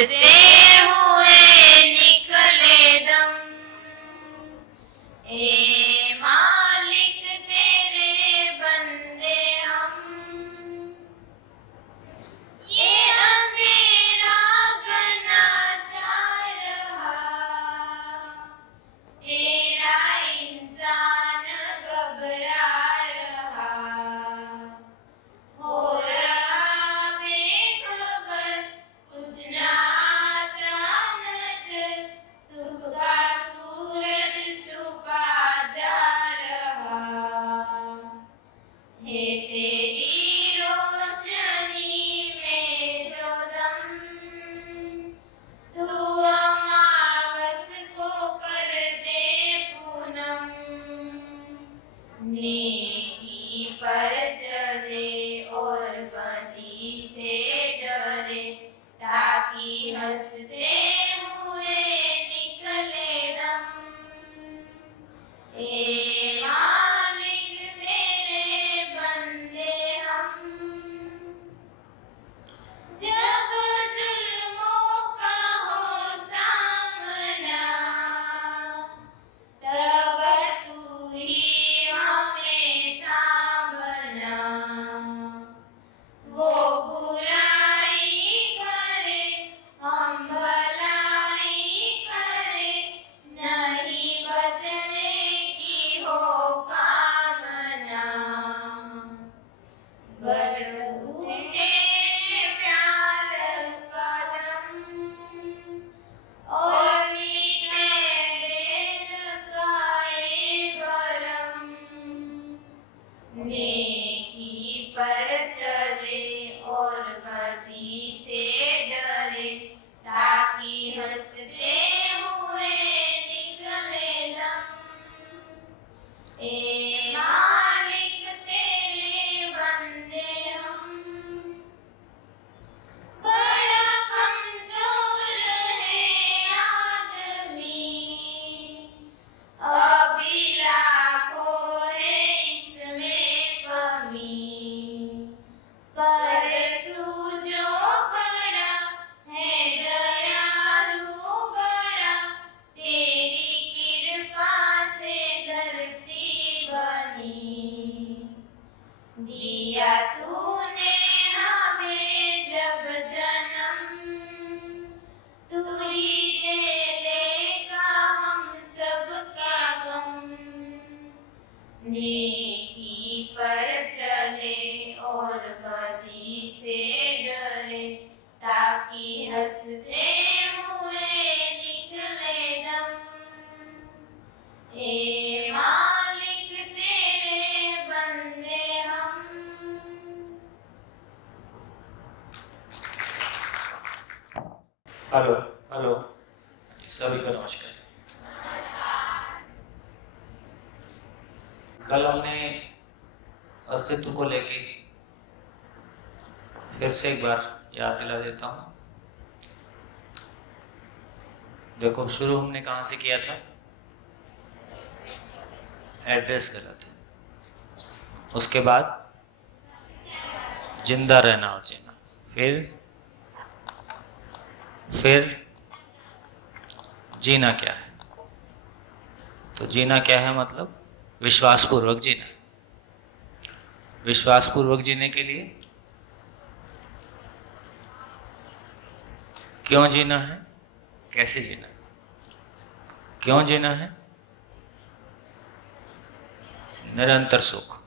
हुए निकले दम, ए मालिक तेरे बंदे हम, ये अंधेरा घना छा रहा, तेरा इंसान घबरा रहा, हो रहा बेखबर कुछ न आता नजर, सुबह का सूरज छुपा जा रहा है, तेरी रोशनी में जो दम, तू अमावस को कर दे पूनम, नेकी पर चले और बदी से डरे, ताकि हंसते हुए निकले दम, ए मालिक तेरे बंदे हम, जब जुल्मों का हो सामना, तब तू ही हमें थामना, वो बुराई करे हम भलाई करे, नहीं बदले की हो कामना, बढ़ उठे प्यार कदम, और मीठे देर गाए बरम, नेकी पर चले और बदी से डरे, ताकि हंसते हुए निकले दम, ए मालिक तेरे बंदे हम, बड़ा कमजोर है आदमी, अभी लाखों है इसमें कमी, पर तू जो बड़ा है दयालु बड़ा, तेरी कृपा से धरती बनी, दिया तूने हमें जब जन्म, तू लीजे लेगा हम सबका गम, नेकी पर चले और बदी से डरे, ताकि हंसते हुए निकले दम, ए मालिक तेरे बंदे हम। हेलो हेलो सभी को नमस्कार। कल हमने अस्तित्व को लेके फिर से एक बार याद दिला देता हूँ। देखो, शुरू हमने कहाँ से किया था? एड्रेस करा था, उसके बाद जिंदा रहना और जीना, फिर जीना क्या है। तो जीना क्या है मतलब विश्वासपूर्वक जीना। विश्वासपूर्वक जीने के लिए क्यों जीना है, कैसे जीना है? क्यों जीना है? निरंतर सुख।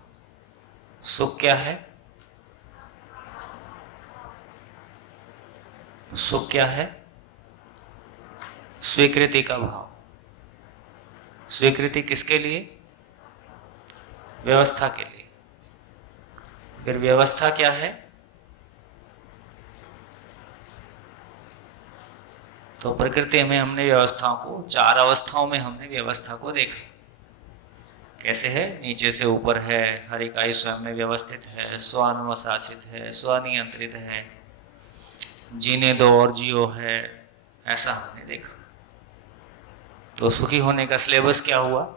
सुख क्या है? सुख क्या है? स्वीकृति का भाव। स्वीकृति किसके लिए? व्यवस्था के लिए। फिर व्यवस्था क्या है? तो प्रकृति में हमने व्यवस्थाओं को, चार अवस्थाओं में हमने व्यवस्था को देखा। कैसे है? नीचे से ऊपर है, हर इकाई स्वयं में व्यवस्थित है, स्वानुशासित है, स्वनियंत्रित है, जीने दो और जियो है, ऐसा हमने देखा। तो सुखी होने का सिलेबस क्या हुआ?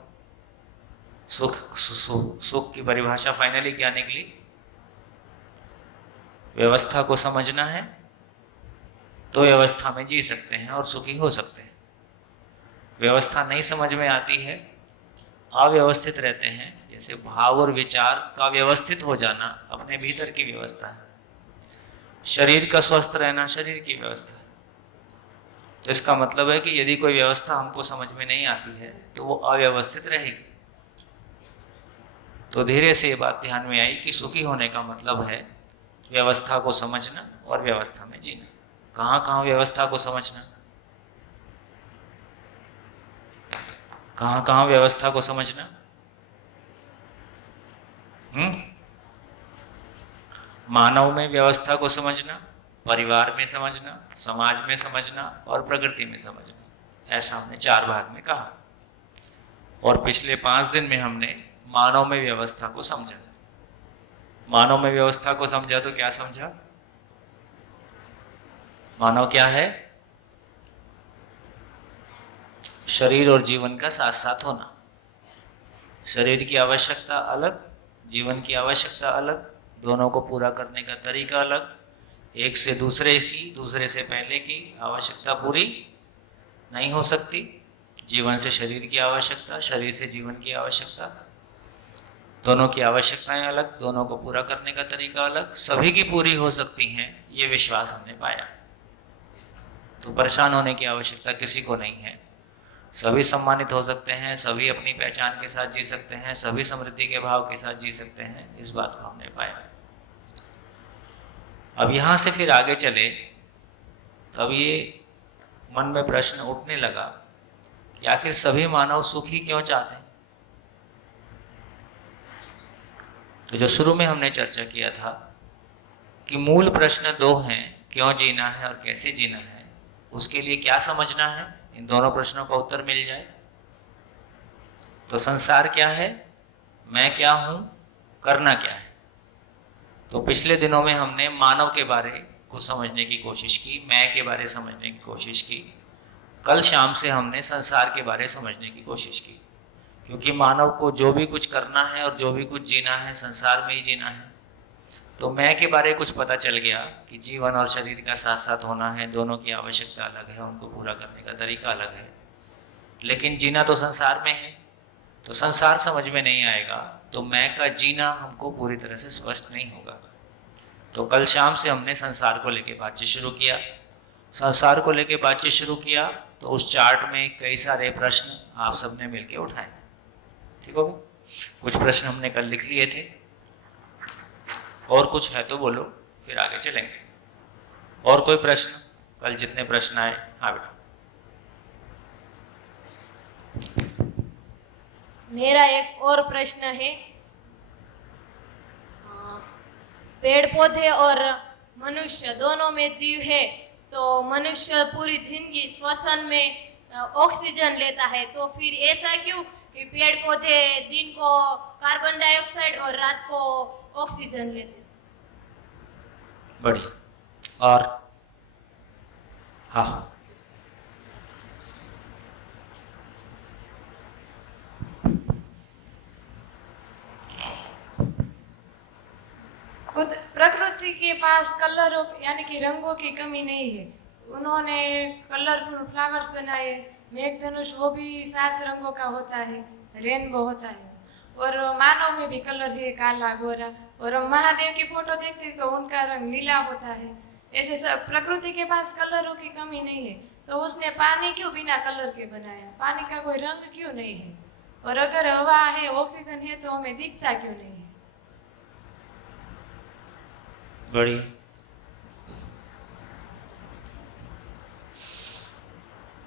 सुख की परिभाषा फाइनली क्या निकली? व्यवस्था को समझना है तो व्यवस्था में जी सकते हैं और सुखी हो सकते हैं। व्यवस्था नहीं समझ में आती है, अव्यवस्थित रहते हैं, जैसे भाव और विचार का व्यवस्थित हो जाना अपने भीतर की व्यवस्था है। शरीर का स्वस्थ रहना शरीर की व्यवस्था है। तो इसका मतलब है कि यदि कोई व्यवस्था हमको समझ में नहीं आती है तो वो अव्यवस्थित रहेगी। तो धीरे से ये बात ध्यान में आई कि सुखी होने का मतलब है व्यवस्था को समझना और व्यवस्था में जीना। कहाँ कहाँ व्यवस्था को समझना, कहाँ कहाँ व्यवस्था को समझना? मानव में व्यवस्था को समझना, परिवार में समझना, समाज में समझना और प्रकृति में समझना। ऐसा हमने 4 भाग में कहा। और पिछले 5 दिन में हमने मानव में व्यवस्था को समझा। मानव में व्यवस्था को समझा तो क्या समझा? मानव क्या है? शरीर और जीवन का साथ साथ होना। शरीर की आवश्यकता अलग, जीवन की आवश्यकता अलग, दोनों को पूरा करने का तरीका अलग। एक से दूसरे की, दूसरे से पहले की आवश्यकता पूरी नहीं हो सकती। जीवन से शरीर की आवश्यकता, शरीर से जीवन की आवश्यकता, दोनों की आवश्यकताएं अलग, दोनों को पूरा करने का तरीका अलग। सभी की पूरी हो सकती हैं, ये विश्वास हमने पाया। तो परेशान होने की आवश्यकता किसी को नहीं है। सभी सम्मानित हो सकते हैं, सभी अपनी पहचान के साथ जी सकते हैं, सभी समृद्धि के भाव के साथ जी सकते हैं। इस बात को हमने पाया। अब यहां से फिर आगे चले, तब ये मन में प्रश्न उठने लगा कि आखिर सभी मानव सुखी क्यों चाहते हैं? तो जो शुरू में हमने चर्चा किया था कि मूल प्रश्न 2 हैं, क्यों जीना है और कैसे जीना है। उसके लिए क्या समझना है, इन दोनों प्रश्नों का उत्तर मिल जाए तो संसार क्या है, मैं क्या हूं, करना क्या है। तो पिछले दिनों में हमने मानव के बारे को समझने की कोशिश की, मैं के बारे समझने की कोशिश की। कल शाम से हमने संसार के बारे समझने की कोशिश की, क्योंकि मानव को जो भी कुछ करना है और जो भी कुछ जीना है संसार में ही जीना है। तो मैं के बारे कुछ पता चल गया कि जीवन और शरीर का साथ साथ होना है, दोनों की आवश्यकता अलग है, उनको पूरा करने का तरीका अलग है। लेकिन जीना तो संसार में है, तो संसार समझ में नहीं आएगा तो मैं का जीना हमको पूरी तरह से स्पष्ट नहीं होगा। तो कल शाम से हमने संसार को लेकर बातचीत शुरू किया। संसार को लेकर बातचीत शुरू किया तो उस चार्ट में कई सारे प्रश्न आप सबने मिलकर उठाए। ठीक हो गया? कुछ प्रश्न हमने कल लिख लिए थे, और कुछ है तो बोलो, फिर आगे चलेंगे। और कोई प्रश्न? कल जितने प्रश्न आए। हाँ बेटा। मेरा एक और प्रश्न है। पेड़ पौधे और मनुष्य दोनों में जीव है, तो मनुष्य पूरी जिंदगी श्वसन में ऑक्सीजन लेता है, तो फिर ऐसा क्यों कि पेड़ पौधे दिन को कार्बन डाइऑक्साइड और रात को ऑक्सीजन लेते? बढ़िया। और हाँ, खुद प्रकृति के पास कलरों यानी कि रंगों की कमी नहीं है। उन्होंने कलरफुल फ्लावर्स बनाए। मेघधनुष वो भी 7 रंगों का होता है, रेनबो होता है। और मानव में भी कलर है, काला गोरा। और हम महादेव की फोटो देखते तो उनका रंग नीला होता है। ऐसे सब प्रकृति के पास कलरों की कमी नहीं है। तो उसने पानी क्यों बिना कलर के बनाया? पानी का कोई रंग क्यों नहीं है? और अगर हवा है, ऑक्सीजन है, तो हमें दिखता क्यों नहीं है? बढ़िया।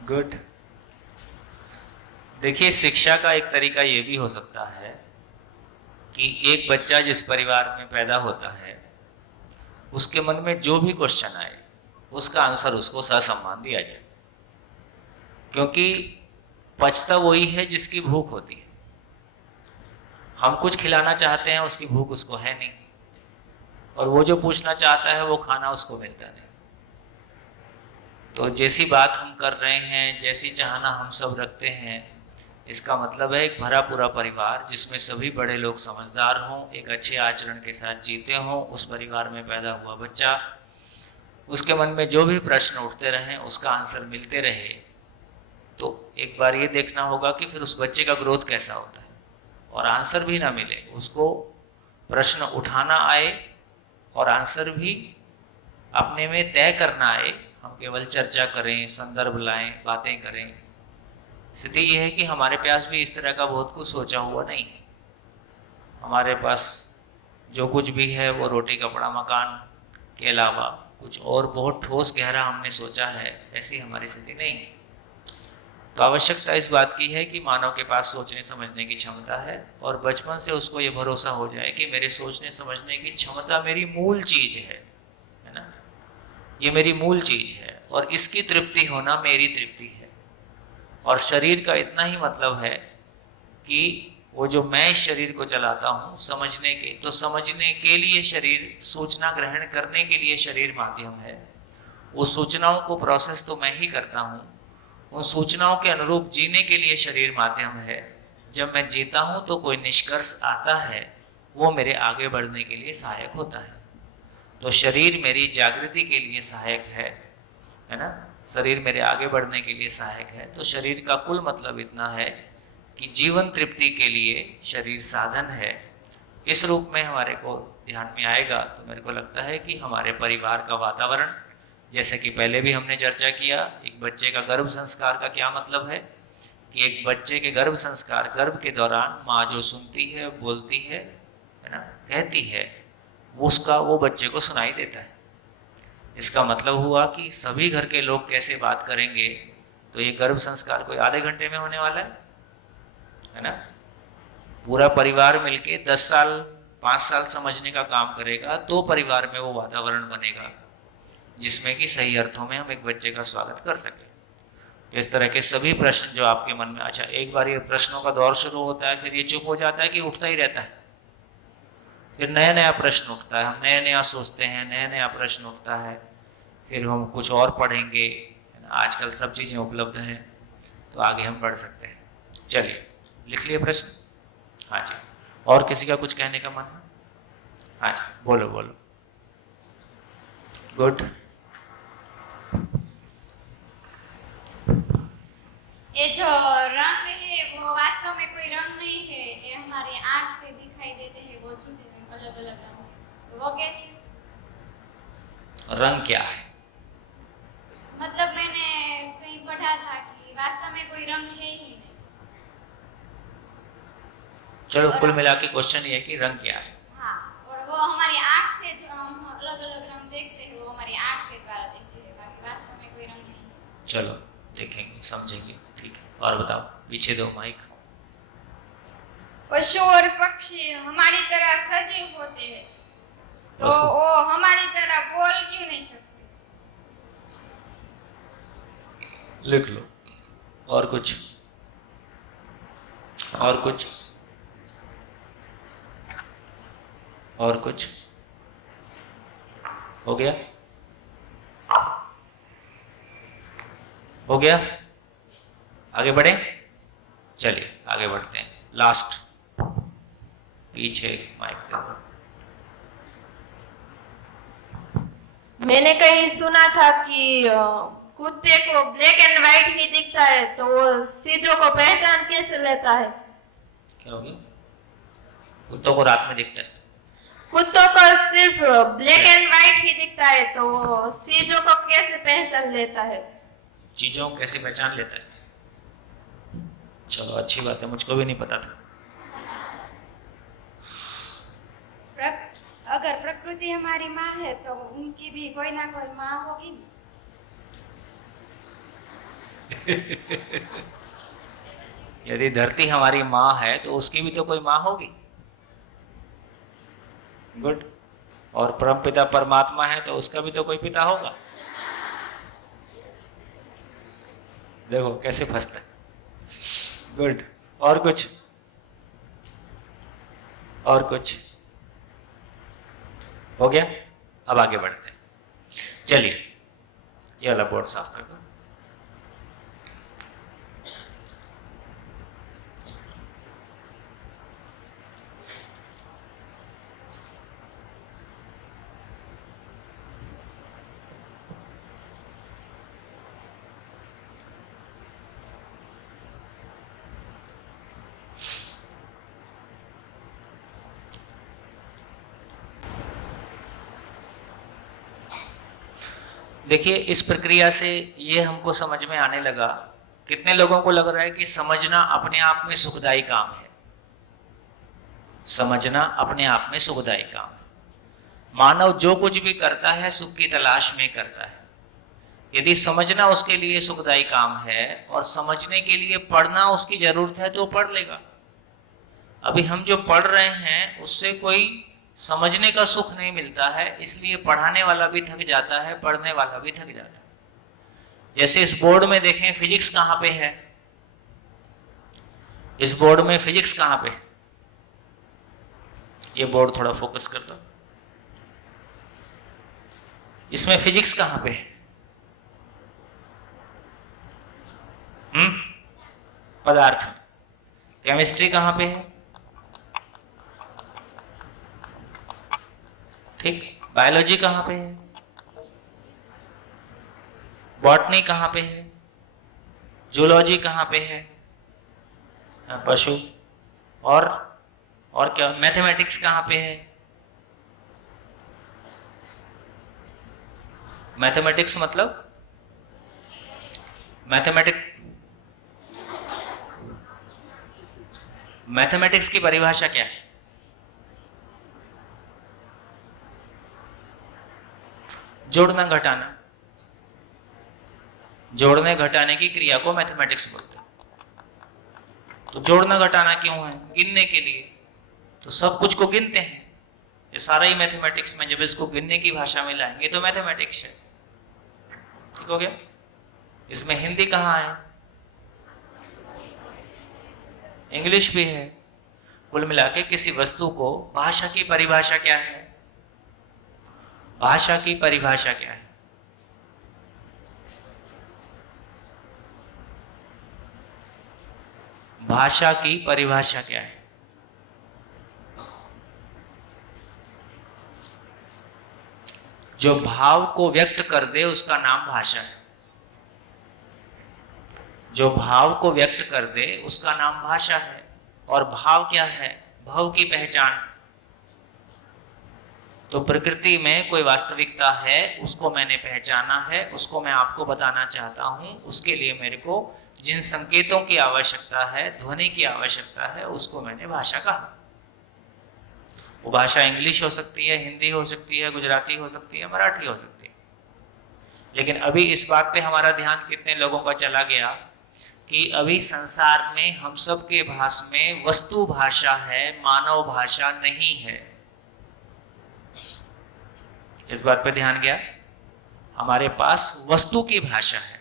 गुड। देखिए, शिक्षा का एक तरीका ये भी हो सकता है कि एक बच्चा जिस परिवार में पैदा होता है उसके मन में जो भी क्वेश्चन आए उसका आंसर उसको ससम्मान दिया जाए, क्योंकि पचता वही है जिसकी भूख होती है। हम कुछ खिलाना चाहते हैं, उसकी भूख उसको है नहीं, और वो जो पूछना चाहता है वो खाना उसको मिलता नहीं। तो जैसी बात हम कर रहे हैं, जैसी चाहना हम सब रखते हैं, इसका मतलब है एक भरा पूरा परिवार जिसमें सभी बड़े लोग समझदार हों, एक अच्छे आचरण के साथ जीते हों। उस परिवार में पैदा हुआ बच्चा उसके मन में जो भी प्रश्न उठते रहे उसका आंसर मिलते रहे, तो एक बार ये देखना होगा कि फिर उस बच्चे का ग्रोथ कैसा होता है। और आंसर भी ना मिले, उसको प्रश्न उठाना आए और आंसर भी अपने में तय करना आए, हम केवल चर्चा करें, संदर्भ लाएं, बातें करें। स्थिति यह है कि हमारे पास भी इस तरह का बहुत कुछ सोचा हुआ नहीं है। हमारे पास जो कुछ भी है वो रोटी कपड़ा मकान के अलावा कुछ और बहुत ठोस गहरा हमने सोचा है, ऐसी हमारी स्थिति नहीं है। तो आवश्यकता इस बात की है कि मानव के पास सोचने समझने की क्षमता है और बचपन से उसको ये भरोसा हो जाए कि मेरे सोचने समझने की क्षमता मेरी मूल चीज है ना, ये मेरी मूल चीज है और इसकी तृप्ति होना मेरी तृप्ति है। और शरीर का इतना ही मतलब है कि वो जो मैं इस शरीर को चलाता हूँ समझने के, तो समझने के लिए शरीर, सूचना ग्रहण करने के लिए शरीर माध्यम है। वो सूचनाओं को प्रोसेस तो मैं ही करता हूँ, उन सूचनाओं के अनुरूप जीने के लिए शरीर माध्यम है। जब मैं जीता हूँ तो कोई निष्कर्ष आता है, वो मेरे आगे बढ़ने के लिए सहायक होता है। तो शरीर मेरी जागृति के लिए सहायक है ना, शरीर मेरे आगे बढ़ने के लिए सहायक है। तो शरीर का कुल मतलब इतना है कि जीवन तृप्ति के लिए शरीर साधन है। इस रूप में हमारे को ध्यान में आएगा तो मेरे को लगता है कि हमारे परिवार का वातावरण, जैसे कि पहले भी हमने चर्चा किया, एक बच्चे का गर्भ संस्कार का क्या मतलब है कि एक बच्चे के गर्भ संस्कार, गर्भ के दौरान माँ जो सुनती है, बोलती है ना, कहती है, उसका वो बच्चे को सुनाई देता है। इसका मतलब हुआ कि सभी घर के लोग कैसे बात करेंगे, तो ये गर्भ संस्कार कोई आधे घंटे में होने वाला है ना। पूरा परिवार मिलके 10 साल 5 साल समझने का काम करेगा तो परिवार में वो वातावरण बनेगा जिसमें कि सही अर्थों में हम एक बच्चे का स्वागत कर सकें। तो इस तरह के सभी प्रश्न जो आपके मन में, अच्छा एक बार ये प्रश्नों का दौर शुरू होता है, फिर ये चुप हो जाता है कि उठता ही रहता है, फिर नया नया प्रश्न उठता है, हम नया नया सोचते हैं, नया नया प्रश्न उठता है, फिर हम कुछ और पढ़ेंगे। आजकल सब चीज़ें उपलब्ध हैं तो आगे हम बढ़ सकते हैं। चलिए लिख लिए प्रश्न। हाँ जी, और किसी का कुछ कहने का मन है? हाँ जी, बोलो बोलो। गुड। ये जो रंग है वो वास्तव में कोई रंग नहीं है, ये हमारी आँख से दिखाई देते हैं, वो जो अलग अलग रंग, तो वो कैसे? रंग क्या है? मतलब मैंने कहीं पढ़ा था कि वास्तव में कोई रंग है ही नहीं। चलो कुल मिला के क्वेश्चन ये है कि रंग क्या है। हाँ, और वो हमारी आँख से जो हम अलग अलग रंग देखते हैं वो हमारी आँख के द्वारा देखते हैं, बाकी वास्तव में कोई रंग नहीं है। चलो देखेंगे, समझेंगे, ठीक है। और बताओ, पीछे दो माइक। पशु और पक्षी हमारी तरह सजीव होते हैं, तो वो हमारी तरह बोल क्यों नहीं सकते? लिख लो। और कुछ? और कुछ? और कुछ? हो गया? हो गया? आगे बढ़े? चलिए आगे बढ़ते हैं। लास्ट, पीछे माइक दे दो। मैंने कहीं सुना था कि कुत्ते को ब्लैक एंड व्हाइट ही दिखता है, तो वो चीजों को पहचान कैसे लेता है? क्या हो गया? कुत्तों को रात में दिखता है। कुत्तों को सिर्फ ब्लैक एंड व्हाइट ही दिखता है, तो वो चीजों को कैसे पहचान लेता है? चीजों को कैसे पहचान लेता है? चलो अच्छी बात है, मुझको भी नहीं पता था। अगर प्रकृति हमारी माँ है तो उनकी भी कोई ना कोई माँ होगी। यदि धरती हमारी माँ है तो उसकी भी तो कोई माँ होगी। गुड। और परमपिता परमात्मा है तो उसका भी तो कोई पिता होगा। देखो कैसे फंसता है। गुड। और कुछ? और कुछ? हो गया? अब आगे बढ़ते हैं। चलिए ये वाला बोर्ड साफ कर दो। देखिए, इस प्रक्रिया से ये हमको समझ में आने लगा, कितने लोगों को लग रहा है कि समझना अपने आप में सुखदायी काम है। समझना अपने आप में सुखदायी काम है। मानव जो कुछ भी करता है सुख की तलाश में करता है। यदि समझना उसके लिए सुखदायी काम है और समझने के लिए पढ़ना उसकी जरूरत है तो पढ़ लेगा। अभी हम जो पढ़ रहे हैं उससे कोई समझने का सुख नहीं मिलता है, इसलिए पढ़ाने वाला भी थक जाता है, पढ़ने वाला भी थक जाता है। जैसे इस बोर्ड में देखें, फिजिक्स कहाँ पे है? इस बोर्ड में फिजिक्स कहाँ पे है? ये बोर्ड थोड़ा फोकस कर दो। इसमें फिजिक्स कहाँ पे है? पदार्थ। केमिस्ट्री कहाँ पे है? ठीक। बायोलॉजी कहाँ पे है? बॉटनी कहाँ पे है? जूलॉजी कहाँ पे है? पशु। और क्या? मैथमेटिक्स कहाँ पे है? मैथमेटिक्स मतलब मैथमेटिक्स की परिभाषा क्या है? जोड़ना घटाना। जोड़ने घटाने की क्रिया को मैथमेटिक्स बोलते हैं। तो जोड़ना घटाना क्यों है? गिनने के लिए। तो सब कुछ को गिनते हैं, ये सारा ही मैथमेटिक्स में। जब इसको गिनने की भाषा में लाएंगे तो मैथमेटिक्स है। ठीक हो गया? इसमें हिंदी कहाँ है? इंग्लिश भी है। कुल मिला के किसी वस्तु को भाषा की परिभाषा क्या है? भाषा की परिभाषा क्या है? भाषा की परिभाषा क्या है? जो भाव को व्यक्त कर दे उसका नाम भाषा है। जो भाव को व्यक्त कर दे उसका नाम भाषा है। और भाव क्या है? भाव की पहचान। तो प्रकृति में कोई वास्तविकता है, उसको मैंने पहचाना है, उसको मैं आपको बताना चाहता हूं। उसके लिए मेरे को जिन संकेतों की आवश्यकता है, ध्वनि की आवश्यकता है, उसको मैंने भाषा कहा। वो भाषा इंग्लिश हो सकती है, हिंदी हो सकती है, गुजराती हो सकती है, मराठी हो सकती है। लेकिन अभी इस बात पे हमारा ध्यान कितने लोगों का चला गया कि अभी संसार में हम सब के भाष में वस्तु भाषा है, मानव भाषा नहीं है। इस बात पे ध्यान गया? हमारे पास वस्तु की भाषा है।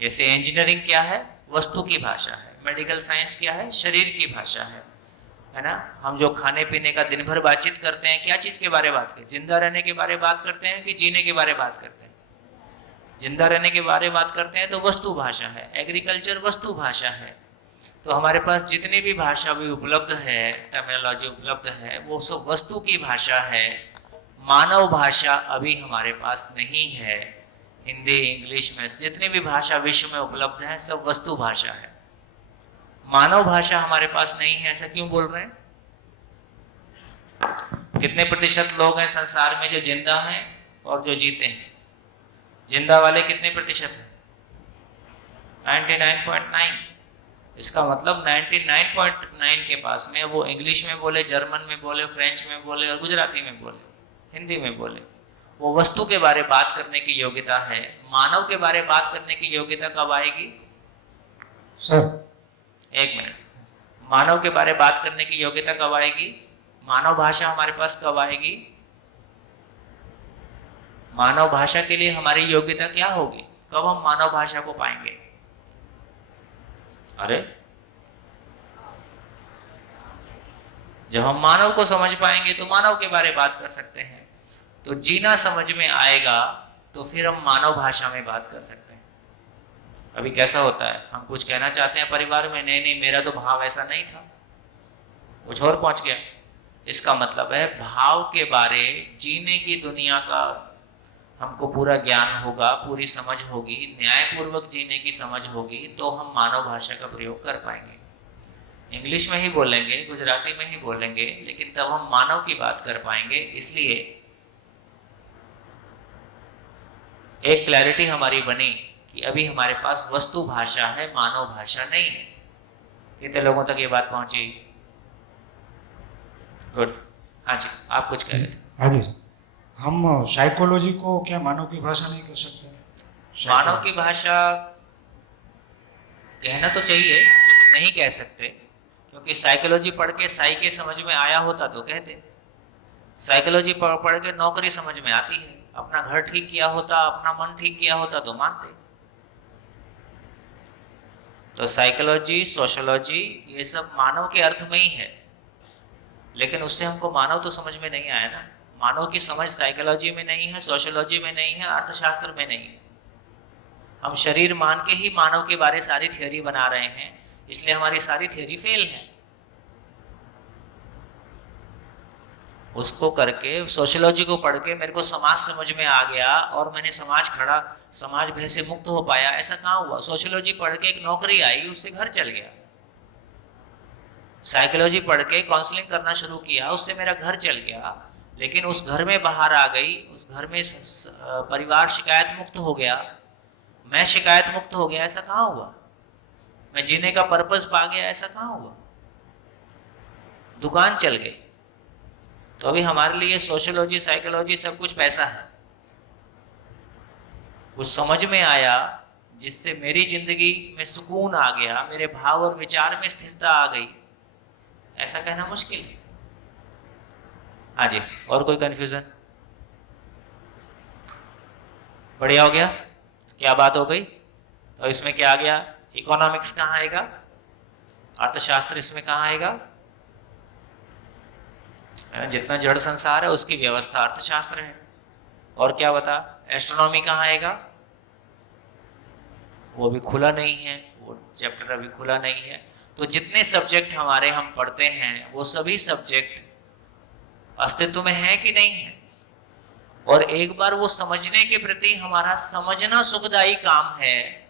जैसे इंजीनियरिंग क्या है? वस्तु की भाषा है। मेडिकल साइंस क्या है? शरीर की भाषा है ना? हम जो खाने पीने का दिन भर बातचीत करते हैं, क्या चीज के बारे में बात करते हैं? जिंदा रहने के बारे में बात करते हैं कि जीने के बारे में बात करते हैं? जिंदा रहने के बारे में बात करते हैं तो वस्तु भाषा है। एग्रीकल्चर वस्तु भाषा है। तो हमारे पास जितनी भी भाषा भी उपलब्ध है, टर्मिनोलॉजी उपलब्ध है, वो सब वस्तु की भाषा है। मानव भाषा अभी हमारे पास नहीं है। हिंदी, इंग्लिश में जितनी भी भाषा विश्व में उपलब्ध है सब वस्तु भाषा है। मानव भाषा हमारे पास नहीं है। ऐसा क्यों बोल रहे हैं? कितने प्रतिशत लोग हैं संसार में जो जिंदा हैं और जो जीते हैं? जिंदा वाले कितने प्रतिशत हैं? 99.9। इसका मतलब 99.9 के पास में वो इंग्लिश में बोले, जर्मन में बोले, फ्रेंच में बोले और गुजराती में बोले, हिंदी में बोले, वो वस्तु के बारे में बात करने की योग्यता है। मानव के बारे में बात करने की योग्यता कब आएगी? सर एक मिनट। मानव के बारे में बात करने की योग्यता कब आएगी? मानव भाषा हमारे पास कब आएगी? मानव भाषा के लिए हमारी योग्यता क्या होगी? कब हम मानव भाषा को पाएंगे? अरे, जब हम मानव को समझ पाएंगे तो मानव के बारे में बात कर सकते हैं। तो जीना समझ में आएगा तो फिर हम मानव भाषा में बात कर सकते हैं। अभी कैसा होता है, हम कुछ कहना चाहते हैं परिवार में, नहीं मेरा तो भाव ऐसा नहीं था, कुछ और पहुंच गया। इसका मतलब है भाव के बारे, जीने की दुनिया का हमको पूरा ज्ञान होगा, पूरी समझ होगी, न्यायपूर्वक जीने की समझ होगी, तो हम मानव भाषा का प्रयोग कर पाएंगे। इंग्लिश में ही बोलेंगे, गुजराती में ही बोलेंगे, लेकिन तब हम मानव की बात कर पाएंगे। इसलिए एक क्लैरिटी हमारी बनी कि अभी हमारे पास वस्तु भाषा है, मानव भाषा नहीं है। कितने लोगों तक ये बात पहुंची? गुड। हाँ जी, आप कुछ कह रहे थे। हाँ जी, हम साइकोलॉजी को क्या मानव की भाषा नहीं कर सकते? मानव की भाषा कहना तो चाहिए, नहीं कह सकते, क्योंकि साइकोलॉजी पढ़ के साइके समझ में आया होता तो कहते। साइकोलॉजी पढ़ के नौकरी समझ में आती है, अपना घर ठीक किया होता, अपना मन ठीक किया होता तो मानते। तो साइकोलॉजी, सोशियोलॉजी ये सब मानव के अर्थ में ही है, लेकिन उससे हमको मानव तो समझ में नहीं आया ना। मानव की समझ साइकोलॉजी में नहीं है, सोशियोलॉजी में नहीं है, अर्थशास्त्र में नहीं है। हम शरीर मान के ही मानव के बारे सारी थियोरी बना रहे हैं, इसलिए हमारी सारी थियोरी फेल है। उसको करके, सोशियोलॉजी को पढ़ के मेरे को समाज समझ में आ गया और मैंने समाज भय से मुक्त हो पाया, ऐसा कहाँ हुआ? सोशियोलॉजी पढ़ के एक नौकरी आई, उससे घर चल गया। साइकोलॉजी पढ़ के काउंसलिंग करना शुरू किया, उससे मेरा घर चल गया, लेकिन उस घर में बाहर आ गई, उस घर में परिवार शिकायत मुक्त हो गया, मैं शिकायत मुक्त हो गया, ऐसा कहाँ हुआ? मैं जीने का पर्पस पा गया, ऐसा कहाँ हुआ? दुकान चल गई। तो अभी हमारे लिए सोशियोलॉजी, साइकोलॉजी सब कुछ पैसा है। कुछ समझ में आया जिससे मेरी जिंदगी में सुकून आ गया, मेरे भाव और विचार में स्थिरता आ गई, ऐसा कहना मुश्किल है। हाँ जी, और कोई कंफ्यूजन? बढ़िया हो गया? क्या बात हो गई? तो इसमें क्या आ गया? इकोनॉमिक्स कहाँ आएगा? अर्थशास्त्र इसमें कहाँ आएगा? जितना जड़ संसार है उसकी व्यवस्था अर्थशास्त्र है। और क्या बता, एस्ट्रोनॉमी कहाँ आएगा? वो भी खुला नहीं है, वो चैप्टर अभी खुला नहीं है। तो जितने सब्जेक्ट हमारे हम पढ़ते हैं वो सभी सब्जेक्ट अस्तित्व में है कि नहीं है? और एक बार वो समझने के प्रति हमारा समझना सुखदायी काम है,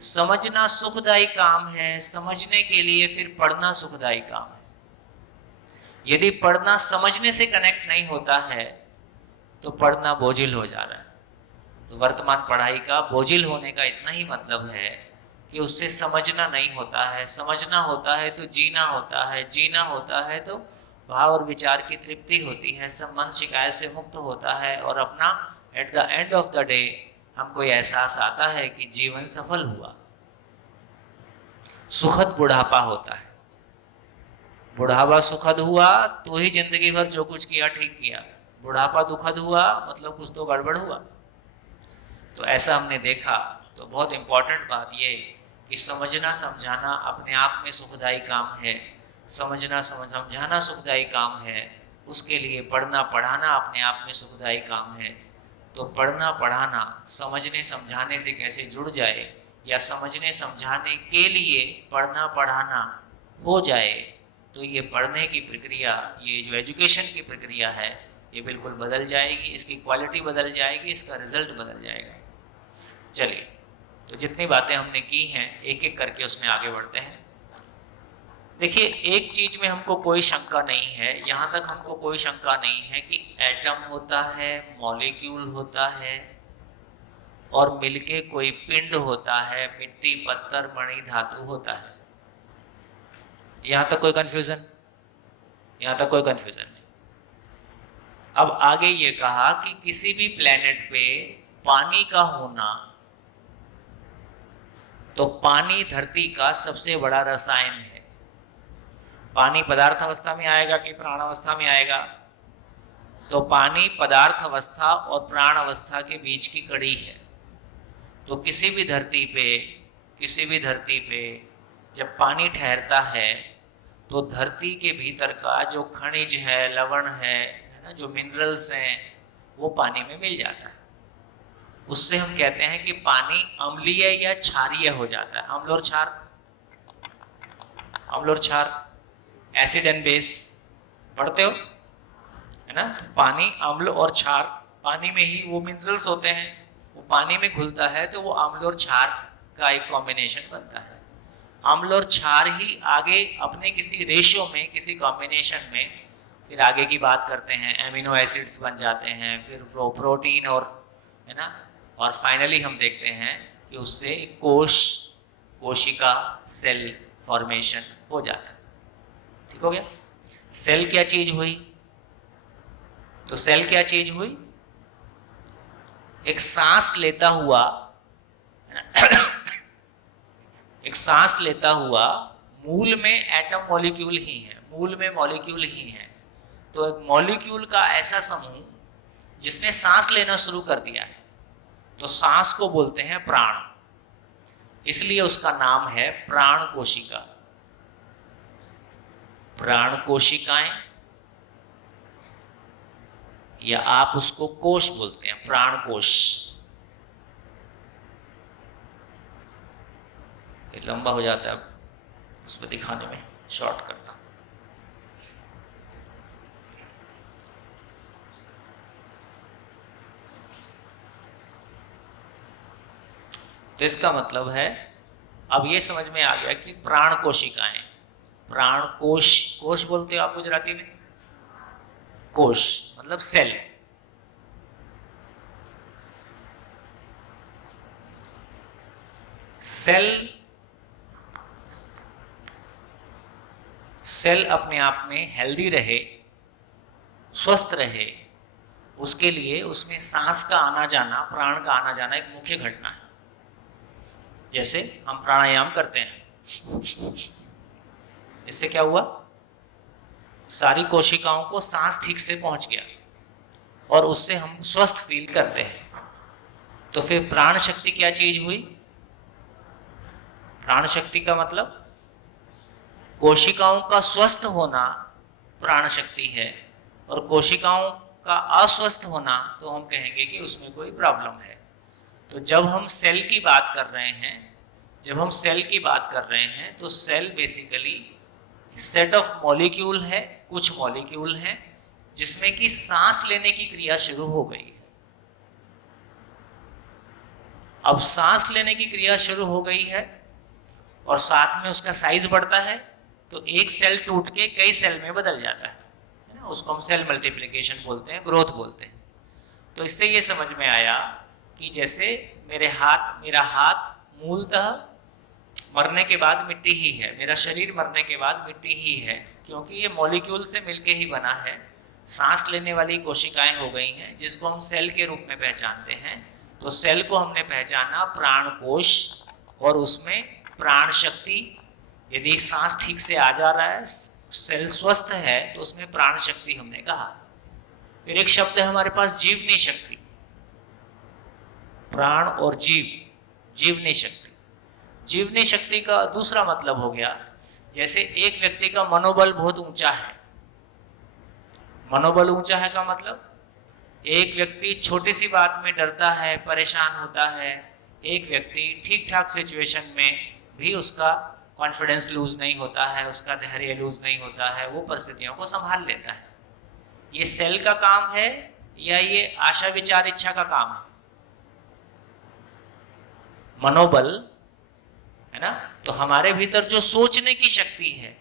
समझना सुखदायी काम है, समझने के लिए फिर पढ़ना सुखदायी काम है। यदि पढ़ना समझने से कनेक्ट नहीं होता है तो पढ़ना बोझिल हो जा रहा है। तो वर्तमान पढ़ाई का बोझिल होने का इतना ही मतलब है कि उससे समझना नहीं होता है, समझना होता है तो जीना होता है, जीना होता है तो भाव और विचार की तृप्ति होती है, संबंध शिकायत से मुक्त होता है, और अपना at the end of the day हमको एहसास आता है कि जीवन सफल हुआ। सुखद बुढ़ापा होता है। बुढ़ापा सुखद हुआ तो ही जिंदगी भर जो कुछ किया ठीक किया, बुढ़ापा दुखद हुआ मतलब कुछ तो गड़बड़ हुआ। तो ऐसा हमने देखा। तो बहुत इंपॉर्टेंट बात ये कि समझना समझाना अपने आप में सुखदायी काम है, समझना समझाना सुखदायी काम है, उसके लिए पढ़ना पढ़ाना अपने आप में सुखदायी काम है। तो पढ़ना पढ़ाना समझने समझाने से कैसे जुड़ जाए, या समझने समझाने के लिए पढ़ना पढ़ाना हो जाए, तो ये पढ़ने की प्रक्रिया, ये जो एजुकेशन की प्रक्रिया है, ये बिल्कुल बदल जाएगी, इसकी क्वालिटी बदल जाएगी, इसका रिजल्ट बदल जाएगा। चलिए, तो जितनी बातें हमने की हैं एक एक करके उसमें आगे बढ़ते हैं। देखिए, एक चीज में हमको कोई शंका नहीं है, यहाँ तक हमको कोई शंका नहीं है कि एटम होता है, मॉलिक्यूल होता है और मिलके कोई पिंड होता है, मिट्टी पत्थर मणि धातु होता है। यहाँ तक कोई कंफ्यूजन? यहाँ तक कोई कंफ्यूजन नहीं। अब आगे ये कहा कि किसी भी प्लेनेट पे पानी का होना, तो पानी धरती का सबसे बड़ा रसायन है। पानी पदार्थ अवस्था में आएगा कि प्राण अवस्था में आएगा? तो पानी पदार्थ अवस्था और प्राण अवस्था के बीच की कड़ी है। तो किसी भी धरती पे जब पानी ठहरता है तो धरती के भीतर का जो खनिज है, लवण है ना, जो मिनरल्स हैं, वो पानी में मिल जाता है। उससे हम कहते हैं कि पानी अम्लीय या क्षारीय हो जाता है। अम्ल और क्षार, एसिड एंड बेस पढ़ते हो है ना? पानी अम्ल और क्षार, पानी में ही वो मिनरल्स होते हैं, वो पानी में घुलता है तो वो अम्ल और क्षार का एक कॉम्बिनेशन बनता है। अम्ल और क्षार ही आगे अपने किसी रेशियो में, किसी कॉम्बिनेशन में फिर आगे की बात करते हैं, एमिनो एसिड्स बन जाते हैं, फिर प्रोटीन और है ना, और फाइनली हम देखते हैं कि उससे कोश, कोशिका, सेल फॉर्मेशन हो जाता है। ठीक हो गया? सेल क्या चीज हुई? तो सेल क्या चीज हुई? एक सांस लेता हुआ एक सांस लेता हुआ मूल में एटम मॉलिक्यूल ही है, मूल में मॉलिक्यूल ही है। तो एक मॉलिक्यूल का ऐसा समूह जिसने सांस लेना शुरू कर दिया है, तो सांस को बोलते हैं प्राण, इसलिए उसका नाम है प्राण कोशिका। प्राण कोशिकाएं, या आप उसको कोश बोलते हैं, प्राण कोश। ये लंबा हो जाता है, उसमें दिखाने में शॉर्ट करता। तो इसका मतलब है, अब ये समझ में आ गया कि प्राण कोशिकाएं, प्राण कोश, कोश बोलते हो आप गुजराती में, कोश मतलब सेल। सेल अपने आप में हेल्दी रहे, स्वस्थ रहे, उसके लिए उसमें सांस का आना जाना, प्राण का आना जाना एक मुख्य घटना है। जैसे हम प्राणायाम करते हैं, इससे क्या हुआ? सारी कोशिकाओं को सांस ठीक से पहुंच गया और उससे हम स्वस्थ फील करते हैं। तो फिर प्राण शक्ति क्या चीज हुई? प्राण शक्ति का मतलब कोशिकाओं का स्वस्थ होना प्राण शक्ति है, और कोशिकाओं का अस्वस्थ होना तो हम कहेंगे कि उसमें कोई प्रॉब्लम है। तो जब हम सेल की बात कर रहे हैं, तो cell basically set of molecule है, कुछ मॉलिक्यूल हैं जिसमें कि सांस लेने की क्रिया शुरू हो गई है। अब सांस लेने की क्रिया शुरू हो गई है और साथ में उसका साइज बढ़ता है, तो एक सेल टूट के कई सेल में बदल जाता है ना, उसको हम सेल मल्टीप्लिकेशन बोलते हैं, ग्रोथ बोलते हैं। तो इससे ये समझ में आया कि जैसे मेरा हाथ मूलतः मरने के बाद मिट्टी ही है, मेरा शरीर मरने के बाद मिट्टी ही है, क्योंकि ये मॉलिक्यूल से मिलके ही बना है। सांस लेने वाली कोशिकाएं हो गई हैं जिसको हम सेल के रूप में पहचानते हैं। तो सेल को हमने पहचाना प्राण कोश, और उसमें प्राण शक्ति, यदि सांस ठीक से आ जा रहा है, सेल स्वस्थ है, तो उसमें प्राण शक्ति हमने कहा। फिर एक शब्द है हमारे पास जीवनी शक्ति, प्राण और जीवनी शक्ति। जीवनी शक्ति का दूसरा मतलब हो गया, जैसे एक व्यक्ति का मनोबल बहुत ऊंचा है। मनोबल ऊंचा है का मतलब एक व्यक्ति छोटी सी बात में डरता है, परेशान होता है। एक व्यक्ति ठीक ठाक सिचुएशन में भी उसका कॉन्फिडेंस लूज नहीं होता है, उसका धैर्य लूज नहीं होता है, वो परिस्थितियों को संभाल लेता है। ये सेल का काम है या ये आशा विचार इच्छा का काम है? मनोबल है ना। तो हमारे भीतर जो सोचने की शक्ति है,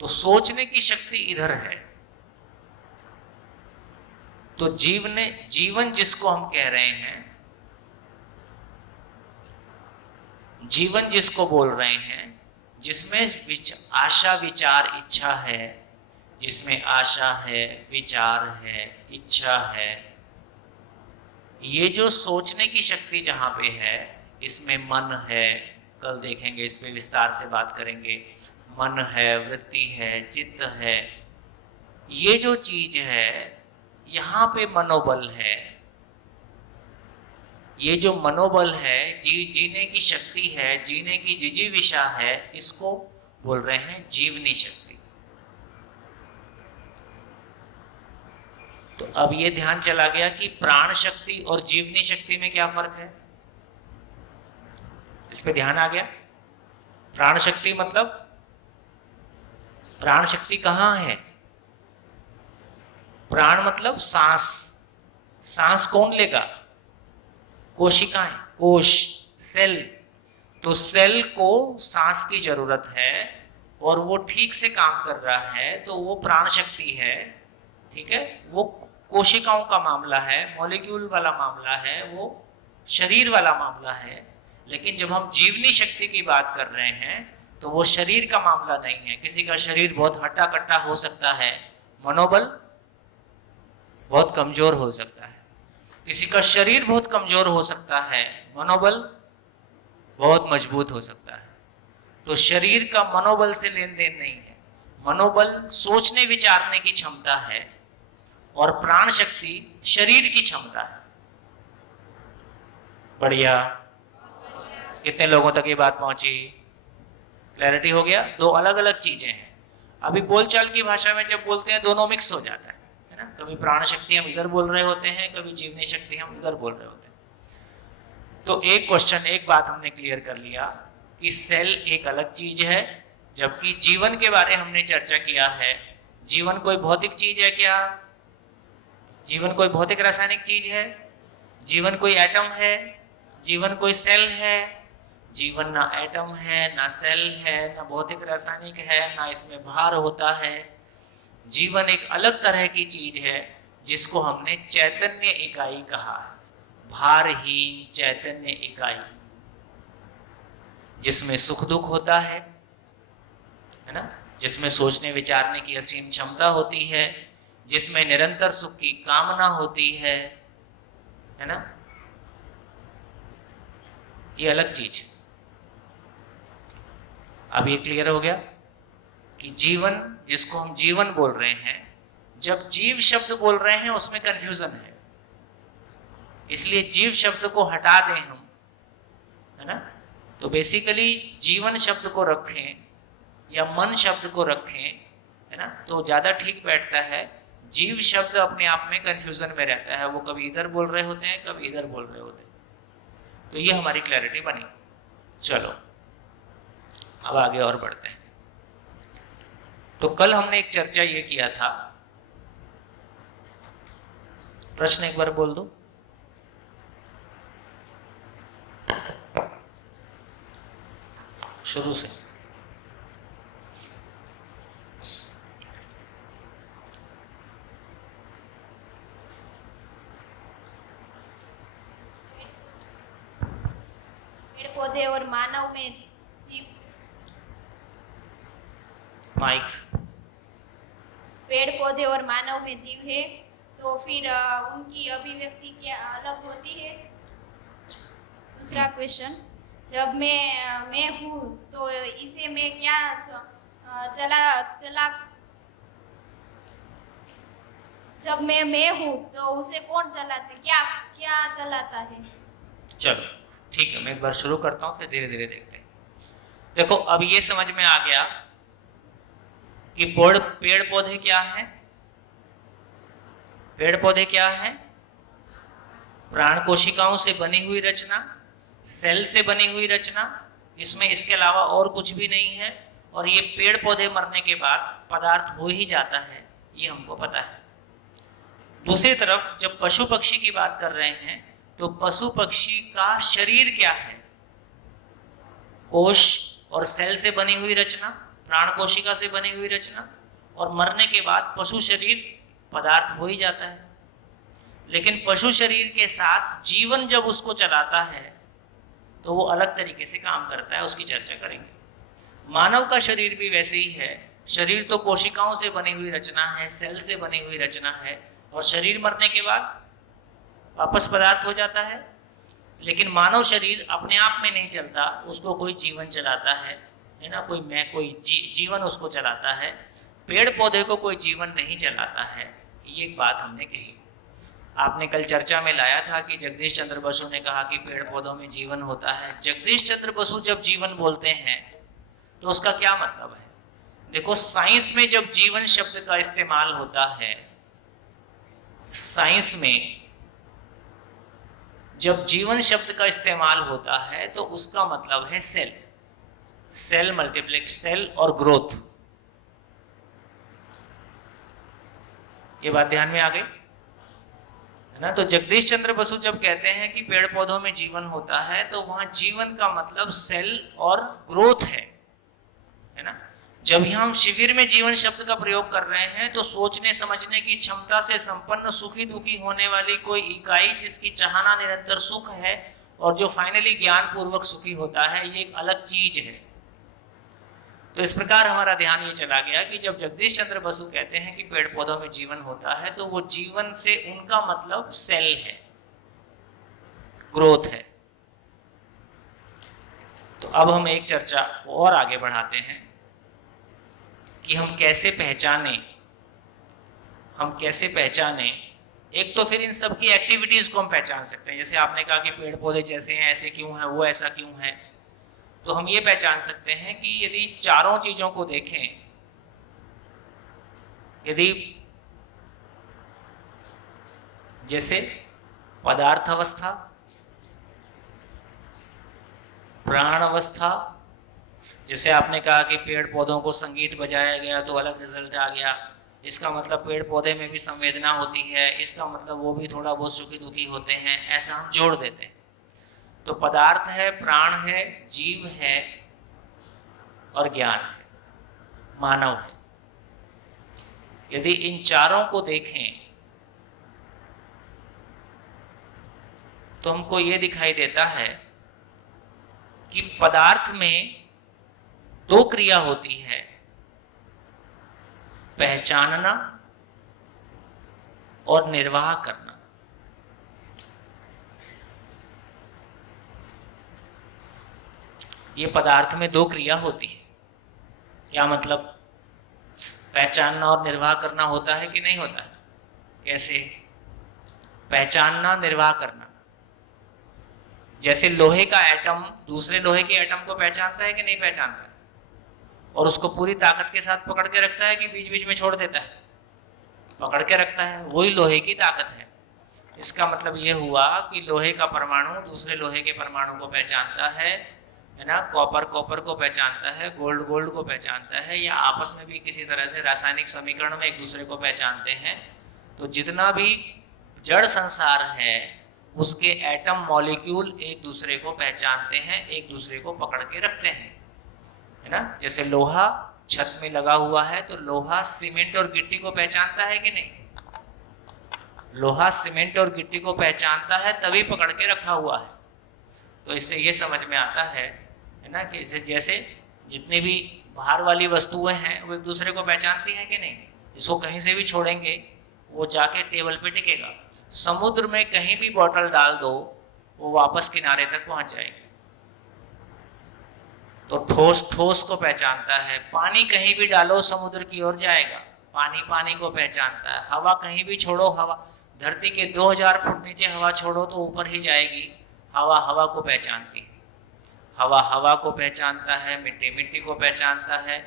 तो सोचने की शक्ति इधर है। तो जीवन जिसको हम कह रहे हैं, जीवन जिसको बोल रहे हैं, जिसमें आशा विचार इच्छा है, जिसमें आशा है, विचार है, इच्छा है, ये जो सोचने की शक्ति जहां पे है, इसमें मन है। कल देखेंगे, इस पे विस्तार से बात करेंगे। मन है, वृत्ति है, चित्त है, ये जो चीज है, यहाँ पे मनोबल है। ये जो मनोबल है, जीने की शक्ति है, जीने की जिजीविषा है, इसको बोल रहे हैं जीवनी शक्ति। तो अब ये ध्यान चला गया कि प्राण शक्ति और जीवनी शक्ति में क्या फर्क है, इस पे ध्यान आ गया। प्राण शक्ति मतलब, प्राण शक्ति कहाँ है? प्राण मतलब सांस। सांस कौन लेगा? कोशिकाएं, कोश, सेल। तो सेल को सांस की जरूरत है और वो ठीक से काम कर रहा है, तो वो प्राण शक्ति है। ठीक है, वो कोशिकाओं का मामला है, मॉलिक्यूल वाला मामला है, वो शरीर वाला मामला है, लेकिन जब हम जीवनी शक्ति की बात कर रहे हैं तो वो शरीर का मामला नहीं है। किसी का शरीर बहुत हट्टा कट्टा हो सकता है, मनोबल बहुत कमजोर हो सकता है। किसी का शरीर बहुत कमजोर हो सकता है, मनोबल बहुत मजबूत हो सकता है। तो शरीर का मनोबल से लेन देन नहीं है। मनोबल सोचने विचारने की क्षमता है और प्राण शक्ति शरीर की क्षमता है। बढ़िया, कितने लोगों तक ये बात पहुंची? क्लैरिटी हो गया? दो अलग अलग चीजें हैं। अभी बोलचाल की भाषा में जब बोलते हैं दोनों मिक्स हो जाता है ना। कभी प्राण शक्ति हम इधर बोल रहे होते हैं, कभी जीवनी शक्ति हम उधर बोल रहे होते हैं। तो एक क्वेश्चन, एक बात हमने क्लियर कर लिया कि सेल एक अलग चीज है, जबकि जीवन के बारे हमने चर्चा किया है। जीवन कोई भौतिक चीज है क्या? जीवन कोई भौतिक रासायनिक चीज है? जीवन कोई एटम है? जीवन कोई सेल है? जीवन ना एटम है, ना सेल है, ना भौतिक रासायनिक है, ना इसमें भार होता है। जीवन एक अलग तरह की चीज है जिसको हमने चैतन्य इकाई कहा, भारहीन चैतन्य इकाई, जिसमें सुख दुख होता है ना, जिसमें सोचने विचारने की असीम क्षमता होती है, जिसमें निरंतर सुख की कामना होती है ना। ये अलग चीज। अब ये क्लियर हो गया कि जीवन, जिसको हम जीवन बोल रहे हैं, जब जीव शब्द बोल रहे हैं उसमें कंफ्यूजन है, इसलिए जीव शब्द को हटा दें हम, है ना। तो बेसिकली जीवन शब्द को रखें या मन शब्द को रखें, है ना, तो ज्यादा ठीक बैठता है। जीव शब्द अपने आप में कंफ्यूजन में रहता है, वो कभी इधर बोल रहे होते हैं, कभी इधर बोल रहे होते हैं। तो ये हमारी क्लैरिटी बनी। चलो अब आगे और बढ़ते हैं। तो कल हमने एक चर्चा ये किया था, प्रश्न एक बार बोल दो। शुरू से। पेड़ पौधे और मानव में जीव, माइक। पेड़ पौधे और मानव में जीव है, तो फिर उनकी अभिव्यक्ति क्या अलग होती है? दूसरा क्वेश्चन, जब मैं हूँ तो इसे मैं क्या चला जब मैं हूँ तो उसे कौन चलाते, क्या चलाता है? चलो ठीक है, मैं एक बार शुरू करता हूँ, फिर धीरे धीरे देखते हैं। देखो अब ये समझ में आ गया कि पेड़ पौधे क्या है। पेड़ पौधे क्या है? प्राण कोशिकाओं से बनी हुई रचना, सेल से बनी हुई रचना, इसमें इसके अलावा और कुछ भी नहीं है। और ये पेड़ पौधे मरने के बाद पदार्थ हो ही जाता है, ये हमको पता है। दूसरी तरफ जब पशु पक्षी की बात कर रहे हैं तो पशु पक्षी का शरीर क्या है? कोश और सेल से बनी हुई रचना, प्राण कोशिका से बनी हुई रचना, और मरने के बाद पशु शरीर पदार्थ हो ही जाता है। लेकिन पशु शरीर के साथ जीवन जब उसको चलाता है तो वो अलग तरीके से काम करता है, उसकी चर्चा करेंगे। मानव का शरीर भी वैसे ही है। शरीर तो कोशिकाओं से बनी हुई रचना है, सेल से बनी हुई रचना है, और शरीर मरने के बाद वापस पदार्थ हो जाता है। लेकिन मानव शरीर अपने आप में नहीं चलता, उसको कोई जीवन चलाता है ना, कोई जीवन उसको चलाता है। पेड़ पौधे को कोई जीवन नहीं चलाता है, ये एक बात हमने कही। आपने कल चर्चा में लाया था कि जगदीश चंद्र बसु ने कहा कि पेड़ पौधों में जीवन होता है। जगदीश चंद्र बसु जब जीवन बोलते हैं तो उसका क्या मतलब है? देखो, साइंस में जब जीवन शब्द का इस्तेमाल होता है, साइंस में जब जीवन शब्द का इस्तेमाल होता है तो उसका मतलब है सेल मल्टीप्लेक्स, सेल और ग्रोथ। ये बात ध्यान में आ गई है ना। तो जगदीश चंद्र बसु जब कहते हैं कि पेड़ पौधों में जीवन होता है तो वहां जीवन का मतलब सेल और ग्रोथ है ना। जब हम शिविर में जीवन शब्द का प्रयोग कर रहे हैं तो सोचने समझने की क्षमता से संपन्न सुखी दुखी होने वाली कोई इकाई जिसकी चाहना निरंतर सुख है, और जो फाइनली ज्ञान पूर्वक सुखी होता है, ये एक अलग चीज है। तो इस प्रकार हमारा ध्यान ये चला गया कि जब जगदीश चंद्र बसु कहते हैं कि पेड़ पौधों में जीवन होता है, तो वो जीवन से उनका मतलब सेल है, ग्रोथ है। तो अब हम एक चर्चा और आगे बढ़ाते हैं कि हम कैसे पहचाने। एक तो फिर इन सब की एक्टिविटीज को हम पहचान सकते हैं। जैसे आपने कहा कि पेड़ पौधे जैसे हैं, ऐसे क्यों हैं, वो ऐसा क्यों है। तो हम ये पहचान सकते हैं कि यदि चारों चीजों को देखें, यदि जैसे पदार्थ अवस्था, प्राण अवस्था, जैसे आपने कहा कि पेड़ पौधों को संगीत बजाया गया तो अलग रिजल्ट आ गया, इसका मतलब पेड़ पौधे में भी संवेदना होती है, इसका मतलब वो भी थोड़ा बहुत सुखी दुखी होते हैं, ऐसा हम जोड़ देते हैं। तो पदार्थ है, प्राण है, जीव है और ज्ञान है, मानव है। यदि इन चारों को देखें तो हमको ये दिखाई देता है कि पदार्थ में दो क्रिया होती है, पहचानना और निर्वाह करना। ये पदार्थ में दो क्रिया होती है। क्या मतलब? पहचानना और निर्वाह करना होता है कि नहीं होता है? कैसे? पहचानना, निर्वाह करना। जैसे लोहे का एटम दूसरे लोहे के एटम को पहचानता है कि नहीं पहचानता है, और उसको पूरी ताकत के साथ पकड़ के रखता है कि बीच बीच में छोड़ देता है? पकड़ के रखता है, वही लोहे की ताकत है। इसका मतलब ये हुआ कि लोहे का परमाणु दूसरे लोहे के परमाणु को पहचानता है ना, कॉपर को पहचानता है, गोल्ड को पहचानता है, या आपस में भी किसी तरह से रासायनिक समीकरण में एक दूसरे को पहचानते हैं। तो जितना भी जड़ संसार है उसके एटम मॉलिक्यूल एक दूसरे को पहचानते हैं, एक दूसरे को पकड़ के रखते हैं, है ना। जैसे लोहा छत में लगा हुआ है तो लोहा सीमेंट और गिट्टी को पहचानता है कि नहीं? लोहा सीमेंट और गिट्टी को पहचानता है, तभी पकड़ के रखा हुआ है। तो इससे ये समझ में आता है ना, कि जैसे जितनी भी बाहर वाली वस्तुएं हैं वो एक दूसरे को पहचानती हैं कि नहीं। इसको कहीं से भी छोड़ेंगे वो जाके टेबल पे टिकेगा। समुद्र में कहीं भी बॉटल डाल दो वो वापस किनारे तक पहुंच जाएगी। तो ठोस को पहचानता है। पानी कहीं भी डालो समुद्र की ओर जाएगा, पानी को पहचानता है। हवा कहीं भी छोड़ो, हवा धरती के 2000 फुट नीचे हवा छोड़ो तो ऊपर ही जाएगी। हवा को पहचानती है, हवा को पहचानता है, मिट्टी को पहचानता है,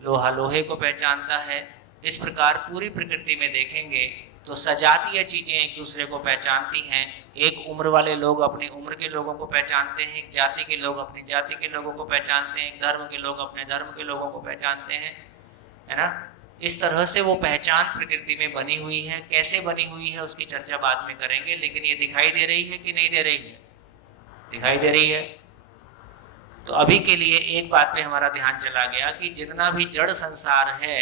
लोहे को पहचानता है। इस प्रकार पूरी प्रकृति में देखेंगे तो सजातीय चीजें एक दूसरे को पहचानती हैं। एक उम्र वाले लोग अपनी उम्र के लोगों को पहचानते हैं, एक जाति के लोग अपनी जाति के लोगों को पहचानते हैं, एक धर्म के लोग अपने धर्म के लोगों को पहचानते हैं, है ना। इस तरह से वो पहचान प्रकृति में बनी हुई है। कैसे बनी हुई है उसकी चर्चा बाद में करेंगे, लेकिन ये दिखाई दे रही है कि नहीं दे रही है? दिखाई दे रही है। तो अभी के लिए एक बात पे हमारा ध्यान चला गया कि जितना भी जड़ संसार है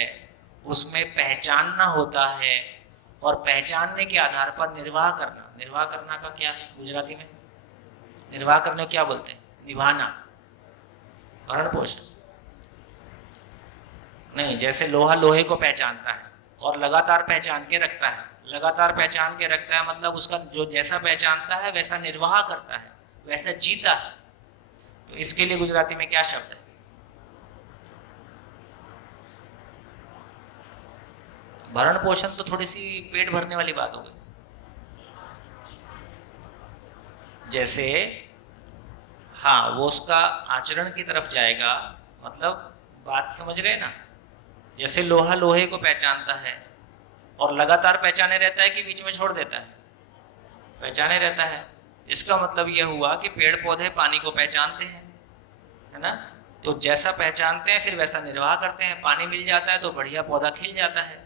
उसमें पहचानना होता है, और पहचानने के आधार पर निर्वाह करना। निर्वाह करना का क्या है गुजराती में? निर्वाह करने को क्या बोलते हैं? निभाना, भरण पोषण नहीं। जैसे लोहा लोहे को पहचानता है और लगातार पहचान के रखता है, लगातार पहचान के रखता है, मतलब उसका जो जैसा पहचानता है वैसा निर्वाह करता है, वैसा जीता है। तो इसके लिए गुजराती में क्या शब्द है? भरण पोषण तो थोड़ी सी पेट भरने वाली बात हो गई। जैसे हाँ, वो उसका आचरण की तरफ जाएगा, मतलब बात समझ रहे हैं ना। जैसे लोहा लोहे को पहचानता है और लगातार पहचाने रहता है कि बीच में छोड़ देता है? पहचाने रहता है। इसका मतलब यह हुआ कि पेड़ पौधे पानी को पहचानते हैं, है ना। तो जैसा पहचानते हैं फिर वैसा निर्वाह करते हैं। पानी मिल जाता है तो बढ़िया पौधा खिल जाता है,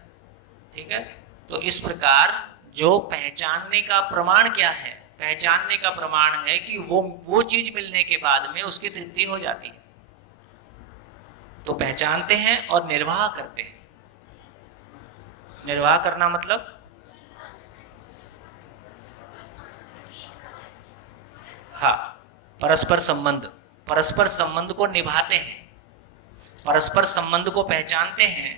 ठीक है। तो इस प्रकार जो पहचानने का प्रमाण क्या है? पहचानने का प्रमाण है कि वो चीज मिलने के बाद में उसकी तृप्ति हो जाती है। तो पहचानते हैं और निर्वाह करते हैं। निर्वाह करना मतलब हाँ, परस्पर संबंध, परस्पर संबंध को निभाते हैं, परस्पर संबंध को पहचानते हैं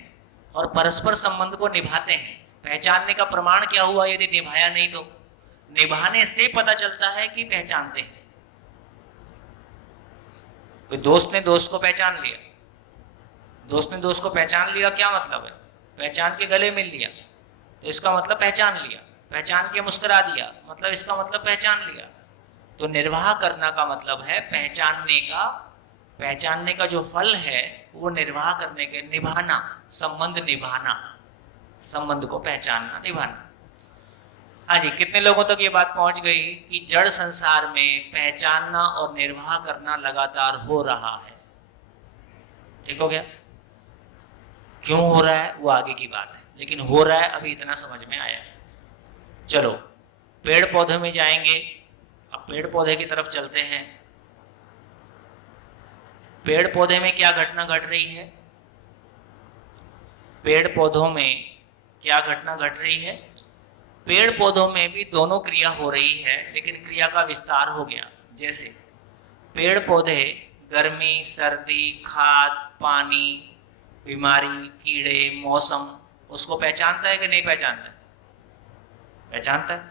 और परस्पर संबंध को निभाते हैं। पहचानने का प्रमाण क्या हुआ? यदि निभाया नहीं तो निभाने से पता चलता है कि पहचानते हैं। तो दोस्त ने दोस्त को पहचान लिया, दोस्त ने दोस्त को पहचान लिया, क्या मतलब है? पहचान के गले मिल लिया, तो इसका मतलब पहचान लिया। पहचान के मुस्कुरा दिया, मतलब इसका मतलब पहचान लिया। तो निर्वाह करना का मतलब है पहचानने का, पहचानने का जो फल है वो निर्वाह करने के, निभाना, संबंध निभाना, संबंध को पहचानना, निभाना। हाँ जी, कितने लोगों तक ये बात पहुंच गई कि जड़ संसार में पहचानना और निर्वाह करना लगातार हो रहा है? ठीक हो गया? क्यों हो रहा है वो आगे की बात है, लेकिन हो रहा है, अभी इतना समझ में आया। चलो पेड़ पौधे में जाएंगे। अब पेड़ पौधे की तरफ चलते हैं। पेड़ पौधे में क्या घटना घट रही है? पेड़ पौधों में क्या घटना घट रही है? पेड़ पौधों में भी दोनों क्रिया हो रही है, लेकिन क्रिया का विस्तार हो गया। जैसे पेड़ पौधे गर्मी, सर्दी, खाद, पानी, बीमारी, कीड़े, मौसम, उसको पहचानता है कि नहीं पहचानता है? पहचानता है।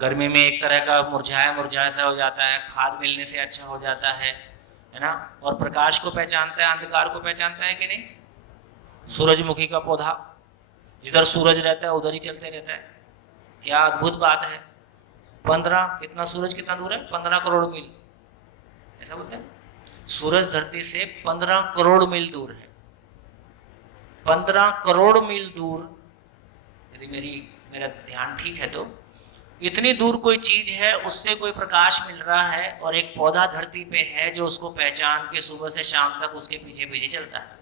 गर्मी में एक तरह का मुरझाया मुरझाया सा हो जाता है, खाद मिलने से अच्छा हो जाता है ना? और प्रकाश को पहचानता है, अंधकार को पहचानता है कि नहीं? सूरजमुखी का पौधा, जिधर सूरज रहता है उधर ही चलते रहता है। क्या अद्भुत बात है। 15, कितना सूरज कितना दूर है? 15 करोड़ मील, ऐसा बोलते हैं। सूरज धरती से 15 करोड़ मील दूर है। 15 करोड़ मील दूर, यदि मेरा ध्यान ठीक है तो इतनी दूर कोई चीज है, उससे कोई प्रकाश मिल रहा है, और एक पौधा धरती पे है जो उसको पहचान के सुबह से शाम तक उसके पीछे पीछे चलता है।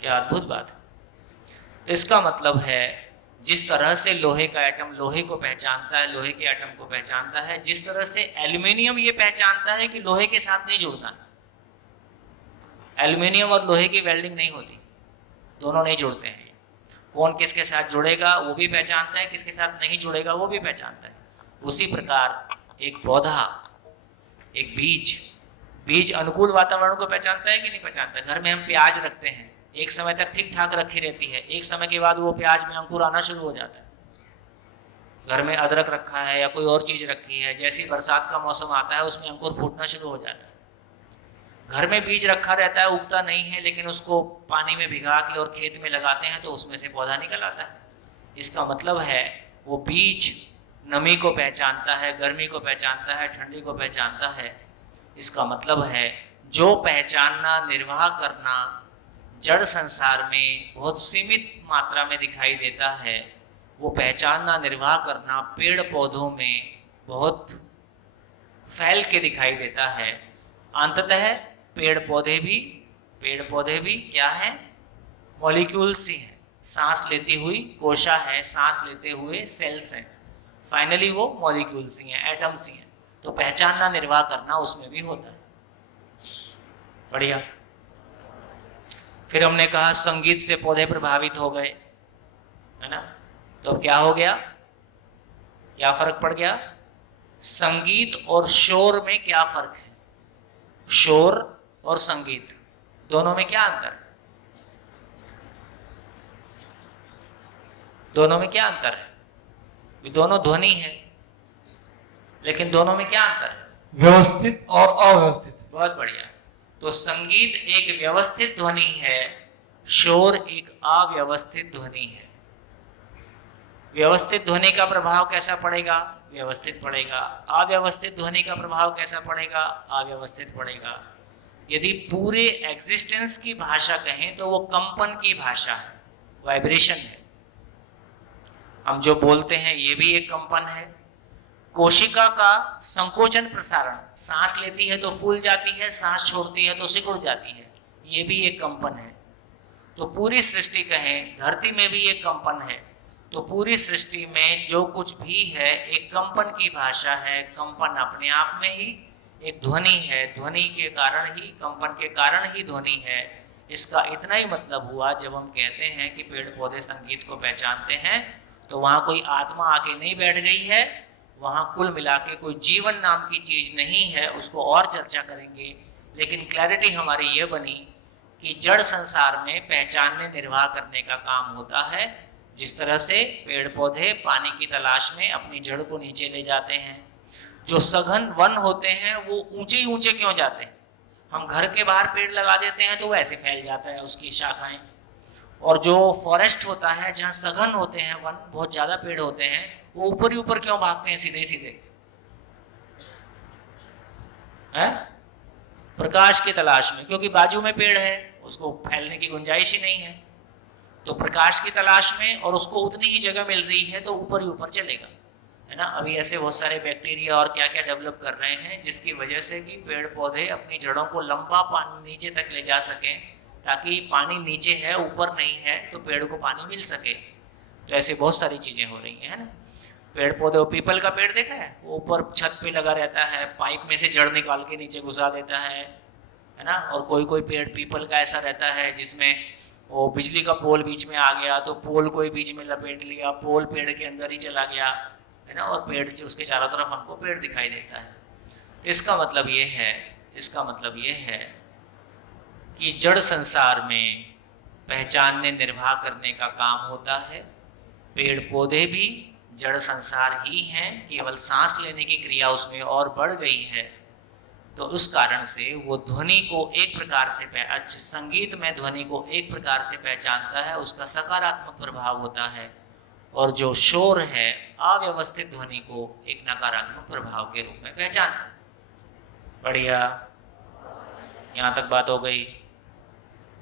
क्या अद्भुत बात है। तो इसका मतलब है जिस तरह से लोहे का एटम लोहे को पहचानता है, लोहे के एटम को पहचानता है, जिस तरह से एल्युमिनियम ये पहचानता है कि लोहे के साथ नहीं जुड़ना है। एल्युमिनियम और लोहे की वेल्डिंग नहीं होती, दोनों नहीं जुड़ते हैं। कौन किसके साथ जुड़ेगा वो भी पहचानता है, किसके साथ नहीं जुड़ेगा वो भी पहचानता है। उसी प्रकार एक पौधा, एक बीज अनुकूल वातावरण को पहचानता है कि नहीं पहचानता? घर में हम प्याज रखते हैं, एक समय तक ठीक ठाक रखी रहती है, एक समय के बाद वो प्याज में अंकुर आना शुरू हो जाता है। घर में अदरक रखा है या कोई और चीज रखी है, जैसी बरसात का मौसम आता है उसमें अंकुर फूटना शुरू हो जाता है। घर में बीज रखा रहता है, उगता नहीं है, लेकिन उसको पानी में भिगा के और खेत में लगाते हैं तो उसमें से पौधा निकल आता है। इसका मतलब है वो बीज नमी को पहचानता है, गर्मी को पहचानता है, ठंडी को पहचानता है। इसका मतलब है जो पहचानना, निर्वाह करना जड़ संसार में बहुत सीमित मात्रा में दिखाई देता है, वो पहचानना, निर्वाह करना पेड़ पौधों में बहुत फैल के दिखाई देता है। अंततः पेड़ पौधे भी क्या है? मॉलिक्यूल्स ही हैं, सांस लेती हुई कोशा है, सांस लेते हुए सेल्स हैं, फाइनली वो मॉलिक्यूल्स ही हैं, एटम्स ही हैं। तो पहचानना, निर्वाह करना उसमें भी होता है। बढ़िया। फिर हमने कहा संगीत से पौधे प्रभावित हो गए, है ना? तो क्या हो गया? क्या फर्क पड़ गया? संगीत और शोर में क्या फर्क है? शोर और संगीत दोनों में क्या अंतर है? दोनों में क्या अंतर है? दोनों ध्वनि है, लेकिन दोनों में क्या अंतर है? व्यवस्थित और अव्यवस्थित। बहुत बढ़िया। तो संगीत एक व्यवस्थित ध्वनि है, शोर एक अव्यवस्थित ध्वनि है। व्यवस्थित ध्वनि का प्रभाव कैसा पड़ेगा? व्यवस्थित पड़ेगा। अव्यवस्थित ध्वनि का प्रभाव कैसा पड़ेगा? अव्यवस्थित पड़ेगा। यदि पूरे एग्जिस्टेंस की भाषा कहें तो वो कंपन की भाषा है, वाइब्रेशन है। हम जो बोलते हैं ये भी एक कंपन है। कोशिका का संकोचन प्रसारण, सांस लेती है तो फूल जाती है, सांस छोड़ती है तो सिकुड़ जाती है, ये भी एक कंपन है। तो पूरी सृष्टि कहें, धरती में भी एक कंपन है। तो पूरी सृष्टि में जो कुछ भी है एक कंपन की भाषा है। कंपन अपने आप में ही एक ध्वनि है, ध्वनि के कारण ही, कंपन के कारण ही ध्वनि है। इसका इतना ही मतलब हुआ जब हम कहते हैं कि पेड़ पौधे संगीत को पहचानते हैं, तो वहाँ कोई आत्मा आके नहीं बैठ गई है, वहाँ कुल मिला के कोई जीवन नाम की चीज नहीं है, उसको और चर्चा करेंगे। लेकिन क्लैरिटी हमारी ये बनी कि जड़ संसार में पहचानने निर्वाह करने का काम होता है। जिस तरह से पेड़ पौधे पानी की तलाश में अपनी जड़ को नीचे ले जाते हैं, जो सघन वन होते हैं वो ऊंचे ऊंचे क्यों जाते हैं? हम घर के बाहर पेड़ लगा देते हैं तो वो ऐसे फैल जाता है उसकी शाखाएं। और जो फॉरेस्ट होता है, जहाँ सघन होते हैं वन, बहुत ज्यादा पेड़ होते हैं, वो ऊपर ही ऊपर क्यों भागते हैं सीधे सीधे? है प्रकाश की तलाश में, क्योंकि बाजू में पेड़ है, उसको फैलने की गुंजाइश ही नहीं है। तो प्रकाश की तलाश में, और उसको उतनी ही जगह मिल रही है तो ऊपर ही ऊपर चलेगा, है ना। अभी ऐसे बहुत सारे बैक्टीरिया और क्या क्या डेवलप कर रहे हैं, जिसकी वजह से कि पेड़ पौधे अपनी जड़ों को लंबा पानी नीचे तक ले जा सकें, ताकि पानी नीचे है ऊपर नहीं है तो पेड़ को पानी मिल सके। तो ऐसे बहुत सारी चीजें हो रही हैं, है ना। पेड़ पौधे, पीपल का पेड़ देखा है, वो ऊपर छत पे लगा रहता है, पाइप में से जड़ निकाल के नीचे घुसा देता है ना। और कोई कोई पेड़ पीपल का ऐसा रहता है जिसमें वो बिजली का पोल बीच में आ गया तो पोल को ही बीच में लपेट लिया, पोल पेड़ के अंदर ही चला गया, है ना। और पेड़ जो उसके चारों तरफ हमको पेड़ दिखाई देता है। तो इसका मतलब ये है कि जड़ संसार में पहचानने निर्वाह करने का काम होता है। पेड़ पौधे भी जड़ संसार ही हैं, केवल सांस लेने की क्रिया उसमें और बढ़ गई है। तो उस कारण से वो ध्वनि को एक प्रकार से संगीत में ध्वनि को एक प्रकार से पहचानता है, उसका सकारात्मक प्रभाव होता है। और जो शोर है, अव्यवस्थित ध्वनि को एक नकारात्मक प्रभाव के रूप में पहचानता है। बढ़िया, यहाँ तक बात हो गई,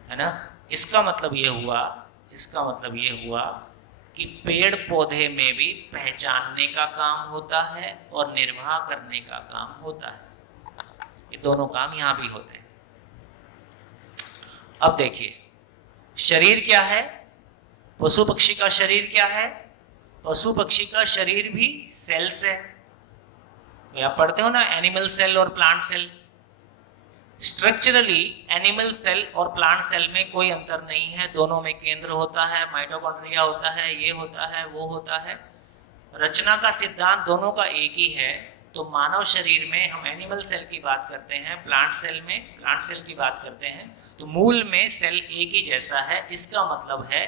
है ना। इसका मतलब ये हुआ कि पेड़ पौधे में भी पहचानने का काम होता है और निर्वाह करने का काम होता है। ये दोनों काम यहाँ भी होते हैं। अब देखिए, शरीर क्या है? पशु पक्षी का शरीर क्या है? पशु पक्षी का शरीर भी सेल्स है। आप पढ़ते हो ना, एनिमल सेल और plant cell. Structurally animal cell और प्लांट सेल में कोई अंतर नहीं है, दोनों में केंद्र होता है, माइटोकॉन्ड्रिया होता है, ये होता है, वो होता है। रचना का सिद्धांत दोनों का एक ही है। तो मानव शरीर में हम एनिमल सेल की बात करते हैं, प्लांट सेल की बात करते हैं, तो मूल में सेल एक ही जैसा है। इसका मतलब है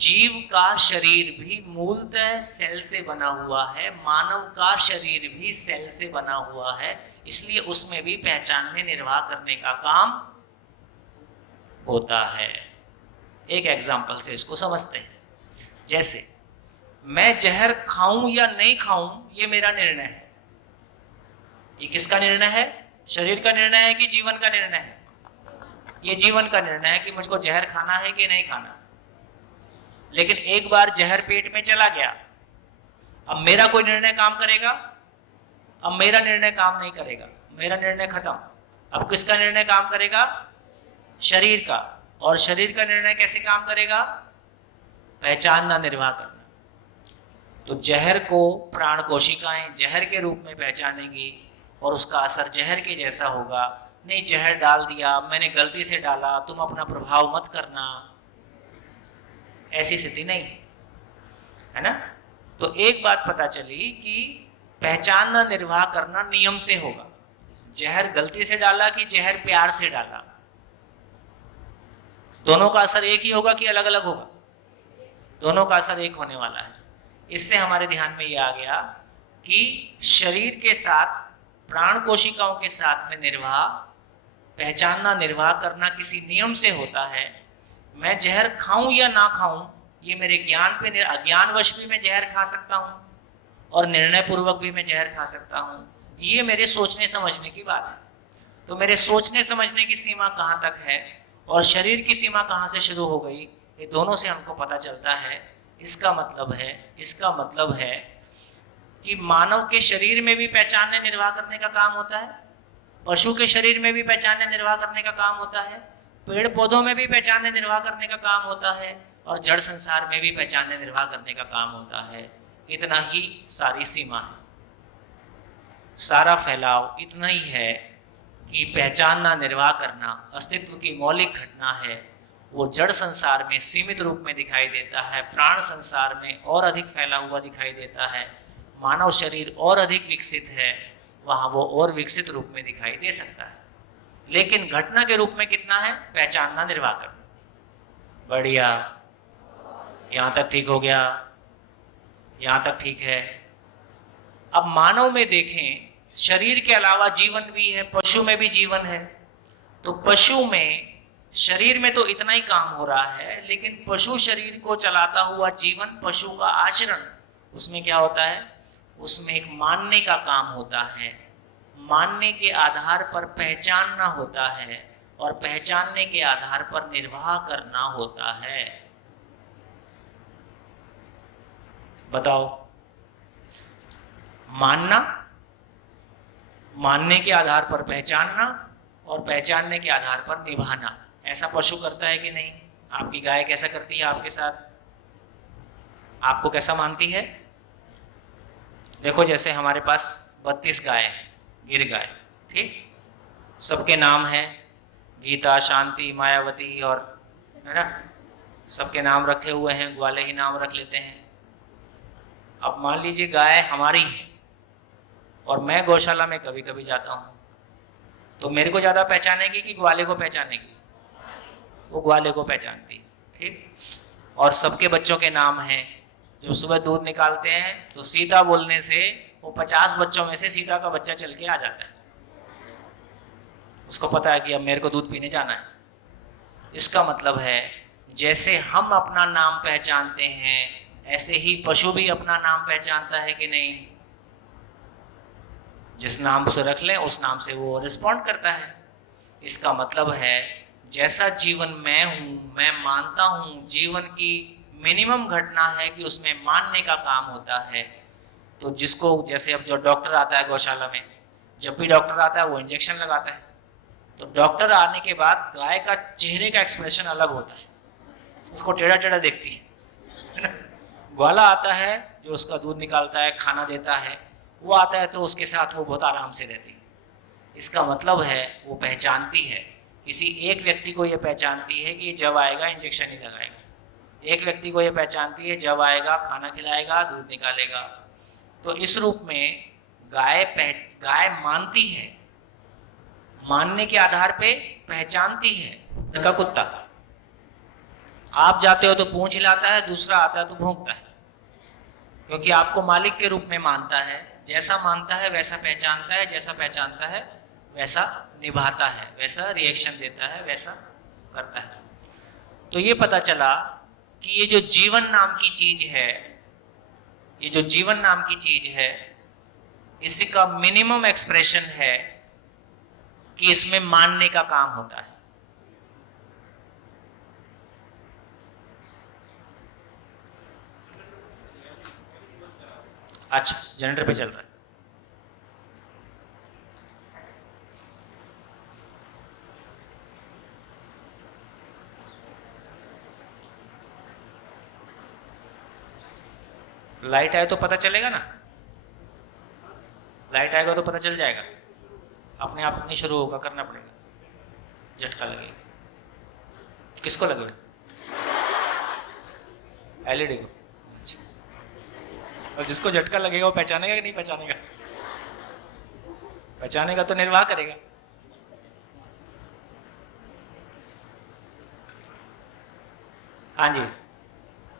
जीव का शरीर भी मूलतः सेल से बना हुआ है, मानव का शरीर भी सेल से बना हुआ है, इसलिए उसमें भी पहचानने निर्वाह करने का काम होता है। एक एग्जाम्पल से इसको समझते हैं। जैसे मैं जहर खाऊं या नहीं खाऊं, ये मेरा निर्णय है। ये किसका निर्णय है? शरीर का निर्णय है कि जीवन का निर्णय है? ये जीवन का निर्णय है कि मुझको जहर खाना है कि नहीं खाना। लेकिन एक बार जहर पेट में चला गया, अब मेरा कोई निर्णय काम करेगा? अब मेरा निर्णय काम नहीं करेगा, मेरा निर्णय खत्म। अब किसका निर्णय काम करेगा? शरीर का। और शरीर का निर्णय कैसे काम करेगा? पहचानना, निर्वाह करना। तो जहर को प्राण कोशिकाएं जहर के रूप में पहचानेंगी और उसका असर जहर के जैसा होगा। नहीं, जहर डाल दिया, मैंने गलती से डाला, तुम अपना प्रभाव मत करना, ऐसी स्थिति नहीं है ना। तो एक बात पता चली कि पहचानना निर्वाह करना नियम से होगा। जहर गलती से डाला कि जहर प्यार से डाला, दोनों का असर एक ही होगा कि अलग अलग होगा? दोनों का असर एक होने वाला है। इससे हमारे ध्यान में यह आ गया कि शरीर के साथ, प्राण कोशिकाओं के साथ में निर्वाह, पहचानना निर्वाह करना किसी नियम से होता है। मैं जहर खाऊं या ना खाऊं, ये मेरे ज्ञान पे, अज्ञानवश भी मैं जहर खा सकता हूं और निर्णय पूर्वक भी मैं जहर खा सकता हूं। ये मेरे सोचने समझने की बात है। तो मेरे सोचने समझने की सीमा कहाँ तक है और शरीर की सीमा कहाँ से शुरू हो गई, ये दोनों से हमको पता चलता है। इसका मतलब है कि मानव के शरीर में भी पहचानने निर्वाह करने का काम होता है, पशु के शरीर में भी पहचानने निर्वाह करने का काम होता है, पेड़ पौधों में भी पहचानने निर्वाह करने का काम होता है, और जड़ संसार में भी पहचानने निर्वाह करने का काम होता है। इतना ही सारी सीमा है, सारा फैलाव इतना ही है कि पहचानना निर्वाह करना अस्तित्व की मौलिक घटना है। वो जड़ संसार में सीमित रूप में दिखाई देता है, प्राण संसार में और अधिक फैला हुआ दिखाई देता है, मानव शरीर और अधिक विकसित है, वहां वो और विकसित रूप में दिखाई दे सकता है। लेकिन घटना के रूप में कितना है? पहचानना, निर्वाह करना। बढ़िया, यहां तक ठीक हो गया, यहां तक ठीक है। अब मानव में देखें, शरीर के अलावा जीवन भी है, पशु में भी जीवन है। तो पशु में शरीर में तो इतना ही काम हो रहा है, लेकिन पशु शरीर को चलाता हुआ जीवन, पशु का आचरण, उसमें क्या होता है? उसमें एक मानने का काम होता है, मानने के आधार पर पहचानना होता है, और पहचानने के आधार पर निर्वाह करना होता है। बताओ, मानना, मानने के आधार पर पहचानना, और पहचानने के आधार पर निभाना, ऐसा पशु करता है कि नहीं? आपकी गाय कैसा करती है आपके साथ? आपको कैसा मानती है? देखो, जैसे हमारे पास 32 गाय हैं, गिर गाय, ठीक, सबके नाम हैं, गीता, शांति, मायावती, और है ना, सबके नाम रखे हुए हैं, ग्वाले ही नाम रख लेते हैं। अब मान लीजिए गाय हमारी है और मैं गौशाला में कभी कभी जाता हूँ, तो मेरे को ज़्यादा पहचानेगी कि ग्वाले को पहचानेगी? वो ग्वाले को पहचानती, ठीक। और सबके बच्चों के नाम हैं, जो सुबह दूध निकालते हैं तो सीता बोलने से वो 50 बच्चों में से सीता का बच्चा चल के आ जाता है। उसको पता है कि अब मेरे को दूध पीने जाना है। इसका मतलब है, जैसे हम अपना नाम पहचानते हैं, ऐसे ही पशु भी अपना नाम पहचानता है कि नहीं? जिस नाम से रख लें उस नाम से वो रिस्पॉन्ड करता है। इसका मतलब है, जैसा जीवन मैं हूँ, मैं मानता हूँ, जीवन की मिनिमम घटना है कि उसमें मानने का काम होता है। तो जिसको, जैसे अब जो डॉक्टर आता है गौशाला में, जब भी डॉक्टर आता है वो इंजेक्शन लगाता है, तो डॉक्टर आने के बाद गाय का चेहरे का एक्सप्रेशन अलग होता है, उसको टेढ़ा टेढ़ा देखती है ना। ग्वाला आता है जो उसका दूध निकालता है, खाना देता है, वो आता है तो उसके साथ वो बहुत आराम से रहती है। इसका मतलब है वो पहचानती है, किसी एक व्यक्ति को ये पहचानती है कि जब आएगा इंजेक्शन ही लगाएगा, एक व्यक्ति को ये पहचानती है जब आएगा खाना खिलाएगा, दूध निकालेगा। तो इस रूप में गाय मानती है, मानने के आधार पे पहचानती है। का कुत्ता, आप जाते हो तो पूंछ हिलाता है, दूसरा आता है तो भौंकता है, क्योंकि आपको मालिक के रूप में मानता है। जैसा मानता है वैसा पहचानता है, जैसा पहचानता है वैसा निभाता है, वैसा रिएक्शन देता है, वैसा करता है। तो ये पता चला कि ये जो जीवन नाम की चीज है, ये जो जीवन नाम की चीज है, इसी का मिनिमम एक्सप्रेशन है कि इसमें मानने का काम होता है। अच्छा, जनरेटर पे चल रहा है। लाइट आए तो पता चलेगा ना, लाइट आएगा तो पता चल जाएगा, अपने आप नहीं शुरू होगा, करना पड़ेगा, झटका लगेगा। किसको लगे? एलईडी को। और जिसको झटका लगेगा वो पहचानेगा कि नहीं पहचानेगा? पहचानेगा तो निर्वाह करेगा। हाँ जी,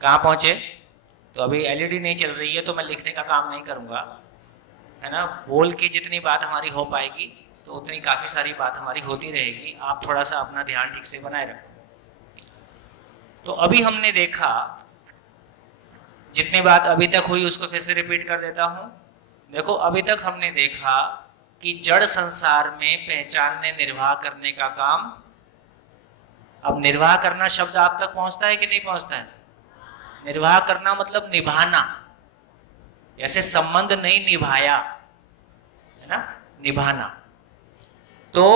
कहाँ पहुंचे? तो अभी एलईडी नहीं चल रही है तो मैं लिखने का काम नहीं करूंगा, है ना। बोल के जितनी बात हमारी हो पाएगी तो उतनी काफी सारी बात हमारी होती रहेगी। आप थोड़ा सा अपना ध्यान ठीक से बनाए रखो। तो अभी हमने देखा, जितनी बात अभी तक हुई उसको फिर से रिपीट कर देता हूं। देखो, अभी तक हमने देखा कि जड़ संसार में पहचानने, निर्वाह करने का काम। अब निर्वाह करना शब्द आप तक पहुंचता है कि नहीं पहुंचता है? निर्वाह करना मतलब निभाना, जैसे संबंध नहीं निभाया, है ना, निभाना। तो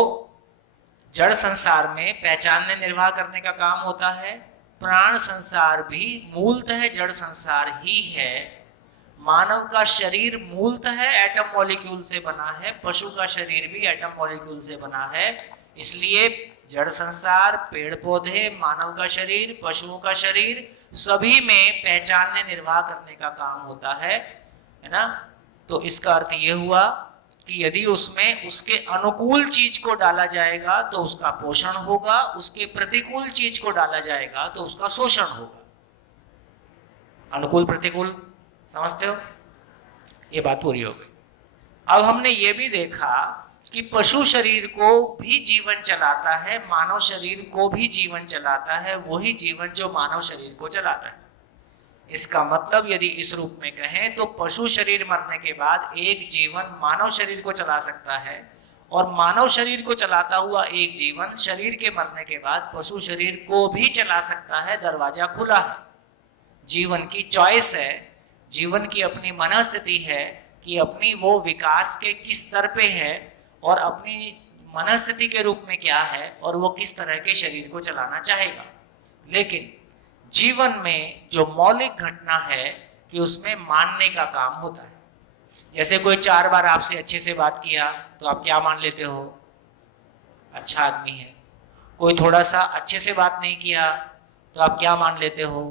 जड़ संसार में पहचानने, निर्वाह करने का काम होता है। प्राण संसार भी मूलतः जड़ संसार ही है। मानव का शरीर मूलतः एटम मॉलिक्यूल से बना है, पशु का शरीर भी एटम मॉलिक्यूल से बना है। इसलिए जड़ संसार, पेड़ पौधे, मानव का शरीर, पशुओं का शरीर, सभी में पहचानने, निर्वाह करने का काम होता है ना। तो इसका अर्थ ये हुआ कि यदि उसमें उसके अनुकूल चीज को डाला जाएगा तो उसका पोषण होगा, उसके प्रतिकूल चीज को डाला जाएगा तो उसका शोषण होगा। अनुकूल प्रतिकूल समझते हो? ये बात पूरी हो गई। अब हमने ये भी देखा कि पशु शरीर को भी जीवन चलाता है, मानव शरीर को भी जीवन चलाता है वही जीवन जो मानव शरीर को चलाता है। इसका मतलब यदि इस रूप में कहें तो पशु शरीर मरने के बाद एक जीवन मानव शरीर को चला सकता है, और मानव शरीर को चलाता हुआ एक जीवन शरीर के मरने के बाद पशु शरीर को भी चला सकता है। दरवाजा खुला है, जीवन की चॉइस है, जीवन की अपनी मनस्थिति है कि अपनी वो विकास के किस स्तर पे है और अपनी मनस्थिति के रूप में क्या है और वो किस तरह के शरीर को चलाना चाहेगा। लेकिन जीवन में जो मौलिक घटना है कि उसमें मानने का काम होता है। जैसे कोई 4 बार आपसे अच्छे से बात किया तो आप क्या मान लेते हो? अच्छा आदमी है। कोई थोड़ा सा अच्छे से बात नहीं किया तो आप क्या मान लेते हो?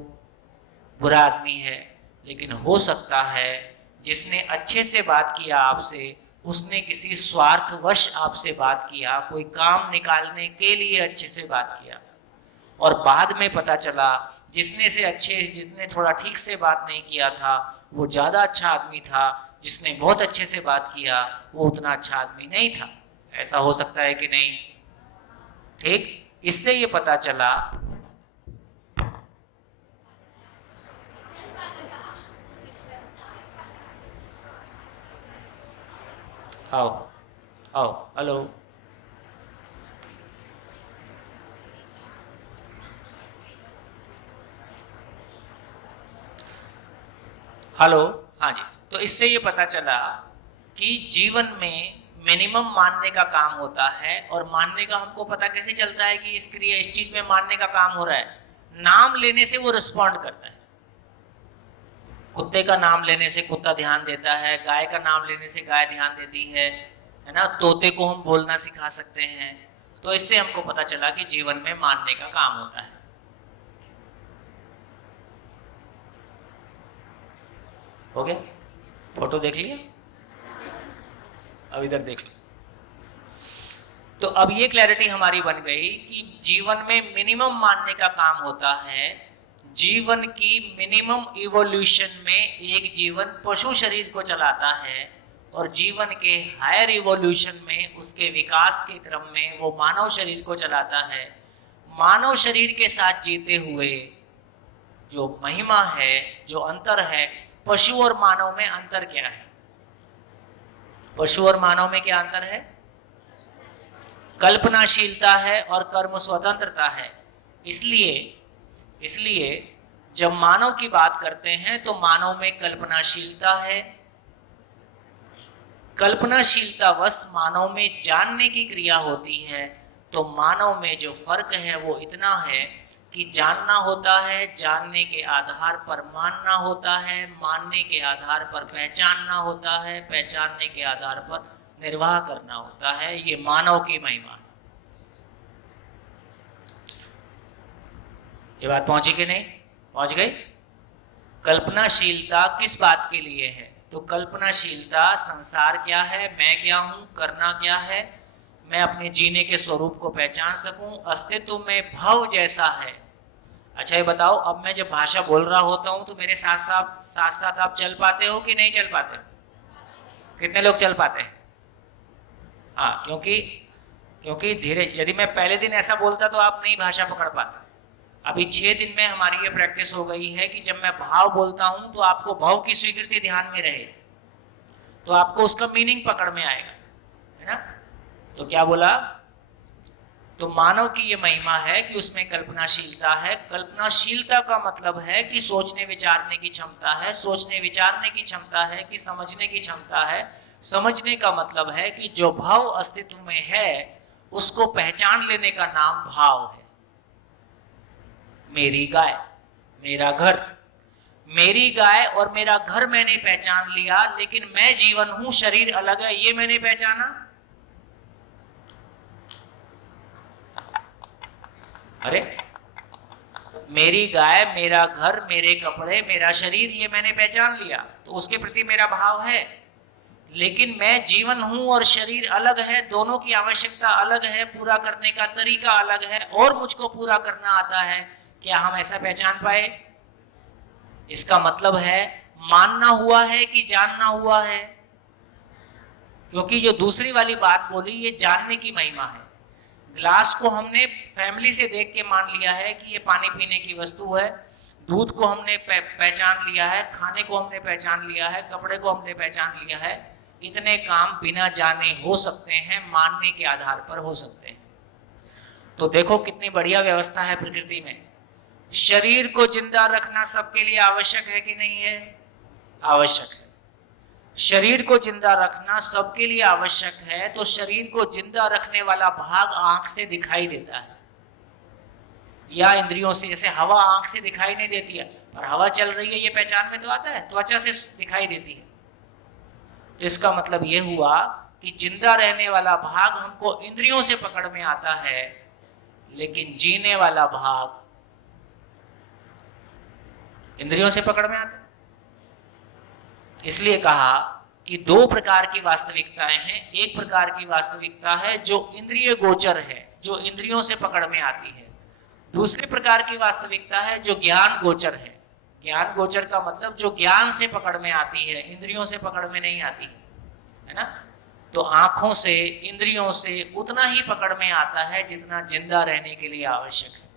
बुरा आदमी है। लेकिन हो सकता है जिसने अच्छे से बात किया आपसे, उसने किसी स्वार्थवश आपसे बात किया, कोई काम निकालने के लिए अच्छे से बात किया, और बाद में पता चला जिसने थोड़ा ठीक से बात नहीं किया था वो ज़्यादा अच्छा आदमी था, जिसने बहुत अच्छे से बात किया वो उतना अच्छा आदमी नहीं था। ऐसा हो सकता है कि नहीं? ठीक, इससे ये पता चला आओ आओ हेलो हेलो हाँ जी। तो इससे ये पता चला कि जीवन में मिनिमम मानने का काम होता है, और मानने का हमको पता कैसे चलता है कि इस क्रिया इस चीज में मानने का काम हो रहा है? नाम लेने से वो रिस्पॉन्ड करता है। कुत्ते का नाम लेने से कुत्ता ध्यान देता है, गाय का नाम लेने से गाय ध्यान देती है ना। तोते को हम बोलना सिखा सकते हैं। तो इससे हमको पता चला कि जीवन में मानने का काम होता है। हो गया? फोटो देख लिया? अब इधर देख लो। तो अब ये क्लैरिटी हमारी बन गई कि जीवन में मिनिमम मानने का काम होता है। जीवन की मिनिमम इवोल्यूशन में एक जीवन पशु शरीर को चलाता है, और जीवन के हायर इवोल्यूशन में उसके विकास के क्रम में वो मानव शरीर को चलाता है। मानव शरीर के साथ जीते हुए जो महिमा है, जो अंतर है, पशु और मानव में अंतर क्या है? पशु और मानव में क्या अंतर है? कल्पनाशीलता है और कर्म स्वतंत्रता है। इसलिए जब मानव की बात करते हैं तो मानव में कल्पनाशीलता है। कल्पनाशीलतावश मानव में जानने की क्रिया होती है। तो मानव में जो फर्क है वो इतना है कि जानना होता है, जानने के आधार पर मानना होता है, मानने के आधार पर पहचानना होता है, पहचानने के आधार पर निर्वाह करना होता है। ये मानव की महिमा है। ये बात पहुंची कि नहीं? पहुंच गई? कल्पनाशीलता किस बात के लिए है? तो कल्पनाशीलता संसार क्या है, मैं क्या हूं, करना क्या है, मैं अपने जीने के स्वरूप को पहचान सकूं, अस्तित्व में भव जैसा है। अच्छा ये बताओ, अब मैं जब भाषा बोल रहा होता हूं तो मेरे साथ साथ आप चल पाते हो कि नहीं चल पाते? कितने लोग चल पाते हैं? हाँ, क्योंकि धीरे, यदि मैं पहले दिन ऐसा बोलता तो आप नहीं भाषा पकड़ पाते। अभी 6 दिन में हमारी ये प्रैक्टिस हो गई है कि जब मैं भाव बोलता हूं तो आपको भाव की स्वीकृति ध्यान में रहे, तो आपको उसका मीनिंग पकड़ में आएगा, है ना। तो क्या बोला? तो मानव की ये महिमा है कि उसमें कल्पनाशीलता है। कल्पनाशीलता का मतलब है कि सोचने विचारने की क्षमता है, सोचने विचारने की क्षमता है कि समझने की क्षमता है। समझने का मतलब है कि जो भाव अस्तित्व में है उसको पहचान लेने का नाम भाव है। मेरी गाय, मेरा घर, मेरी गाय और मेरा घर मैंने पहचान लिया, लेकिन मैं जीवन हूं, शरीर अलग है, ये मैंने पहचाना। अरे मेरी गाय, मेरा घर, मेरे कपड़े, मेरा शरीर, ये मैंने पहचान लिया, तो उसके प्रति मेरा भाव है। लेकिन मैं जीवन हूं और शरीर अलग है, दोनों की आवश्यकता अलग है, पूरा करने का तरीका अलग है और मुझको पूरा करना आता है, क्या हम ऐसा पहचान पाए? इसका मतलब है मानना हुआ है कि जानना हुआ है? क्योंकि जो दूसरी वाली बात बोली ये जानने की महिमा है। ग्लास को हमने फैमिली से देख के मान लिया है कि ये पानी पीने की वस्तु है, दूध को हमने पहचान लिया है, खाने को हमने पहचान लिया है, कपड़े को हमने पहचान लिया है। इतने काम बिना जाने हो सकते हैं, मानने के आधार पर हो सकते हैं। तो देखो कितनी बढ़िया व्यवस्था है प्रकृति में। शरीर को जिंदा रखना सबके लिए आवश्यक है कि नहीं है? आवश्यक है। शरीर को जिंदा रखना सबके लिए आवश्यक है, तो शरीर को जिंदा रखने वाला भाग आंख से दिखाई देता है या इंद्रियों से। जैसे हवा आंख से दिखाई नहीं देती है, पर हवा चल रही है ये पहचान में तो आता है, त्वचा से दिखाई देती है। तो इसका मतलब ये हुआ कि जिंदा रहने वाला भाग हमको इंद्रियों से पकड़ में आता है, लेकिन जीने वाला भाग इंद्रियों से पकड़ में आता है। इसलिए कहा कि दो प्रकार की वास्तविकताएं हैं। एक प्रकार की वास्तविकता है जो इंद्रिय गोचर है, जो इंद्रियों से पकड़ में आती है। दूसरे प्रकार की वास्तविकता है जो ज्ञान गोचर है। ज्ञान गोचर का मतलब जो ज्ञान से पकड़ में आती है, इंद्रियों से पकड़ में नहीं आती है ना। तो आंखों से, इंद्रियों से उतना ही पकड़ में आता है जितना जिंदा रहने के लिए आवश्यक है।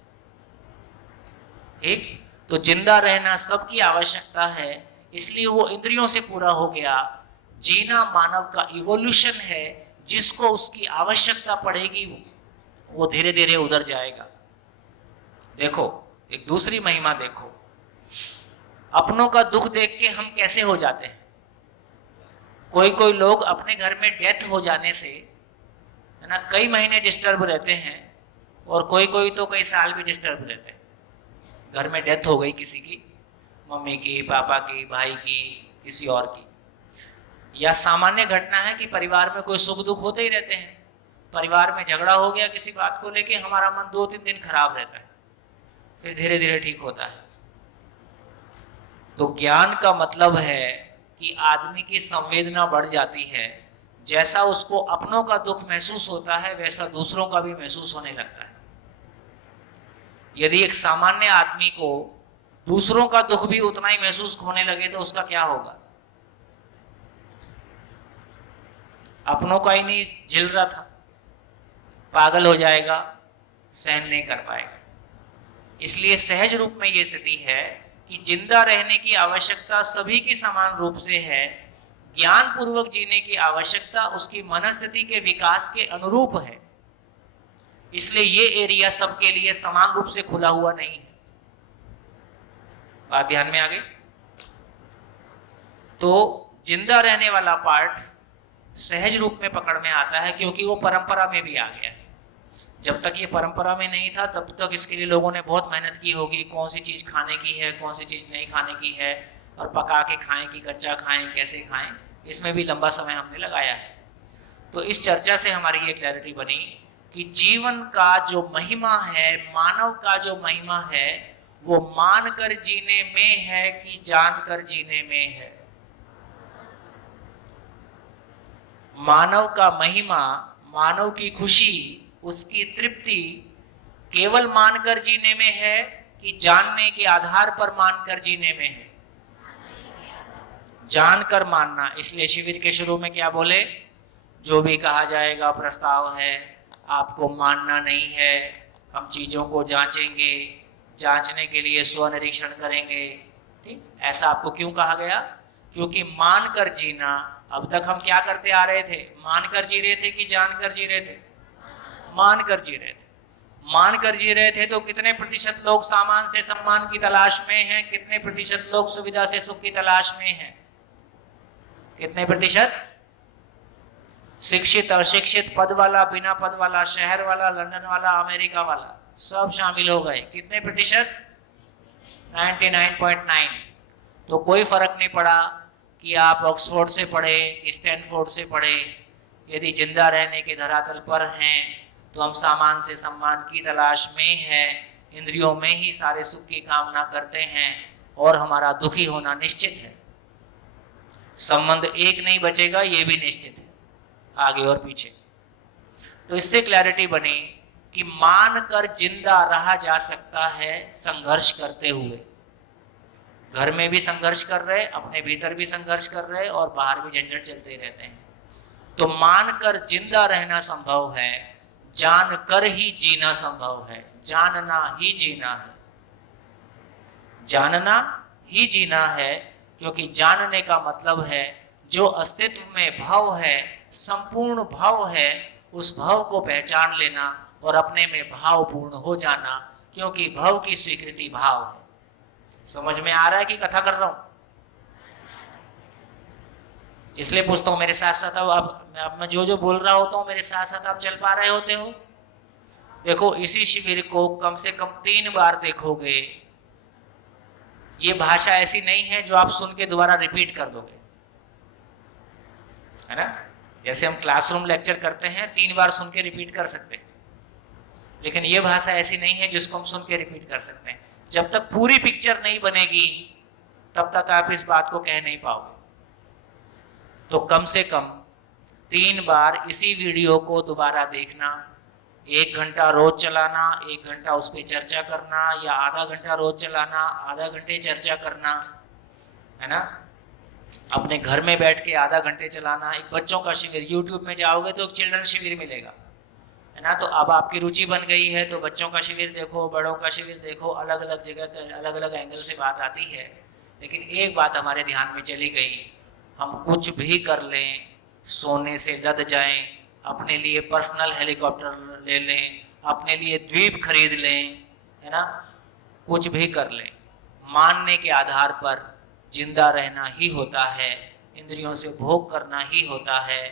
ठीक, तो जिंदा रहना सबकी आवश्यकता है, इसलिए वो इंद्रियों से पूरा हो गया। जीना मानव का इवोल्यूशन है, जिसको उसकी आवश्यकता पड़ेगी वो धीरे धीरे उधर जाएगा। देखो एक दूसरी महिमा देखो, अपनों का दुख देख के हम कैसे हो जाते हैं। कोई लोग अपने घर में डेथ हो जाने से, है ना, कई महीने डिस्टर्ब रहते हैं, और कोई तो कई साल भी डिस्टर्ब रहते हैं। घर में डेथ हो गई किसी की, मम्मी की, पापा की, भाई की, किसी और की, या सामान्य घटना है कि परिवार में कोई सुख दुख होते ही रहते हैं। परिवार में झगड़ा हो गया किसी बात को लेके, हमारा मन 2-3 दिन खराब रहता है, फिर धीरे धीरे ठीक होता है। तो ज्ञान का मतलब है कि आदमी की संवेदना बढ़ जाती है। जैसा उसको अपनों का दुख महसूस होता है, वैसा दूसरों का भी महसूस होने लगता है। यदि एक सामान्य आदमी को दूसरों का दुख भी उतना ही महसूस होने लगे तो उसका क्या होगा? अपनों का ही नहीं झेल रहा था, पागल हो जाएगा, सहन नहीं कर पाएगा। इसलिए सहज रूप में यह स्थिति है कि जिंदा रहने की आवश्यकता सभी की समान रूप से है। ज्ञान पूर्वक जीने की आवश्यकता उसकी मनस्थिति के विकास के अनुरूप है। इसलिए ये एरिया सबके लिए समान रूप से खुला हुआ नहीं है। बात ध्यान में आ गई? तो जिंदा रहने वाला पार्ट सहज रूप में पकड़ में आता है, क्योंकि वो परंपरा में भी आ गया है। जब तक ये परंपरा में नहीं था तब तक इसके लिए लोगों ने बहुत मेहनत की होगी, कौन सी चीज खाने की है, कौन सी चीज नहीं खाने की है, और पका के खाएं कि कच्चा खाएं, कैसे खाएं, इसमें भी लंबा समय हमने लगाया है। तो इस चर्चा से हमारी ये क्लैरिटी बनी कि जीवन का जो महिमा है, मानव का जो महिमा है, वो मानकर जीने में है कि जानकर जीने में है। मानव का महिमा, मानव की खुशी, उसकी तृप्ति केवल मानकर जीने में है कि जानने के आधार पर मानकर जीने में है? जानकर मानना। इसलिए शिविर के शुरू में क्या बोले? जो भी कहा जाएगा प्रस्ताव है, आपको मानना नहीं है। हम चीजों को जांचेंगे, जांचने के लिए स्वनिरीक्षण करेंगे। ठीक, ऐसा आपको क्यों कहा गया? क्योंकि मानकर जीना, अब तक हम क्या करते आ रहे थे? मानकर जी रहे थे कि जानकर जी रहे थे? मानकर जी रहे थे। मानकर जी रहे थे तो कितने प्रतिशत लोग सामान से सम्मान की तलाश में हैं? कितने प्रतिशत लोग सुविधा से सुख की तलाश में हैं? कितने प्रतिशत? शिक्षित, अशिक्षित, पद वाला, बिना पद वाला, शहर वाला, लंदन वाला, अमेरिका वाला, सब शामिल हो गए। कितने प्रतिशत? 99.9। तो कोई फर्क नहीं पड़ा कि आप ऑक्सफोर्ड से पढ़े कि स्टैनफोर्ड से पढ़े। यदि जिंदा रहने के धरातल पर हैं तो हम सामान से सम्मान की तलाश में हैं, इंद्रियों में ही सारे सुख की कामना करते हैं, और हमारा दुखी होना निश्चित है। संबंध एक नहीं बचेगा, ये भी निश्चित है, आगे और पीछे। तो इससे क्लैरिटी बनी कि मानकर जिंदा रहा जा सकता है संघर्ष करते हुए। घर में भी संघर्ष कर रहे, अपने भीतर भी संघर्ष कर रहे और बाहर भी झंझट चलते ही रहते हैं। तो मानकर जिंदा रहना संभव है, जानकर ही जीना संभव है। जानना ही जीना है, जानना ही जीना है, क्योंकि जानने का मतलब है जो अस्तित्व में भव है, संपूर्ण भव है, उस भव को पहचान लेना और अपने में भावपूर्ण हो जाना, क्योंकि भव की स्वीकृति भाव है। समझ में आ रहा है कि कथा कर रहा हूं? इसलिए पूछता हूं मेरे साथ साथ अब मैं जो बोल रहा होता हूं मेरे साथ साथ आप चल पा रहे होते हो? देखो, इसी शिविर को कम से कम 3 बार देखोगे। ये भाषा ऐसी नहीं है जो आप सुन के दोबारा रिपीट कर दोगे, है ना? जैसे हम क्लासरूम लेक्चर करते हैं 3 बार सुन के रिपीट कर सकते हैं, लेकिन ये भाषा ऐसी नहीं है जिसको हम सुन के रिपीट कर सकते हैं। जब तक पूरी पिक्चर नहीं बनेगी तब तक आप इस बात को कह नहीं पाओगे। तो कम से कम 3 बार इसी वीडियो को दोबारा देखना, 1 घंटा रोज चलाना, 1 घंटा उस पर चर्चा करना, या आधा घंटा रोज चलाना, आधा घंटे चर्चा करना, है ना? अपने घर में बैठ के आधा घंटे चलाना। एक बच्चों का शिविर, यूट्यूब में जाओगे तो एक चिल्ड्रन शिविर मिलेगा, है ना? तो अब आपकी रुचि बन गई है तो बच्चों का शिविर देखो, बड़ों का शिविर देखो, अलग अलग जगह अलग अलग एंगल से बात आती है। लेकिन एक बात हमारे ध्यान में चली गई, हम कुछ भी कर लें, सोने से लद जाएं, अपने लिए पर्सनल हेलीकॉप्टर ले लें, अपने लिए द्वीप खरीद लें, है ना? कुछ भी कर लें, मानने के आधार पर जिंदा रहना ही होता है, इंद्रियों से भोग करना ही होता है,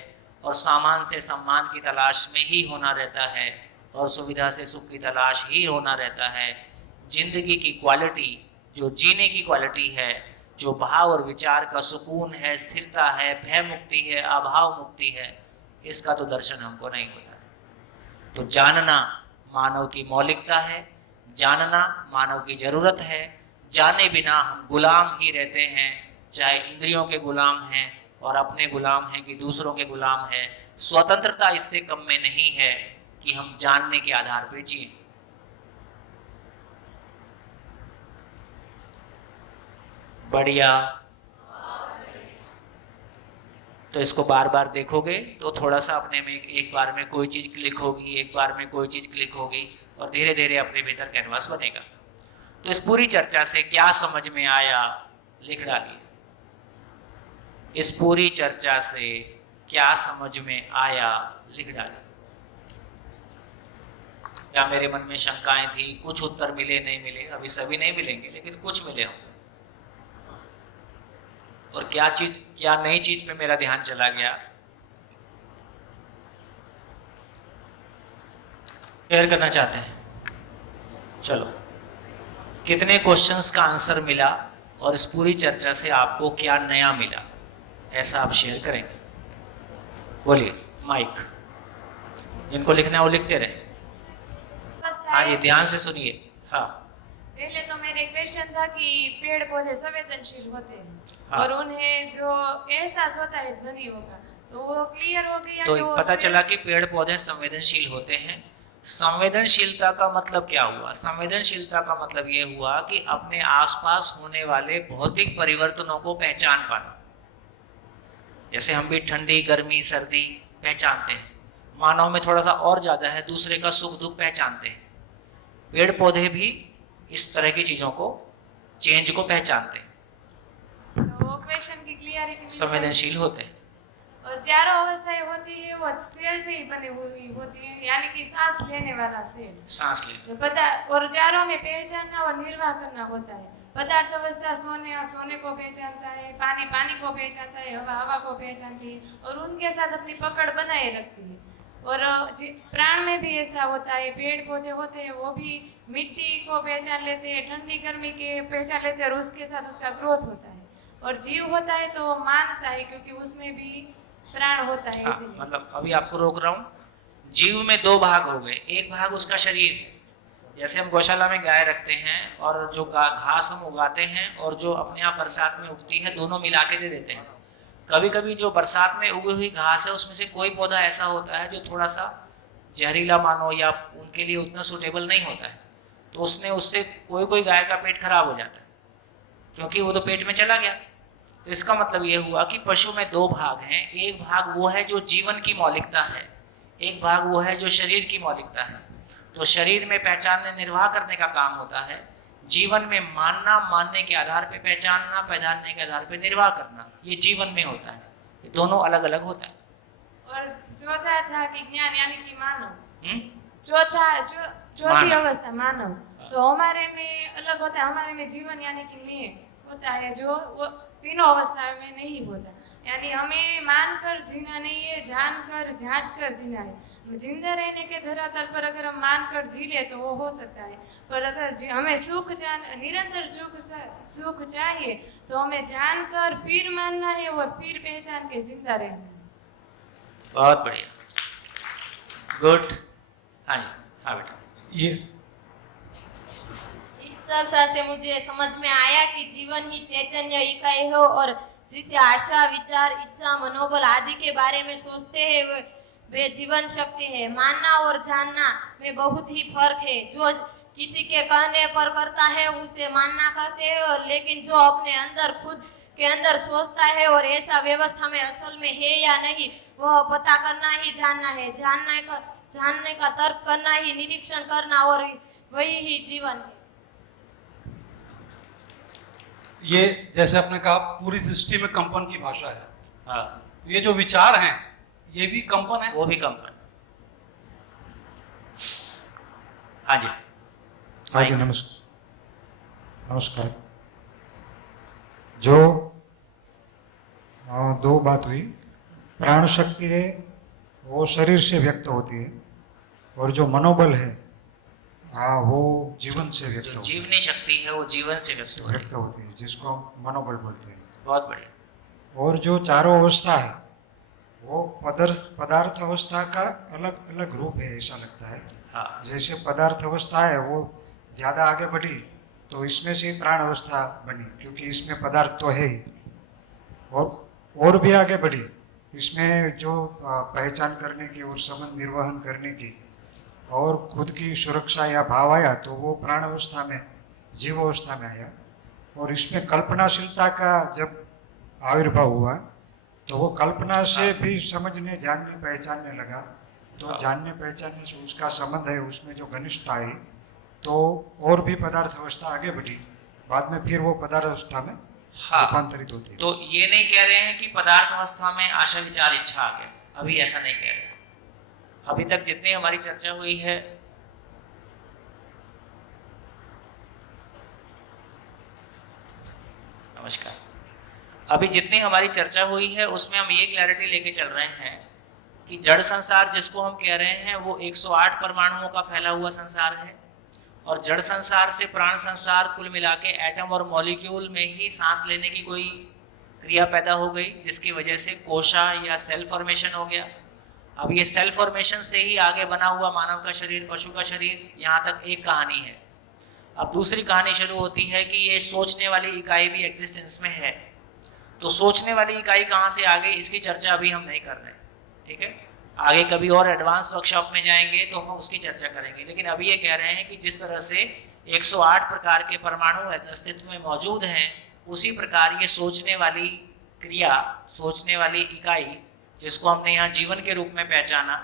और सामान से सम्मान की तलाश में ही होना रहता है, और सुविधा से सुख की तलाश ही होना रहता है। जिंदगी की क्वालिटी, जो जीने की क्वालिटी है, जो भाव और विचार का सुकून है, स्थिरता है, भय मुक्ति है, अभाव मुक्ति है, इसका तो दर्शन हमको नहीं होता। तो जानना मानव की मौलिकता है, जानना मानव की जरूरत है। जाने बिना हम गुलाम ही रहते हैं, चाहे इंद्रियों के गुलाम हैं और अपने गुलाम हैं कि दूसरों के गुलाम हैं। स्वतंत्रता इससे कम में नहीं है कि हम जानने के आधार पर जिए। बढ़िया। तो इसको बार बार देखोगे तो थोड़ा सा अपने में एक बार में कोई चीज क्लिक होगी, एक बार में कोई चीज क्लिक होगी, और धीरे धीरे अपने भीतर कैनवास बनेगा। तो इस पूरी चर्चा से क्या समझ में आया, लिख डालिए। इस पूरी चर्चा से क्या समझ में आया, लिख डालिए। क्या मेरे मन में शंकाएं थी, कुछ उत्तर मिले, नहीं मिले, अभी सभी नहीं मिलेंगे लेकिन कुछ मिले होंगे। और क्या नई चीज पे मेरा ध्यान चला गया, शेयर करना चाहते हैं। चलो, कितने क्वेश्चंस का आंसर मिला और इस पूरी चर्चा से आपको क्या नया मिला, ऐसा आप शेयर करेंगे? बोलिए, माइक। जिनको लिखना है वो लिखते रहे। हाँ जी, ध्यान से सुनिए। हाँ, पहले तो मेरे क्वेश्चन था कि पेड़ पौधे संवेदनशील होते हैं, हाँ। और उन्हें जो एहसास होता है ध्वनियों का, तो वो क्लियर हो गया। तो कि वो पता चला कि पेड़ पौधे संवेदनशील होते हैं। संवेदनशीलता का मतलब क्या हुआ? संवेदनशीलता का मतलब ये हुआ कि अपने आसपास होने वाले भौतिक परिवर्तनों को पहचान पाना। जैसे हम भी ठंडी, गर्मी, सर्दी पहचानते हैं, मानव में थोड़ा सा और ज्यादा है, दूसरे का सुख दुख पहचानते हैं। पेड़ पौधे भी इस तरह की चीजों को, चेंज को पहचानते हैं, तो वो क्वेश्चन की क्लियरिटी संवेदनशील होते हैं। और चारों अवस्थाएं होती है वो सेल से ही बनी हुई होती है, यानी कि सांस लेने वाला सेल, सांस ले। तो और चारों में पहचानना और निर्वाह करना होता है। पदार्थ अवस्था सोने को पहचानता है, पानी को पहचानता है, हवा को पहचानती है, और उनके साथ अपनी पकड़ बनाए रखती है। और प्राण में भी ऐसा होता है, पेड़ पौधे होते हैं वो भी मिट्टी को पहचान लेते हैं, ठंडी गर्मी के पहचान लेते हैं, और उसके साथ उसका ग्रोथ होता है। और जीव होता है तो वो मानता है, क्योंकि उसमें भी प्राण होता है। हाँ, मतलब अभी आपको रोक रहा हूँ। जीव में 2 भाग हो गए। एक भाग उसका शरीर है, जैसे हम गौशाला में गाय रखते हैं और जो घास हम उगाते हैं और जो अपने आप बरसात में उगती है, दोनों मिला के दे देते हैं। कभी कभी जो बरसात में उगी हुई घास है उसमें से कोई पौधा ऐसा होता है जो थोड़ा सा जहरीला मानो या उनके लिए उतना सूटेबल नहीं होता है, तो उससे कोई कोई गाय का पेट खराब हो जाता है क्योंकि वो तो पेट में चला गया। तो इसका मतलब ये हुआ कि पशु में दो भाग हैं, एक भाग वो है जो जीवन की मौलिकता है, एक भाग वो है जो शरीर की मौलिकता है। तो शरीर में पहचानने निर्वाह करने का काम होता है, जीवन में मानना, मानने के आधार पे पहचानना, पहचानने के आधार पे निर्वाह करना, ये जीवन में होता है। ये दोनों अलग अलग होता है। और चौथा था कि ज्ञान यानी कि मानव। हम्म? चौथी मानव। अवस्था मानव, तो हमारे में अलग होता है। हमारे में जीवन यानी कि मैं होता है, जो वो तीनों अवस्थाओं में नहीं होता। यानी हमें मानकर जीना नहीं है, जानकर जांच कर जीना है। जिंदा रहने के धरातल पर अगर हम मानकर जी ले तो वो हो सकता है, पर अगर हमें निरंतर सुख चाहिए तो हमें जानकर फिर मानना है और फिर पहचान के जिंदा रहना है। बहुत बढ़िया, गुड। हाँ जी, हाँ बेटा। ये इस चर्चा से मुझे समझ में आया कि जीवन ही चैतन्य इकाई हो और जिसे आशा, विचार, इच्छा, मनोबल आदि के बारे में सोचते हैं वे जीवन शक्ति है। मानना और जानना में बहुत ही फर्क है। जो किसी के कहने पर करता है उसे मानना कहते हैं, और लेकिन जो अपने अंदर खुद के अंदर सोचता है और ऐसा व्यवस्था में असल में है या नहीं वह पता करना ही जानना है। जानने का तर्क करना ही निरीक्षण करना, और वही ही जीवन है। ये जैसे आपने कहा पूरी सृष्टि में कंपन की भाषा है, हाँ, ये जो विचार हैं ये भी कंपन है। वो भी कंपन। हाँ जी, हाँ जी, नमस्कार। जो दो बात हुई, प्राण शक्ति है वो शरीर से व्यक्त होती है, और जो मनोबल है हाँ वो जीवन से व्यक्त जो होती है। जीवनी शक्ति है वो जीवन से व्यक्त हो रही व्यक्त है। होती है, जिसको हम मनोबल बोलते हैं। बहुत बढ़िया। और जो चारों अवस्था है वो पदार्थ अवस्था का अलग अलग रूप है, ऐसा लगता है। हाँ, जैसे पदार्थ अवस्था है वो ज़्यादा आगे बढ़ी तो इसमें से प्राण अवस्था बनी, क्योंकि इसमें पदार्थ तो है ही। और भी आगे बढ़ी, इसमें जो पहचान करने की और संबंध निर्वहन करने की और खुद की सुरक्षा या भाव आया तो वो प्राण अवस्था में, जीव अवस्था में आया। और इसमें कल्पनाशीलता का जब आविर्भाव हुआ तो वो कल्पना से भी समझने, जानने, पहचानने लगा। तो जानने पहचानने से उसका संबंध है, उसमें जो घनिष्ठता आई तो और भी पदार्थ अवस्था आगे बढ़ी। बाद में फिर वो पदार्थ अवस्था में हाँ, रूपांतरित होती है। तो ये नहीं कह रहे हैं कि पदार्थ अवस्था में आशा, विचार, इच्छा आ गया, अभी ऐसा नहीं कह रहे। अभी तक जितनी हमारी चर्चा हुई है नमस्कार, अभी जितनी हमारी चर्चा हुई है उसमें हम ये क्लैरिटी लेके चल रहे हैं कि जड़ संसार जिसको हम कह रहे हैं वो 108 परमाणुओं का फैला हुआ संसार है, और जड़ संसार से प्राण संसार कुल मिला के एटम और मॉलिक्यूल में ही सांस लेने की कोई क्रिया पैदा हो गई, जिसकी वजह से कोशा या सेल फॉर्मेशन हो गया। अब ये सेल फॉर्मेशन से ही आगे बना हुआ मानव का शरीर, पशु का शरीर, यहाँ तक एक कहानी है। अब दूसरी कहानी शुरू होती है कि ये सोचने वाली इकाई भी एग्जिस्टेंस में है। तो सोचने वाली इकाई कहाँ से आ गई, इसकी चर्चा अभी हम नहीं कर रहे, ठीक है। आगे कभी और एडवांस वर्कशॉप में जाएंगे तो हम उसकी चर्चा करेंगे, लेकिन अभी ये कह रहे हैं कि जिस तरह से 108 प्रकार के परमाणु अस्तित्व में मौजूद हैं, उसी प्रकार ये सोचने वाली क्रिया, सोचने वाली इकाई, जिसको हमने यहाँ जीवन के रूप में पहचाना,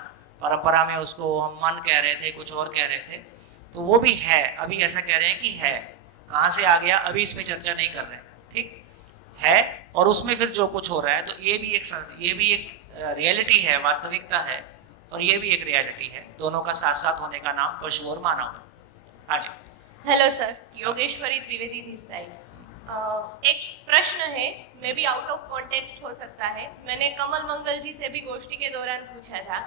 परंपरा में उसको हम मन कह रहे थे, कुछ और कह रहे थे, तो वो भी है। अभी ऐसा कह रहे हैं कि है, कहाँ से आ गया अभी इस पे चर्चा नहीं कर रहे हैं, ठीक है। और उसमें फिर जो कुछ हो रहा है, तो ये भी एक रियलिटी है, वास्तविकता है, और ये भी एक रियलिटी है। दोनों का साथ साथ होने का नाम पशु और मानव है। हाँ जी। Hello sir, Yogeshwari Trivedi this side. एक प्रश्न है, maybe out of context हो सकता है। मैंने कमल मंगल जी से भी गोष्ठी के दौरान पूछा था।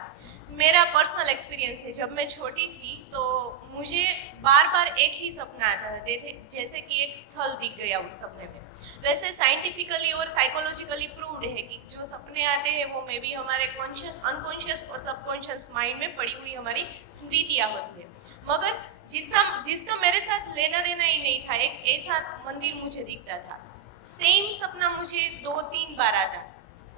मेरा पर्सनल एक्सपीरियंस है, जब मैं छोटी थी तो मुझे बार बार एक ही सपना आता थे, जैसे कि एक स्थल दिख गया उस सपने में। वैसे साइंटिफिकली और साइकोलॉजिकली प्रूव्ड है कि जो सपने आते हैं वो मे बी हमारे कॉन्शियस, अनकॉन्शियस और सबकॉन्शियस माइंड में पड़ी हुई हमारी स्मृतियाँ होती है। मगर जिसका मेरे साथ लेना देना ही नहीं था, एक ऐसा मंदिर मुझे दिखता था। सेम सपना मुझे 2-3 बार आता,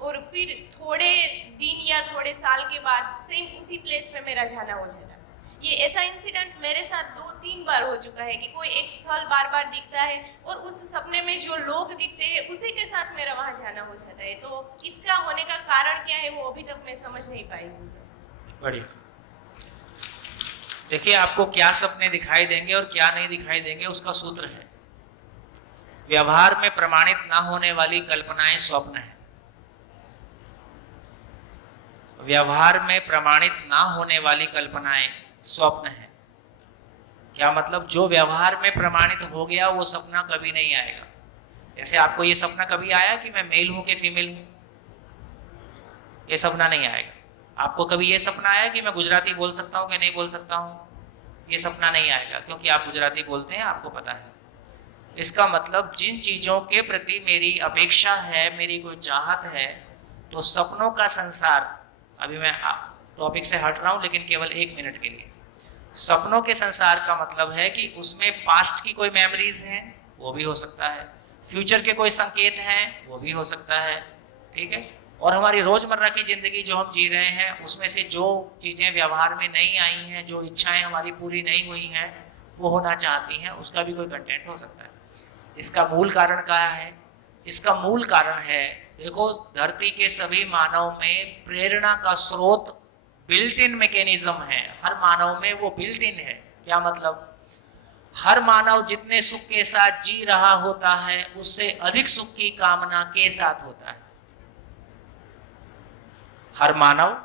और फिर थोड़े दिन या थोड़े साल के बाद सेम उसी प्लेस पे मेरा जाना हो जाता। ये ऐसा इंसिडेंट मेरे साथ 2-3 बार हो चुका है कि कोई एक स्थल बार बार दिखता है और उस सपने में जो लोग दिखते हैं उसी के साथ मेरा वहाँ जाना हो जाता है। तो इसका होने का कारण क्या है वो अभी तक मैं समझ नहीं पाई हूँ सर। बढ़िया। देखिए, आपको क्या सपने दिखाई देंगे और क्या नहीं दिखाई देंगे उसका सूत्र है, व्यवहार में प्रमाणित ना होने वाली कल्पनाएं स्वप्न है। व्यवहार में प्रमाणित ना होने वाली कल्पनाएं स्वप्न है। क्या मतलब? जो व्यवहार में प्रमाणित हो गया वो सपना कभी नहीं आएगा। जैसे आपको ये सपना कभी आया कि मैं मेल हूं कि फीमेल हूं? ये सपना नहीं आएगा। आपको कभी ये सपना आया कि मैं गुजराती बोल सकता हूं कि नहीं बोल सकता हूं? ये सपना नहीं आएगा, क्योंकि आप गुजराती बोलते हैं, आपको पता है। इसका मतलब जिन चीजों के प्रति मेरी अपेक्षा है, मेरी कोई चाहत है, तो सपनों का संसार, अभी मैं टॉपिक से हट रहा हूं लेकिन केवल 1 मिनट के लिए। सपनों के संसार का मतलब है कि उसमें पास्ट की कोई मेमोरीज हैं, वो भी हो सकता है, फ्यूचर के कोई संकेत हैं, वो भी हो सकता है, ठीक है। और हमारी रोजमर्रा की जिंदगी जो हम जी रहे हैं उसमें से जो चीजें व्यवहार में नहीं आई हैं, जो इच्छाएं हमारी पूरी नहीं हुई हैं, वो होना चाहती हैं, उसका भी कोई कंटेंट हो सकता है। इसका मूल कारण क्या है? इसका मूल कारण है, देखो, धरती के सभी मानव में प्रेरणा का स्रोत बिल्ट इन मैकेनिज्म है। हर मानव में वो बिल्ट इन है। क्या मतलब? हर मानव जितने सुख के साथ जी रहा होता है उससे अधिक सुख की कामना के साथ होता है। हर मानव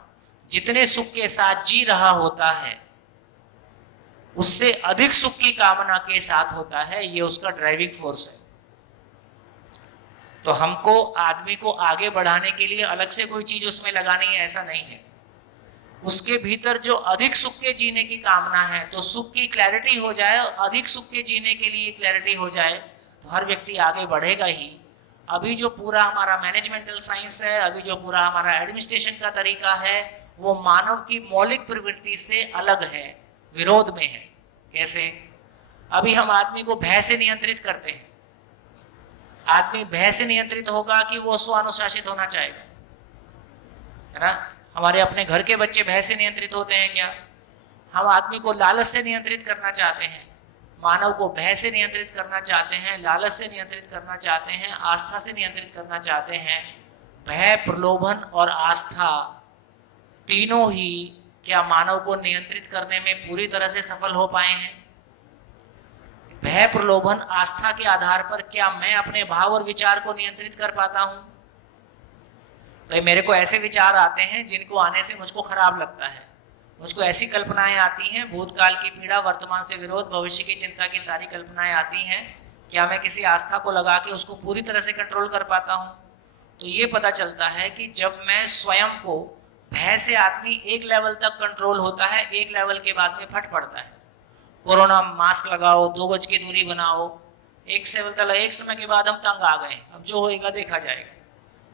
जितने सुख के साथ जी रहा होता है उससे अधिक सुख की कामना के साथ होता है। ये उसका ड्राइविंग फोर्स है। तो हमको, आदमी को आगे बढ़ाने के लिए अलग से कोई चीज उसमें लगानी है, ऐसा नहीं है। उसके भीतर जो अधिक सुख के जीने की कामना है, तो सुख की क्लैरिटी हो जाए, अधिक सुख के जीने के लिए क्लैरिटी हो जाए, तो हर व्यक्ति आगे बढ़ेगा ही। अभी जो पूरा हमारा मैनेजमेंटल साइंस है, अभी जो पूरा हमारा एडमिनिस्ट्रेशन का तरीका है, वो मानव की मौलिक प्रवृत्ति से अलग है, विरोध में है। कैसे? अभी हम आदमी को भय से नियंत्रित करते हैं। आदमी भय से नियंत्रित होगा कि वो स्वानुशासित होना चाहेगा, है ना। हमारे अपने घर के बच्चे भय से नियंत्रित होते हैं क्या? हम आदमी को लालच से नियंत्रित करना चाहते हैं, मानव को भय से नियंत्रित करना चाहते हैं, लालच से नियंत्रित करना चाहते हैं, आस्था से नियंत्रित करना चाहते हैं। भय, प्रलोभन और आस्था तीनों ही क्या मानव को नियंत्रित करने में पूरी तरह से सफल हो पाए हैं? भय, प्रलोभन, आस्था के आधार पर क्या मैं अपने भाव और विचार को नियंत्रित कर पाता हूं? भाई, मेरे को ऐसे विचार आते हैं जिनको आने से मुझको खराब लगता है। मुझको ऐसी कल्पनाएं आती हैं, भूतकाल की पीड़ा, वर्तमान से विरोध, भविष्य की चिंता की सारी कल्पनाएं आती हैं। क्या मैं किसी आस्था को लगा के उसको पूरी तरह से कंट्रोल कर पाता हूं? तो ये पता चलता है कि जब मैं स्वयं को, भय से आदमी एक लेवल तक कंट्रोल होता है, एक लेवल के बाद में फट पड़ता है। कोरोना मास्क लगाओ, 2 गज की दूरी बनाओ, एक समय के बाद हम तंग आ गए, अब जो होएगा देखा जाएगा।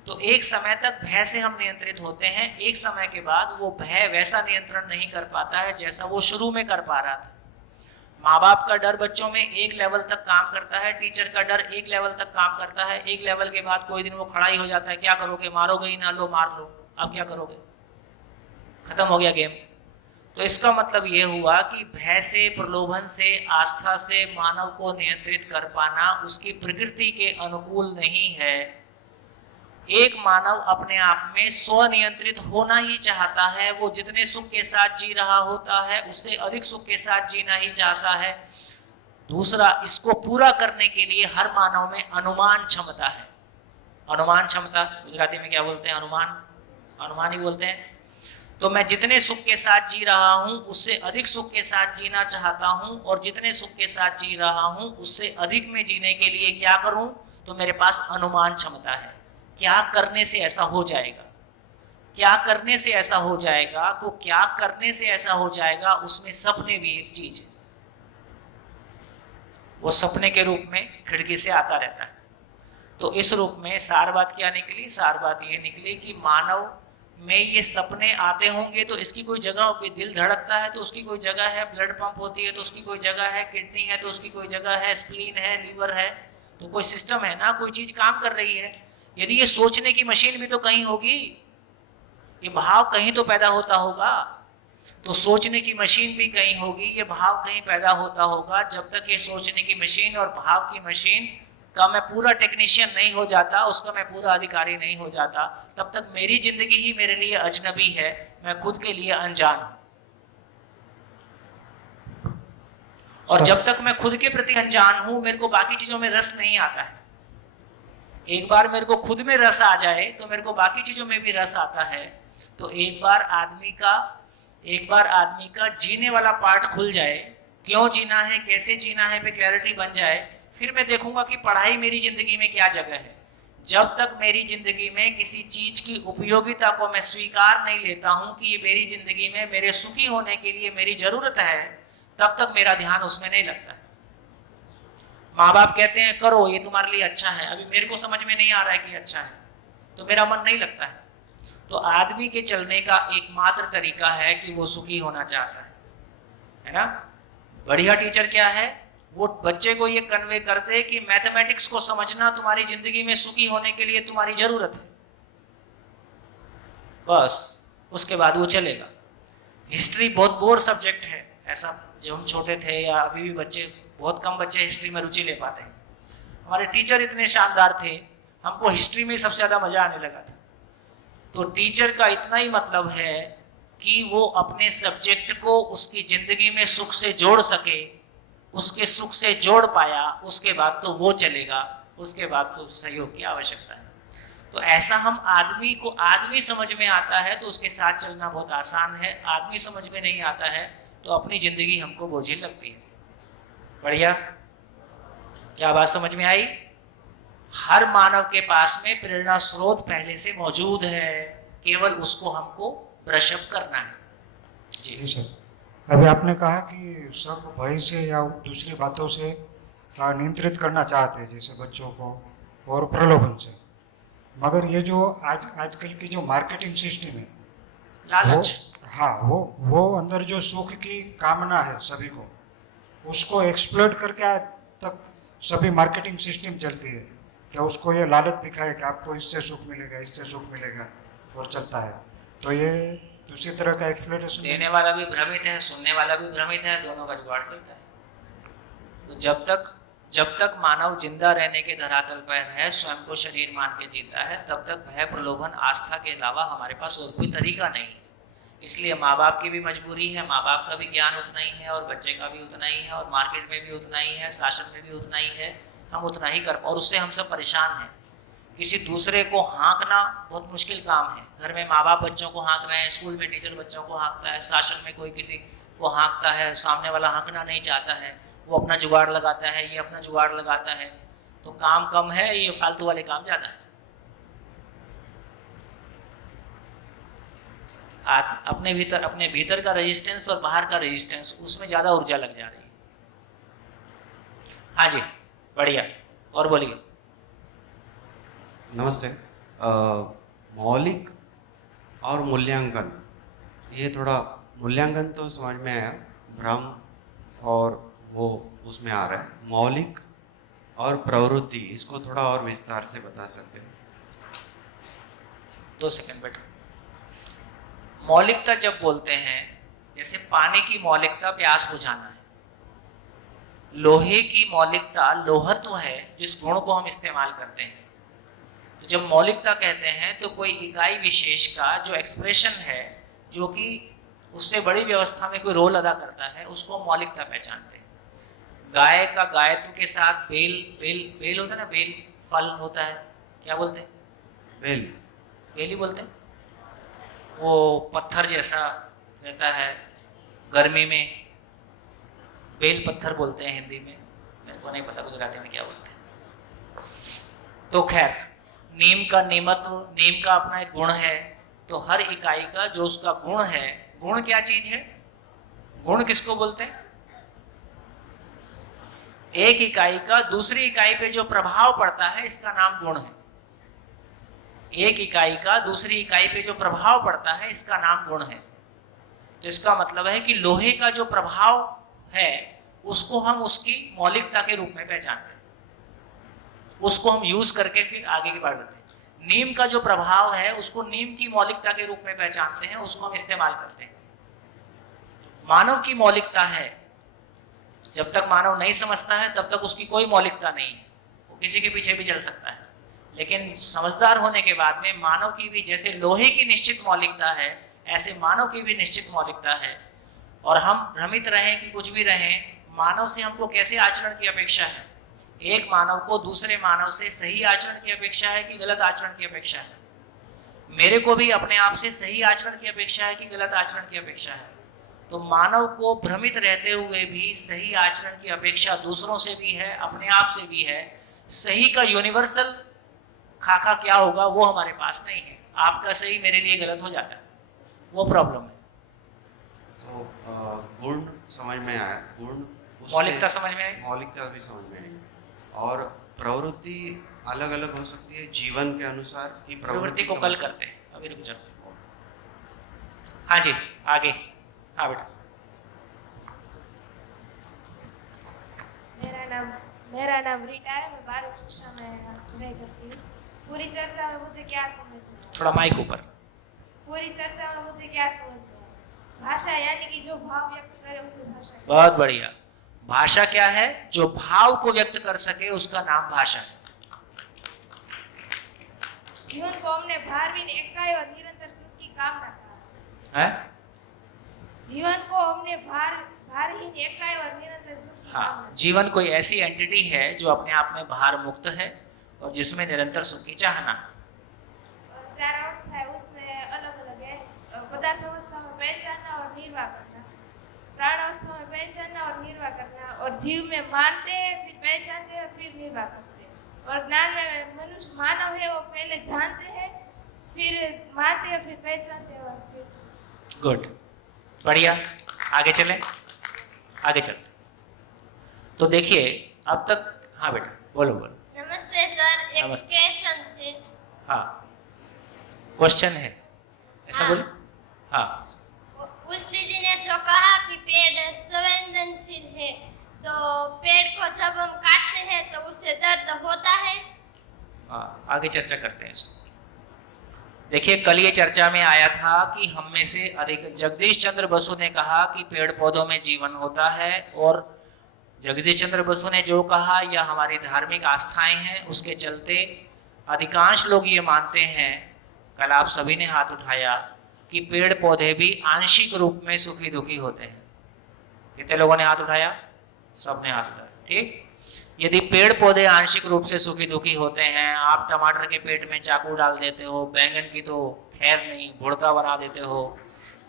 तो एक समय तक भय से हम नियंत्रित होते हैं, एक समय के बाद वो भय वैसा नियंत्रण नहीं कर पाता है जैसा वो शुरू में कर पा रहा था। माँ बाप का डर बच्चों में एक लेवल तक काम करता है, टीचर का डर एक लेवल तक काम करता है, एक लेवल के बाद कोई दिन वो खड़ा ही हो जाता है। क्या करोगे? मारोगे ही ना, लो मार लो, अब क्या करोगे? खत्म हो गया गेम। तो इसका मतलब ये हुआ कि भय से, प्रलोभन से, आस्था से मानव को नियंत्रित कर पाना उसकी प्रकृति के अनुकूल नहीं है। एक मानव अपने आप में स्वनियंत्रित होना ही चाहता है। वो जितने सुख के साथ जी रहा होता है उससे अधिक सुख के साथ जीना ही चाहता है। दूसरा, इसको पूरा करने के लिए हर मानव में अनुमान क्षमता है। अनुमान क्षमता गुजराती में क्या बोलते हैं? अनुमान ही बोलते हैं। तो मैं जितने सुख के साथ जी रहा हूं उससे अधिक सुख के साथ जीना चाहता हूं, और जितने सुख के साथ जी रहा हूं उससे अधिक में जीने के लिए क्या करूं? तो मेरे पास अनुमान क्षमता है। क्या करने से ऐसा हो जाएगा? क्या करने से ऐसा हो जाएगा? तो क्या करने से ऐसा हो जाएगा, उसमें सपने भी एक चीज है। वो सपने के रूप में खिड़की से आता रहता है। तो इस रूप में सार बात क्या निकली? सार बात ये निकली कि मानव में ये सपने आते होंगे तो इसकी कोई जगह होगी। दिल धड़कता है तो उसकी कोई जगह है, ब्लड पंप होती है तो उसकी कोई जगह है, किडनी है तो उसकी कोई जगह है, स्प्लीन है, लीवर है, तो कोई सिस्टम है ना, कोई चीज काम कर रही है। यदि ये सोचने की मशीन भी तो कहीं होगी, ये भाव कहीं तो पैदा होता होगा, तो सोचने की मशीन भी कहीं होगी, ये भाव कहीं पैदा होता होगा। जब तक ये सोचने की मशीन और भाव की मशीन का मैं पूरा टेक्नीशियन नहीं हो जाता, उसका मैं पूरा अधिकारी नहीं हो जाता, तब तक मेरी जिंदगी ही मेरे लिए अजनबी है, मैं खुद के लिए अनजान हूं। और जब तक मैं खुद के प्रति अनजान हूं, मेरे को बाकी चीजों में रस नहीं आता है। एक बार मेरे को खुद में रस आ जाए तो मेरे को बाकी चीजों में भी रस आता है। तो एक बार आदमी का जीने वाला पार्ट खुल जाए, क्यों जीना है, कैसे जीना है पे क्लैरिटी बन जाए, फिर मैं देखूंगा कि पढ़ाई मेरी जिंदगी में क्या जगह है। जब तक मेरी जिंदगी में किसी चीज की उपयोगिता को मैं स्वीकार नहीं लेता हूं कि ये मेरी जिंदगी में मेरे सुखी होने के लिए मेरी जरूरत है, तब तक मेरा ध्यान उसमें नहीं लगता है। माँ बाप कहते हैं करो, ये तुम्हारे लिए अच्छा है, अभी मेरे को समझ में नहीं आ रहा है कि अच्छा है, तो मेरा मन नहीं लगता है। तो आदमी के चलने का एकमात्र तरीका है कि वो सुखी होना चाहता है ना। बढ़िया टीचर क्या है, वो बच्चे को ये कन्वे कर दे कि मैथमेटिक्स को समझना तुम्हारी जिंदगी में सुखी होने के लिए तुम्हारी जरूरत है, बस उसके बाद वो चलेगा। हिस्ट्री बहुत बोर सब्जेक्ट है, ऐसा जब हम छोटे थे या अभी भी बच्चे, बहुत कम बच्चे हिस्ट्री में रुचि ले पाते हैं। हमारे टीचर इतने शानदार थे, हमको हिस्ट्री में सबसे ज्यादा मजा आने लगा था। तो टीचर का इतना ही मतलब है कि वो अपने सब्जेक्ट को उसकी जिंदगी में सुख से जोड़ सके, उसके सुख से जोड़ पाया, उसके बाद तो वो चलेगा, उसके बाद तो सहयोग की आवश्यकता है। तो ऐसा हम आदमी समझ में आता है तो उसके साथ चलना बहुत आसान है, आदमी समझ में नहीं आता है तो अपनी जिंदगी हमको बोझिल लगती है। बढ़िया, क्या बात समझ में आई? हर मानव के पास में प्रेरणा स्रोत पहले से मौजूद है, केवल उसको हमको ब्रश अप करना है। जी सर, अभी आपने कहा कि सब भय से या दूसरी बातों से नियंत्रित करना चाहते हैं, जैसे बच्चों को और प्रलोभन से, मगर ये जो आजकल की जो मार्केटिंग सिस्टम है, लालच, वो अंदर जो सुख की कामना है सभी को, उसको एक्सप्लोइट करके तक सभी मार्केटिंग सिस्टम चलती है। क्या उसको ये लालच दिखाए कि आपको इससे सुख मिलेगा, इससे सुख मिलेगा, और चलता है। तो ये दूसरी तरह का एक्सप्लोइटेशन। देने वाला भी भ्रमित है, सुनने वाला भी भ्रमित है, दोनों का जुगाड़ चलता है। तो जब तक मानव जिंदा रहने के धरातल पर है, स्वयं को शरीर मान के जीता है, तब तक भय, प्रलोभन, आस्था के अलावा हमारे पास और कोई तरीका नहीं। इसलिए माँ बाप की भी मजबूरी है, माँ बाप का भी ज्ञान उतना ही है, और बच्चे का भी उतना ही है, और मार्केट में भी उतना ही है, शासन में भी उतना ही है, हम उतना ही कर, और उससे हम सब परेशान हैं। किसी दूसरे को हाँकना बहुत मुश्किल काम है। घर में माँ बाप बच्चों को हाँक रहे हैं, स्कूल में टीचर बच्चों को हाँकता है, शासन में कोई किसी को हाँकता है, सामने वाला हाँकना नहीं चाहता है, वो अपना जुगाड़ लगाता है, ये अपना जुगाड़ लगाता है, तो काम कम है, ये फालतू वाले काम ज़्यादा है। अपने भीतर का रेजिस्टेंस और बाहर का रेजिस्टेंस, उसमें ज़्यादा ऊर्जा लग जा रही है। हाँ जी, बढ़िया, और बोलिए। नमस्ते। मौलिक और मूल्यांकन, ये थोड़ा मूल्यांकन तो समझ में आया, भ्रम और वो उसमें आ रहा है। मौलिक और प्रवृत्ति, इसको थोड़ा और विस्तार से बता सकते हैं? 2 सेकंड बैठो। मौलिकता जब बोलते हैं, जैसे पानी की मौलिकता प्यास बुझाना है, लोहे की मौलिकता लोहत्व है, जिस गुण को हम इस्तेमाल करते हैं। तो जब मौलिकता कहते हैं तो कोई इकाई विशेष का जो एक्सप्रेशन है, जो कि उससे बड़ी व्यवस्था में कोई रोल अदा करता है, उसको मौलिकता पहचानते हैं। गाय का गायत्व के साथ बेल होता है ना, बेल फल होता है, क्या बोलते हैं? बेल ही बोलते हैं। वो पत्थर जैसा रहता है, गर्मी में बेल पत्थर बोलते हैं हिंदी में, मेरे को नहीं पता गुजराती में क्या बोलते हैं। तो खैर, नीम का नीमत्व, नीम का अपना एक गुण है। तो हर इकाई का जो उसका गुण है, गुण क्या चीज है? गुण किसको बोलते हैं? एक इकाई का दूसरी इकाई पे जो प्रभाव पड़ता है, इसका नाम गुण है। एक इकाई का दूसरी इकाई पे जो प्रभाव पड़ता है, इसका नाम गुण है। तो इसका मतलब है कि लोहे का जो प्रभाव है, उसको हम उसकी मौलिकता के रूप में पहचानते हैं, उसको हम यूज करके फिर आगे की बात करते हैं। नीम का जो प्रभाव है उसको नीम की मौलिकता के रूप में पहचानते हैं, उसको हम इस्तेमाल करते हैं। मानव की मौलिकता है, जब तक मानव नहीं समझता है तब तक उसकी कोई मौलिकता नहीं है, वो किसी के पीछे भी चल सकता है। लेकिन समझदार होने के बाद में मानव की भी जैसे लोहे की निश्चित मौलिकता है, ऐसे मानव की भी निश्चित मौलिकता है। और हम भ्रमित रहें कि कुछ भी रहें, मानव से हमको कैसे आचरण की अपेक्षा है? एक मानव को दूसरे मानव से सही आचरण की अपेक्षा है कि गलत आचरण की अपेक्षा है? मेरे को भी अपने आप से सही आचरण की अपेक्षा है कि गलत आचरण की अपेक्षा है? तो मानव को भ्रमित रहते हुए भी सही आचरण की अपेक्षा दूसरों से भी है, अपने आप से भी है। सही का यूनिवर्सल खाका क्या होगा वो हमारे पास नहीं है। आपका सही मेरे लिए गलत हो जाता है, वो प्रॉब्लम है। तो गुण समझ में आया, गुण मौलिकता समझ में आई, मौलिकता भी समझ में आई। और प्रवृत्ति अलग अलग हो सकती है जीवन के अनुसार की प्रवृत्ति को कल करते हैं, अभी रुक जाओ। हाँ जी आगे, हाँ बेटा। मेरा नाम रीटा है, मैं 12वीं कक्षा में पढ़ाई करती हूँ। पूरी चर्चा में मुझे क्या समझ में आया? थोड़ा माइक ऊपर। पूरी चर्चा में मुझे क्या समझ में आया? भाषा यानी कि जो भाव व्यक्त करे उसे भाषा। बहुत बढ़िया। भाषा क्या है? जो भाव को व्यक्त कर सके उसका नाम भाषा है। जीवन को हमने भारहीन एकाई और निरंतर सुख की कामना कहा है? जीवन को हमने भारहीन एकाई और निरंतर सुख की हाँ, कामना। जीवन कोई ऐसी एंटिटी है जो अपने आप में भार मुक्त है और जिसमें निरंतर सुख की चाहना है। और 4 अवस्था है, उसमें अलग अलग है। पदार्थ अवस्था में पहचानना और निर्वाह करना, प्राण अवस्था में पहचानना और निर्वाह करना, और जीव में मानते हैं फिर पहचानते हैं फिर निर्वाह करते हैं। और ज्ञान में मनुष्य मानव है, वो पहले जानते हैं फिर मानते हैं फिर पहचानते हैं और फिर। गुड, बढ़िया। आगे चलें, आगे चलते। तो देखिए अब तक, हाँ बेटा बोलो बोलो। नमस्ते सर, एक नमस्ते। क्वेश्चन है। हाँ, क्वेश्चन है, ऐसा बोले। हाँ, उस दीदी ने जो कहा कि पेड़ संवेदनशील है, तो पेड़ को जब हम काटते हैं तो उससे दर्द होता है? हाँ, आगे चर्चा करते हैं इसको। देखिए कल ये चर्चा में आया था कि हम में से अधिक जगदीश चंद्र बसु ने कहा कि पेड़ पौधों में जीवन होता है, और जगदीश चंद्र बसु ने जो कहा या हमारी धार्मिक आस्थाएं हैं उसके चलते अधिकांश लोग ये मानते हैं, कल आप सभी ने हाथ उठाया, कि पेड़ पौधे भी आंशिक रूप में सुखी दुखी होते हैं। कितने लोगों ने हाथ उठाया? सब ने हाथ उठाया, ठीक। यदि पेड़ पौधे आंशिक रूप से सुखी दुखी होते हैं, आप टमाटर के पेट में चाकू डाल देते हो, बैंगन की तो खैर नहीं, भुड़का बना देते हो,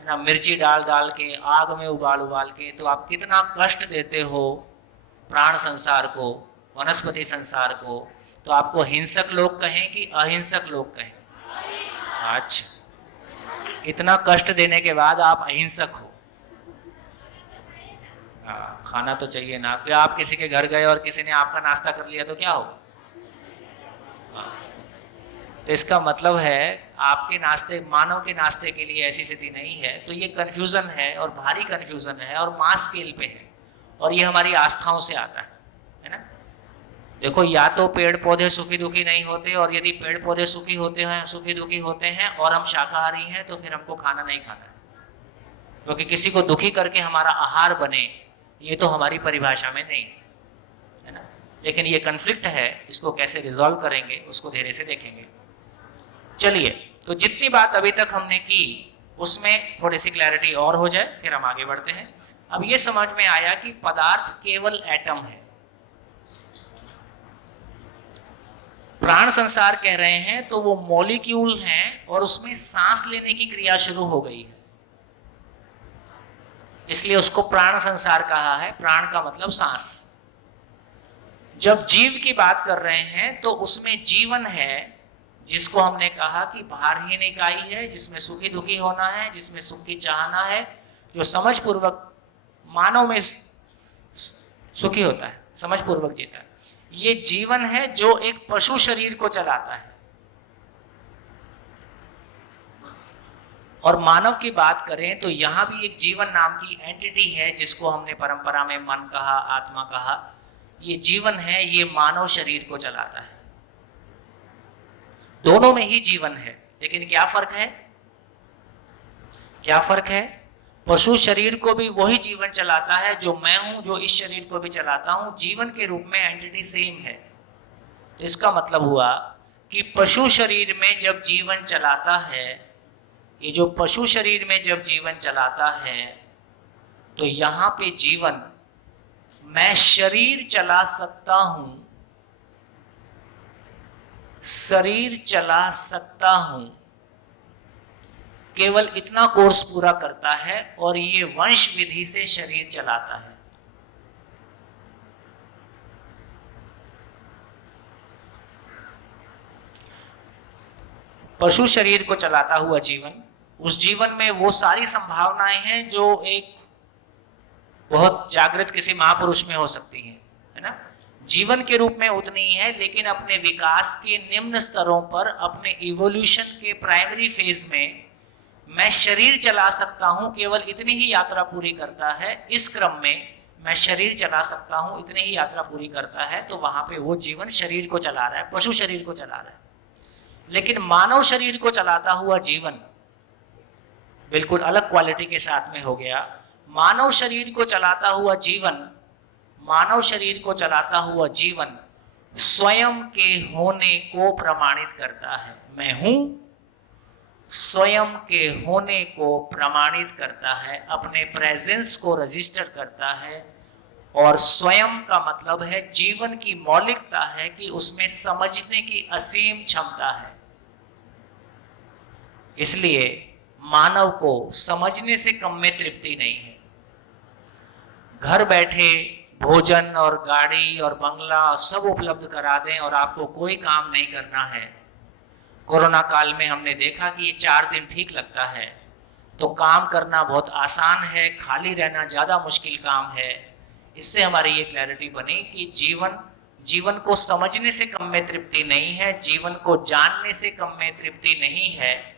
है ना, मिर्ची डाल डाल के आग में उबाल उबाल के, तो आप कितना कष्ट देते हो प्राण संसार को, वनस्पति संसार को। तो आपको हिंसक लोग कहें कि अहिंसक लोग कहें? अच्छा, इतना कष्ट देने के बाद आप अहिंसक हो। हाँ, खाना तो चाहिए ना। फिर आप किसी के घर गए और किसी ने आपका नाश्ता कर लिया तो क्या होगा? हाँ, तो इसका मतलब है आपके नाश्ते, मानव के नाश्ते के लिए ऐसी स्थिति नहीं है। तो ये कन्फ्यूजन है और भारी कन्फ्यूजन है और मास स्केल पे है, और ये हमारी आस्थाओं से आता है ना। देखो, या तो पेड़ पौधे सुखी दुखी नहीं होते, और यदि पेड़ पौधे सुखी होते हैं, सुखी दुखी होते हैं और हम शाकाहारी हैं, तो फिर हमको खाना नहीं खाना है, क्योंकि किसी को दुखी करके हमारा आहार बने, ये तो हमारी परिभाषा में नहीं है ना। लेकिन ये कन्फ्लिक्ट है, इसको कैसे रिजॉल्व करेंगे उसको धीरे से देखेंगे। चलिए, तो जितनी बात अभी तक हमने की उसमें थोड़ी सी क्लैरिटी और हो जाए, फिर हम आगे बढ़ते हैं। अब ये समझ में आया कि पदार्थ केवल एटम है। प्राण संसार कह रहे हैं तो वो मॉलिक्यूल हैं, और उसमें सांस लेने की क्रिया शुरू हो गई है, इसलिए उसको प्राण संसार कहा है। प्राण का मतलब सांस। जब जीव की बात कर रहे हैं तो उसमें जीवन है, जिसको हमने कहा कि भारहीन इकाई है, जिसमें सुखी दुखी होना है, जिसमें सुख की चाहना है, जो समझ पूर्वक मानव में सुखी होता है, समझ पूर्वक जीता है। ये जीवन है जो एक पशु शरीर को चलाता है। और मानव की बात करें तो यहां भी एक जीवन नाम की एंटिटी है, जिसको हमने परंपरा में मन कहा, आत्मा कहा। ये जीवन है, ये मानव शरीर को चलाता है। दोनों में ही जीवन है, लेकिन क्या फर्क है? क्या फर्क है? पशु शरीर को भी वही जीवन चलाता है जो मैं हूं, जो इस शरीर को भी चलाता हूं। जीवन के रूप में एंटिटी सेम है। तो इसका मतलब हुआ कि पशु शरीर में जब जीवन चलाता है, ये जो पशु शरीर में जब जीवन चलाता है, तो यहां पे जीवन, मैं शरीर चला सकता हूं, शरीर चला सकता हूं, केवल इतना कोर्स पूरा करता है और ये वंश विधि से शरीर चलाता है। पशु शरीर को चलाता हुआ जीवन, उस जीवन में वो सारी संभावनाएं हैं जो एक बहुत जागृत किसी महापुरुष में हो सकती हैं, है ना। जीवन के रूप में उतनी ही है, लेकिन अपने विकास के निम्न स्तरों पर, अपने इवोल्यूशन के प्राइमरी फेज में मैं शरीर चला सकता हूं, केवल इतनी ही यात्रा पूरी करता है। इस क्रम में मैं शरीर चला सकता हूं, इतनी ही यात्रा पूरी करता है, तो वहां पे वो जीवन शरीर को चला रहा है, पशु शरीर को चला रहा है। लेकिन मानव शरीर को चलाता हुआ जीवन बिल्कुल अलग क्वालिटी के साथ में हो गया। मानव शरीर को चलाता हुआ जीवन, मानव शरीर को चलाता हुआ जीवन स्वयं के होने को प्रमाणित करता है। मैं हूं, स्वयं के होने को प्रमाणित करता है, अपने प्रेजेंस को रजिस्टर करता है। और स्वयं का मतलब है जीवन की मौलिकता है कि उसमें समझने की असीम क्षमता है। इसलिए मानव को समझने से कम में तृप्ति नहीं है। घर बैठे भोजन और गाड़ी और बंगला सब उपलब्ध करा दें और आपको कोई काम नहीं करना है। कोरोना काल में हमने देखा कि ये 4 दिन ठीक लगता है, तो काम करना बहुत आसान है, खाली रहना ज़्यादा मुश्किल काम है। इससे हमारी ये क्लैरिटी बनी कि जीवन को समझने से कम में तृप्ति नहीं है, जीवन को जानने से कम में तृप्ति नहीं है।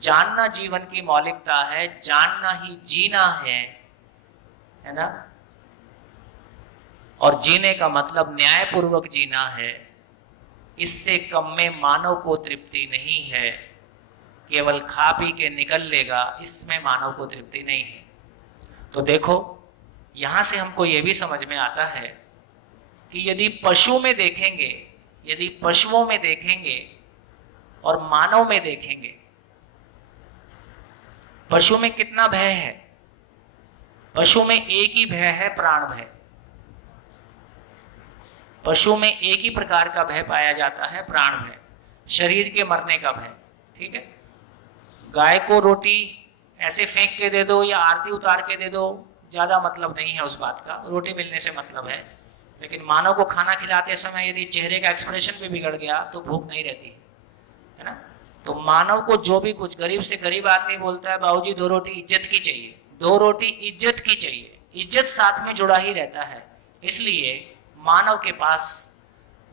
जानना जीवन की मौलिकता है, जानना ही जीना है ना। और जीने का मतलब न्यायपूर्वक जीना है। इससे कम में मानव को तृप्ति नहीं है। केवल खा पी के निकल लेगा, इसमें मानव को तृप्ति नहीं है। तो देखो, यहां से हमको ये भी समझ में आता है कि यदि पशु में देखेंगे, यदि पशुओं में देखेंगे और मानव में देखेंगे, पशु में कितना भय है? पशु में एक ही भय है, प्राण भय। पशु में एक ही प्रकार का भय पाया जाता है, प्राण भय, शरीर के मरने का भय। ठीक है, गाय को रोटी ऐसे फेंक के दे दो या आरती उतार के दे दो, ज्यादा मतलब नहीं है उस बात का, रोटी मिलने से मतलब है। लेकिन मानव को खाना खिलाते समय यदि चेहरे का एक्सप्रेशन भी बिगड़ गया तो भूख नहीं रहती, है ना। तो मानव को जो भी कुछ, गरीब से गरीब आदमी बोलता है बाबूजी 2 रोटी इज्जत की चाहिए, 2 रोटी इज्जत की चाहिए, इज्जत साथ में जुड़ा ही रहता है। इसलिए मानव के पास,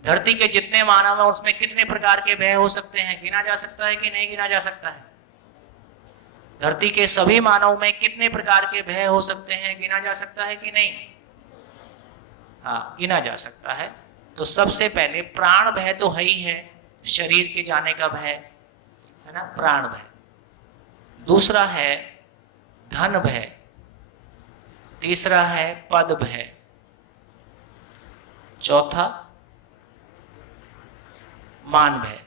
धरती के जितने मानव हैं उसमें कितने प्रकार के भय हो सकते हैं, गिना जा सकता है कि नहीं गिना जा सकता है? धरती के सभी मानव में कितने प्रकार के भय हो सकते हैं, गिना जा सकता है कि नहीं? हाँ, गिना जा सकता है। तो सबसे पहले प्राण भय तो है ही है, शरीर के जाने का भय, है ना, प्राण भय। दूसरा है धन भय, तीसरा है पद भय, चौथा मान भय।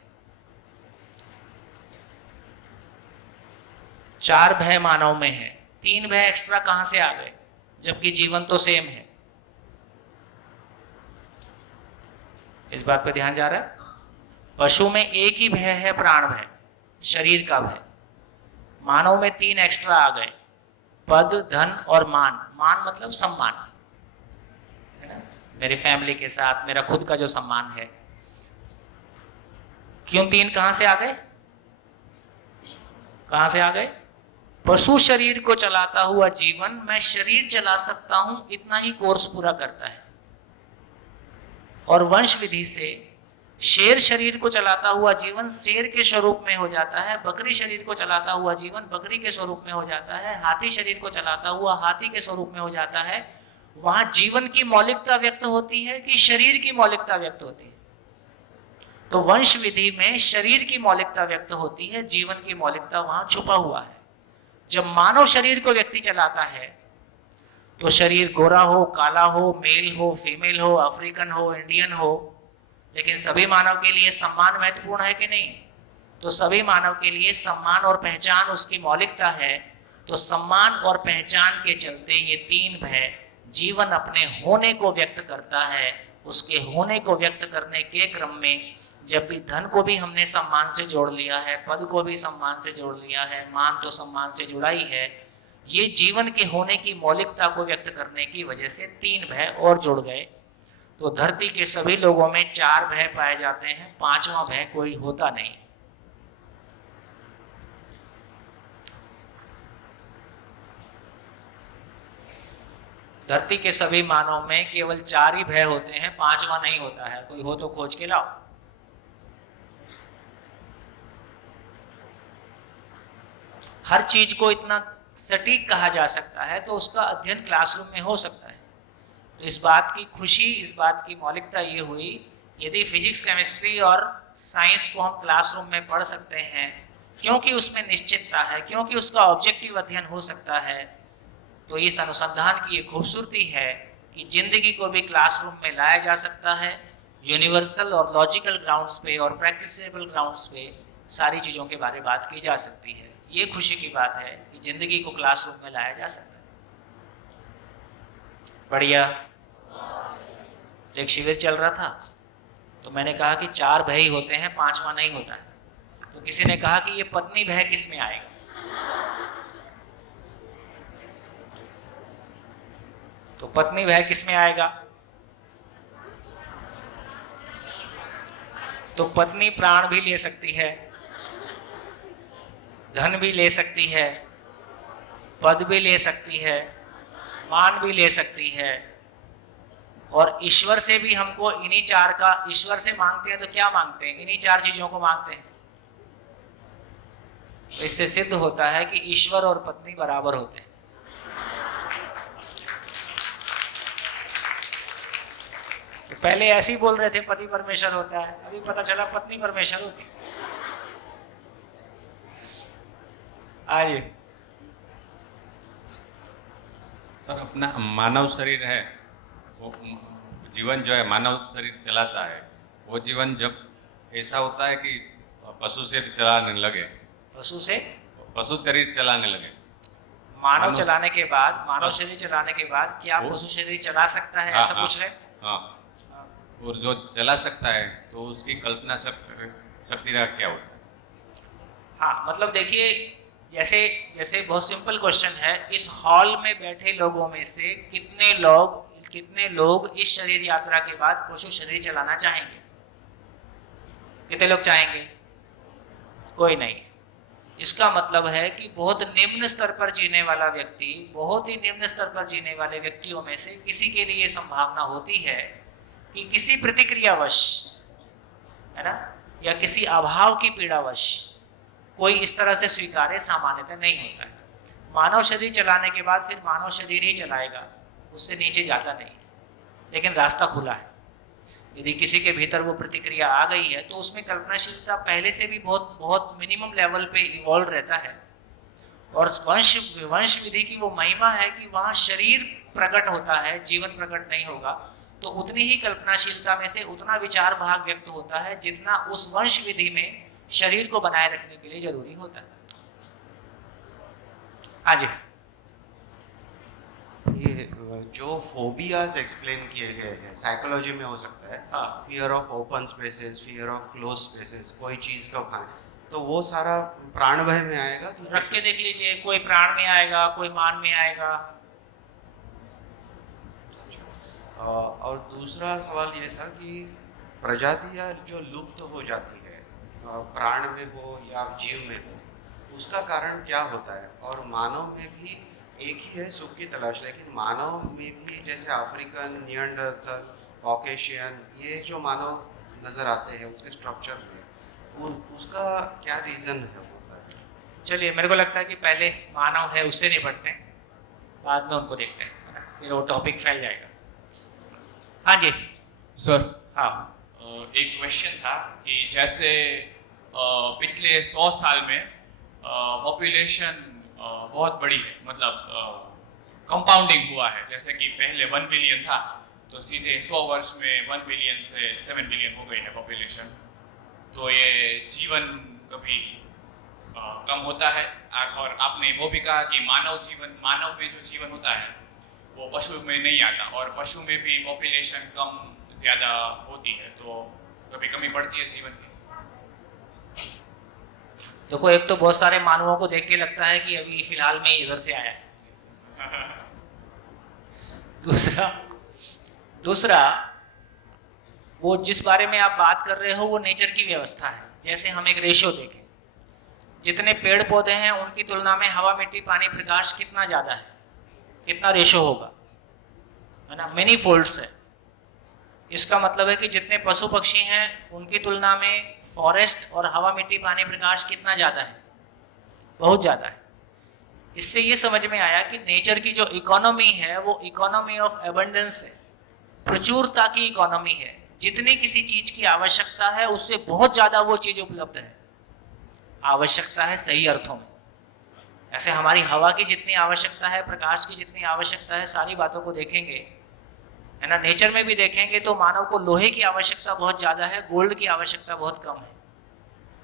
4 भय मानव में है, 3 भय एक्स्ट्रा कहां से आ गए, जबकि जीवन तो सेम है। इस बात पे ध्यान जा रहा है? पशु में एक ही भय है, प्राण भय, शरीर का भय। मानव में 3 एक्स्ट्रा आ गए, पद, धन और मान। मान मतलब सम्मान, है ना, मेरी फैमिली के साथ मेरा खुद का जो सम्मान है। क्यों 3 कहां से आ गए? कहां से आ गए? पशु शरीर को चलाता हुआ जीवन, मैं शरीर चला सकता हूं, इतना ही कोर्स पूरा करता है। और वंश विधि से शेर शरीर को चलाता हुआ जीवन शेर के स्वरूप में हो जाता है, बकरी शरीर को चलाता हुआ जीवन बकरी के स्वरूप में हो जाता है, हाथी शरीर को चलाता हुआ हाथी के स्वरूप में हो जाता है। वहां जीवन की मौलिकता व्यक्त होती है कि शरीर की मौलिकता व्यक्त होती है? तो वंश विधि में शरीर की मौलिकता व्यक्त होती है, जीवन की मौलिकता वहां छुपा हुआ है। जब मानव शरीर को व्यक्ति चलाता है तो शरीर गोरा हो, काला हो, मेल हो, फीमेल हो, अफ्रीकन हो, इंडियन हो, लेकिन सभी मानव के लिए सम्मान महत्वपूर्ण है कि नहीं? तो सभी मानव के लिए सम्मान और पहचान उसकी मौलिकता है। तो सम्मान और पहचान के चलते ये तीन भय जीवन अपने होने को व्यक्त करता है। उसके होने को व्यक्त करने के क्रम में जब भी धन को भी हमने सम्मान से जोड़ लिया है, पद को भी सम्मान से जोड़ लिया है, मान तो सम्मान से जुड़ा ही है, ये जीवन के होने की मौलिकता को व्यक्त करने की वजह से तीन भय और जुड़ गए। तो धरती के सभी लोगों में चार भय पाए जाते हैं, पांचवा भय कोई होता नहीं। धरती के सभी मानव में केवल चार ही भय होते हैं, पांचवा नहीं होता है। कोई हो तो खोज के लाओ। हर चीज को इतना सटीक कहा जा सकता है तो उसका अध्ययन क्लासरूम में हो सकता है। तो इस बात की खुशी, इस बात की मौलिकता ये हुई, यदि फिजिक्स, केमिस्ट्री और साइंस को हम क्लासरूम में पढ़ सकते हैं क्योंकि उसमें निश्चितता है, क्योंकि उसका ऑब्जेक्टिव अध्ययन हो सकता है, तो इस अनुसंधान की ये खूबसूरती है कि जिंदगी को भी क्लासरूम में लाया जा सकता है। यूनिवर्सल और लॉजिकल ग्राउंड्स पे और प्रैक्टिसेबल ग्राउंड्स पे सारी चीज़ों के बारे में बात की जा सकती है। ये खुशी की बात है कि जिंदगी को क्लासरूम में लाया जा सकता है। बढ़िया। तो एक शिविर चल रहा था तो मैंने कहा कि चार भय होते हैं, पांचवा नहीं होता है। तो किसी ने कहा कि ये पत्नी भय किस में आएगा? तो पत्नी भय किस में आएगा? तो पत्नी प्राण भी ले सकती है, धन भी ले सकती है, पद भी ले सकती है, मान भी ले सकती है, और ईश्वर से भी हमको इन्हीं चार का, ईश्वर से मांगते हैं तो क्या मांगते हैं? इन्हीं चार चीजों को मांगते हैं। तो इससे सिद्ध होता है कि ईश्वर और पत्नी बराबर होते हैं। तो पहले ऐसे ही बोल रहे थे पति परमेश्वर होता है, अभी पता चला पत्नी परमेश्वर होती है। आइए सर, अपना मानव शरीर है, वो जीवन जो है मानव शरीर चलाता है, वो जीवन जब ऐसा होता है कि पशु शरीर चलाने लगे, पशु से पशु शरीर चलाने लगे, मानव चलाने के बाद, मानव शरीर चलाने के बाद क्या पशु शरीर चला सकता है? ऐसा पूछ रहे? हाँ, और जो चला सकता है तो उसकी कल्पना शक्ति का क्या होता है? हाँ, मतलब देखिए, जैसे बहुत सिंपल क्वेश्चन है, इस हॉल में बैठे लोगों में से कितने लोग इस शरीर यात्रा के बाद पशु शरीर चलाना चाहेंगे? कितने लोग चाहेंगे? कोई नहीं। इसका मतलब है कि बहुत निम्न स्तर पर जीने वाला व्यक्ति, बहुत ही निम्न स्तर पर जीने वाले व्यक्तियों में से किसी के लिए संभावना होती है कि किसी प्रतिक्रियावश, है ना, या किसी अभाव की पीड़ावश कोई इस तरह से स्वीकार्य सामान्यतः नहीं होता है। मानव शरीर चलाने के बाद फिर मानव शरीर ही चलाएगा, उससे नीचे जाता नहीं, लेकिन रास्ता खुला है। यदि किसी के भीतर वो प्रतिक्रिया आ गई है तो उसमें कल्पनाशीलता पहले से भी बहुत बहुत मिनिमम लेवल पे इवॉल्व रहता है। और वंश विधि की वो महिमा है कि वहाँ शरीर प्रकट होता है, जीवन प्रकट नहीं होगा, तो उतनी ही कल्पनाशीलता में से उतना विचार भाग व्यक्त होता है जितना उस वंश विधि में शरीर को बनाए रखने के लिए जरूरी होता है। हाँ जी। ये जो फोबियाज एक्सप्लेन किए गए हैं साइकोलॉजी में हो सकता है, fear of open spaces, fear of close spaces, कोई चीज का खाना, तो वो सारा प्राण भय में आएगा? तो रख के देख लीजिए, कोई प्राण में आएगा, कोई मान में आएगा। और दूसरा सवाल ये था कि प्रजातियां जो लुप्त हो जाती है, प्राण में हो या जीव में हो, उसका कारण क्या होता है? और मानव में भी एक ही है सुख की तलाश, लेकिन मानव में भी जैसे अफ्रीकन, निएंडरथल, कॉकेशियन, ये जो मानव नज़र आते हैं उसके स्ट्रक्चर में, उसका क्या रीज़न है? चलिए, मेरे को लगता है कि पहले मानव है उससे निपटते हैं, बाद में उनको देखते हैं, फिर वो टॉपिक फैल जाएगा। हाँ जी सर। हाँ, एक क्वेश्चन था कि जैसे पिछले 100 साल में पॉपुलेशन बहुत बड़ी है, मतलब कंपाउंडिंग हुआ है। जैसे कि पहले 1 बिलियन था तो सीधे 100 वर्ष में 1 बिलियन से 7 बिलियन हो गई है पॉपुलेशन। तो ये जीवन कभी कम होता है। और आपने वो भी कहा कि मानव में जो जीवन होता है वो पशु में नहीं आता, और पशु में भी पॉपुलेशन कम ज़्यादा होती है, तो कभी कमी पड़ती है जीवन की। देखो, एक तो बहुत सारे मानवों को देख के लगता है कि अभी फिलहाल में इधर से आया है। दूसरा वो जिस बारे में आप बात कर रहे हो वो नेचर की व्यवस्था है। जैसे हम एक रेशियो देखें, जितने पेड़ पौधे हैं उनकी तुलना में हवा, मिट्टी, पानी, प्रकाश कितना ज़्यादा है, कितना रेशियो होगा, है ना, मेनी फोल्ड्स है। इसका मतलब है कि जितने पशु पक्षी हैं उनकी तुलना में फॉरेस्ट और हवा, मिट्टी, पानी, प्रकाश कितना ज़्यादा है, बहुत ज़्यादा है। इससे ये समझ में आया कि नेचर की जो इकोनॉमी है वो इकोनॉमी ऑफ एबंडेंस है, प्रचुरता की इकोनॉमी है। जितनी किसी चीज़ की आवश्यकता है उससे बहुत ज़्यादा वो चीज़ उपलब्ध है। आवश्यकता है सही अर्थों में। ऐसे हमारी हवा की जितनी आवश्यकता है, प्रकाश की जितनी आवश्यकता है, सारी बातों को देखेंगे, है ना, नेचर में भी देखेंगे तो मानव को लोहे की आवश्यकता बहुत ज़्यादा है, गोल्ड की आवश्यकता बहुत कम है।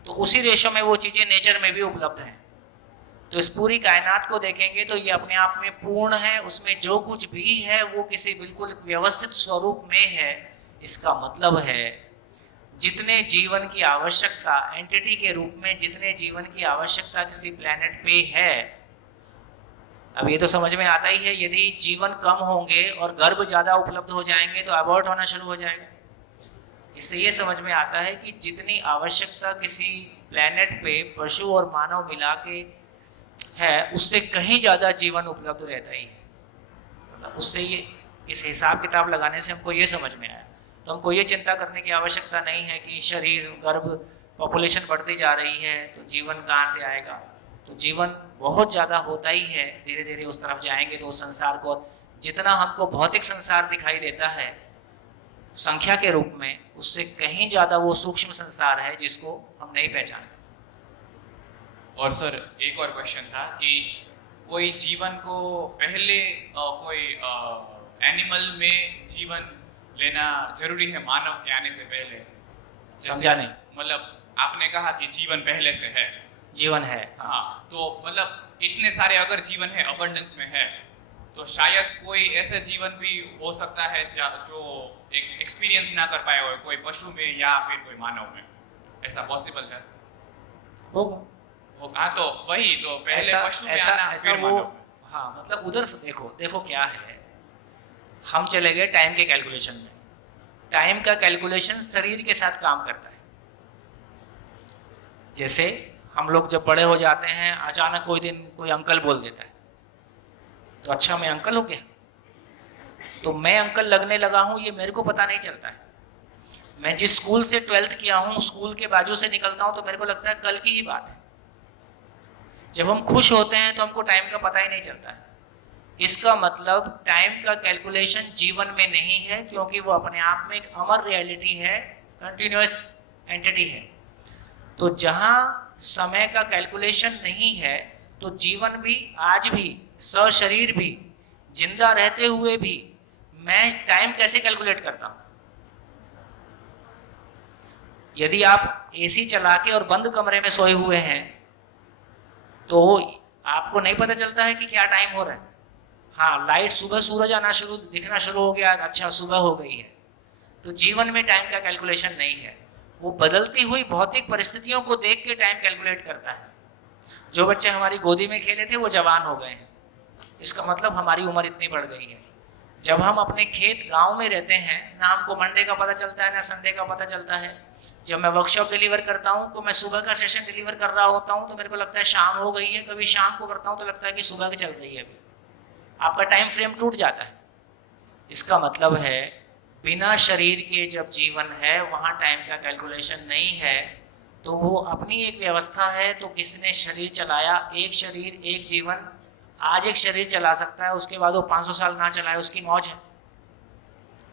तो उसी रेशो में वो चीज़ें नेचर में भी उपलब्ध हैं। तो इस पूरी कायनात को देखेंगे तो ये अपने आप में पूर्ण है। उसमें जो कुछ भी है वो किसी बिल्कुल व्यवस्थित स्वरूप में है। इसका मतलब है जितने जीवन की आवश्यकता एंटिटी के रूप में, जितने जीवन की आवश्यकता किसी प्लेनेट पे है, अब ये तो समझ में आता ही है, यदि जीवन कम होंगे और गर्भ ज़्यादा उपलब्ध हो जाएंगे तो अबॉर्ट होना शुरू हो जाएगा। इससे ये समझ में आता है कि जितनी आवश्यकता किसी प्लेनेट पे पशु और मानव मिला के है उससे कहीं ज़्यादा जीवन उपलब्ध रहता ही है। मतलब उससे ये इस हिसाब किताब लगाने से हमको ये समझ में आया। तो हमको ये चिंता करने की आवश्यकता नहीं है कि शरीर, गर्भ, पॉपुलेशन बढ़ती जा रही है तो जीवन कहाँ से आएगा। तो जीवन बहुत ज़्यादा होता ही है। धीरे धीरे उस तरफ जाएंगे तो उस संसार को, जितना हमको भौतिक संसार दिखाई देता है संख्या के रूप में, उससे कहीं ज़्यादा वो सूक्ष्म संसार है जिसको हम नहीं पहचानते। और सर एक और क्वेश्चन था कि कोई जीवन को पहले कोई एनिमल में जीवन लेना जरूरी है मानव के आने से पहले? समझा नहीं। मतलब आपने कहा कि जीवन पहले से है, जीवन है, हाँ, तो मतलब इतने सारे अगर जीवन है, अबंडेंस में है, तो शायद कोई ऐसा जीवन भी हो सकता है जो एक एक्सपीरियंस ना कर पाया हो, कोई पशु में या फिर कोई मानव में। ऐसा पॉसिबल है? होगा। हाँ, तो वही तो पहले पशु में आना फिर वो, मानव में। हाँ, मतलब उधर देखो क्या है, हम चले गए टाइम के कैलकुलेशन में। टाइम का कैलकुलेशन शरीर के साथ काम करता है। जैसे हम लोग जब बड़े हो जाते हैं, अचानक कोई दिन कोई अंकल बोल देता है तो अच्छा मैं अंकल हो गया, तो मैं अंकल लगने लगा हूं ये मेरे को पता नहीं चलता है। मैं जिस स्कूल से 12th किया हूं, स्कूल के बाजू से निकलता हूं तो मेरे को लगता है कल की ही बात है। जब हम खुश होते हैं तो हमको टाइम का पता ही नहीं चलता है। इसका मतलब टाइम का कैलकुलेशन जीवन में नहीं है, क्योंकि वो अपने आप में एक अमर रियलिटी है, कंटिन्यूअस एंटिटी है। तो जहां समय का कैलकुलेशन नहीं है तो जीवन भी, आज भी, सशरीर भी, जिंदा रहते हुए भी मैं टाइम कैसे कैलकुलेट करता हूं? यदि आप एसी चला के और बंद कमरे में सोए हुए हैं तो आपको नहीं पता चलता है कि क्या टाइम हो रहा है। हाँ, लाइट, सुबह सूरज आना दिखना शुरू हो गया, अच्छा सुबह हो गई है। तो जीवन में टाइम का कैलकुलेशन नहीं है, वो बदलती हुई भौतिक परिस्थितियों को देख के टाइम कैलकुलेट करता है। जो बच्चे हमारी गोदी में खेले थे वो जवान हो गए हैं, इसका मतलब हमारी उम्र इतनी बढ़ गई है। जब हम अपने खेत गांव में रहते हैं, ना हमको मंडे का पता चलता है ना संडे का पता चलता है। जब मैं वर्कशॉप डिलीवर करता हूँ तो मैं सुबह का सेशन डिलीवर कर रहा होता हूँ तो मेरे को लगता है शाम हो गई है, कभी शाम को करता हूँ तो लगता है कि सुबह की चल रही है। अभी आपका टाइम फ्रेम टूट जाता है। इसका मतलब है बिना शरीर के जब जीवन है वहाँ टाइम का कैलकुलेशन नहीं है, तो वो अपनी एक व्यवस्था है। तो किसने शरीर चलाया, एक शरीर एक जीवन, आज एक शरीर चला सकता है, उसके बाद वो 500 साल ना चलाए उसकी मौज है,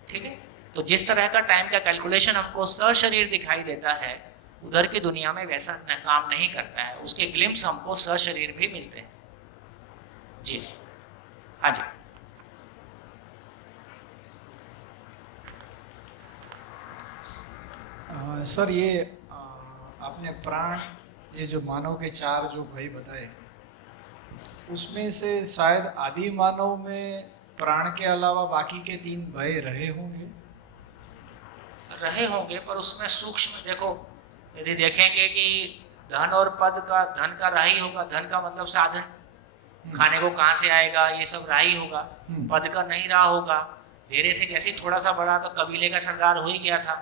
ठीक है। तो जिस तरह का टाइम का कैलकुलेशन हमको सशरीर दिखाई देता है, उधर की दुनिया में वैसा काम नहीं करता है। उसके ग्लिम्स हमको सशरीर भी मिलते हैं। जी हाँ जी। सर ये आपने प्राण, ये जो मानव के 4 जो भय बताए, उसमें से शायद आदि मानव में प्राण के अलावा बाकी के 3 भय रहे होंगे। पर उसमें सूक्ष्म देखो, यदि देखेंगे कि धन और पद का, धन का राही होगा, धन का मतलब साधन, खाने को कहाँ से आएगा, ये सब राही होगा। पद का नहीं रहा होगा। धीरे से जैसे थोड़ा सा बड़ा तो कबीले का सरदार हो ही गया था,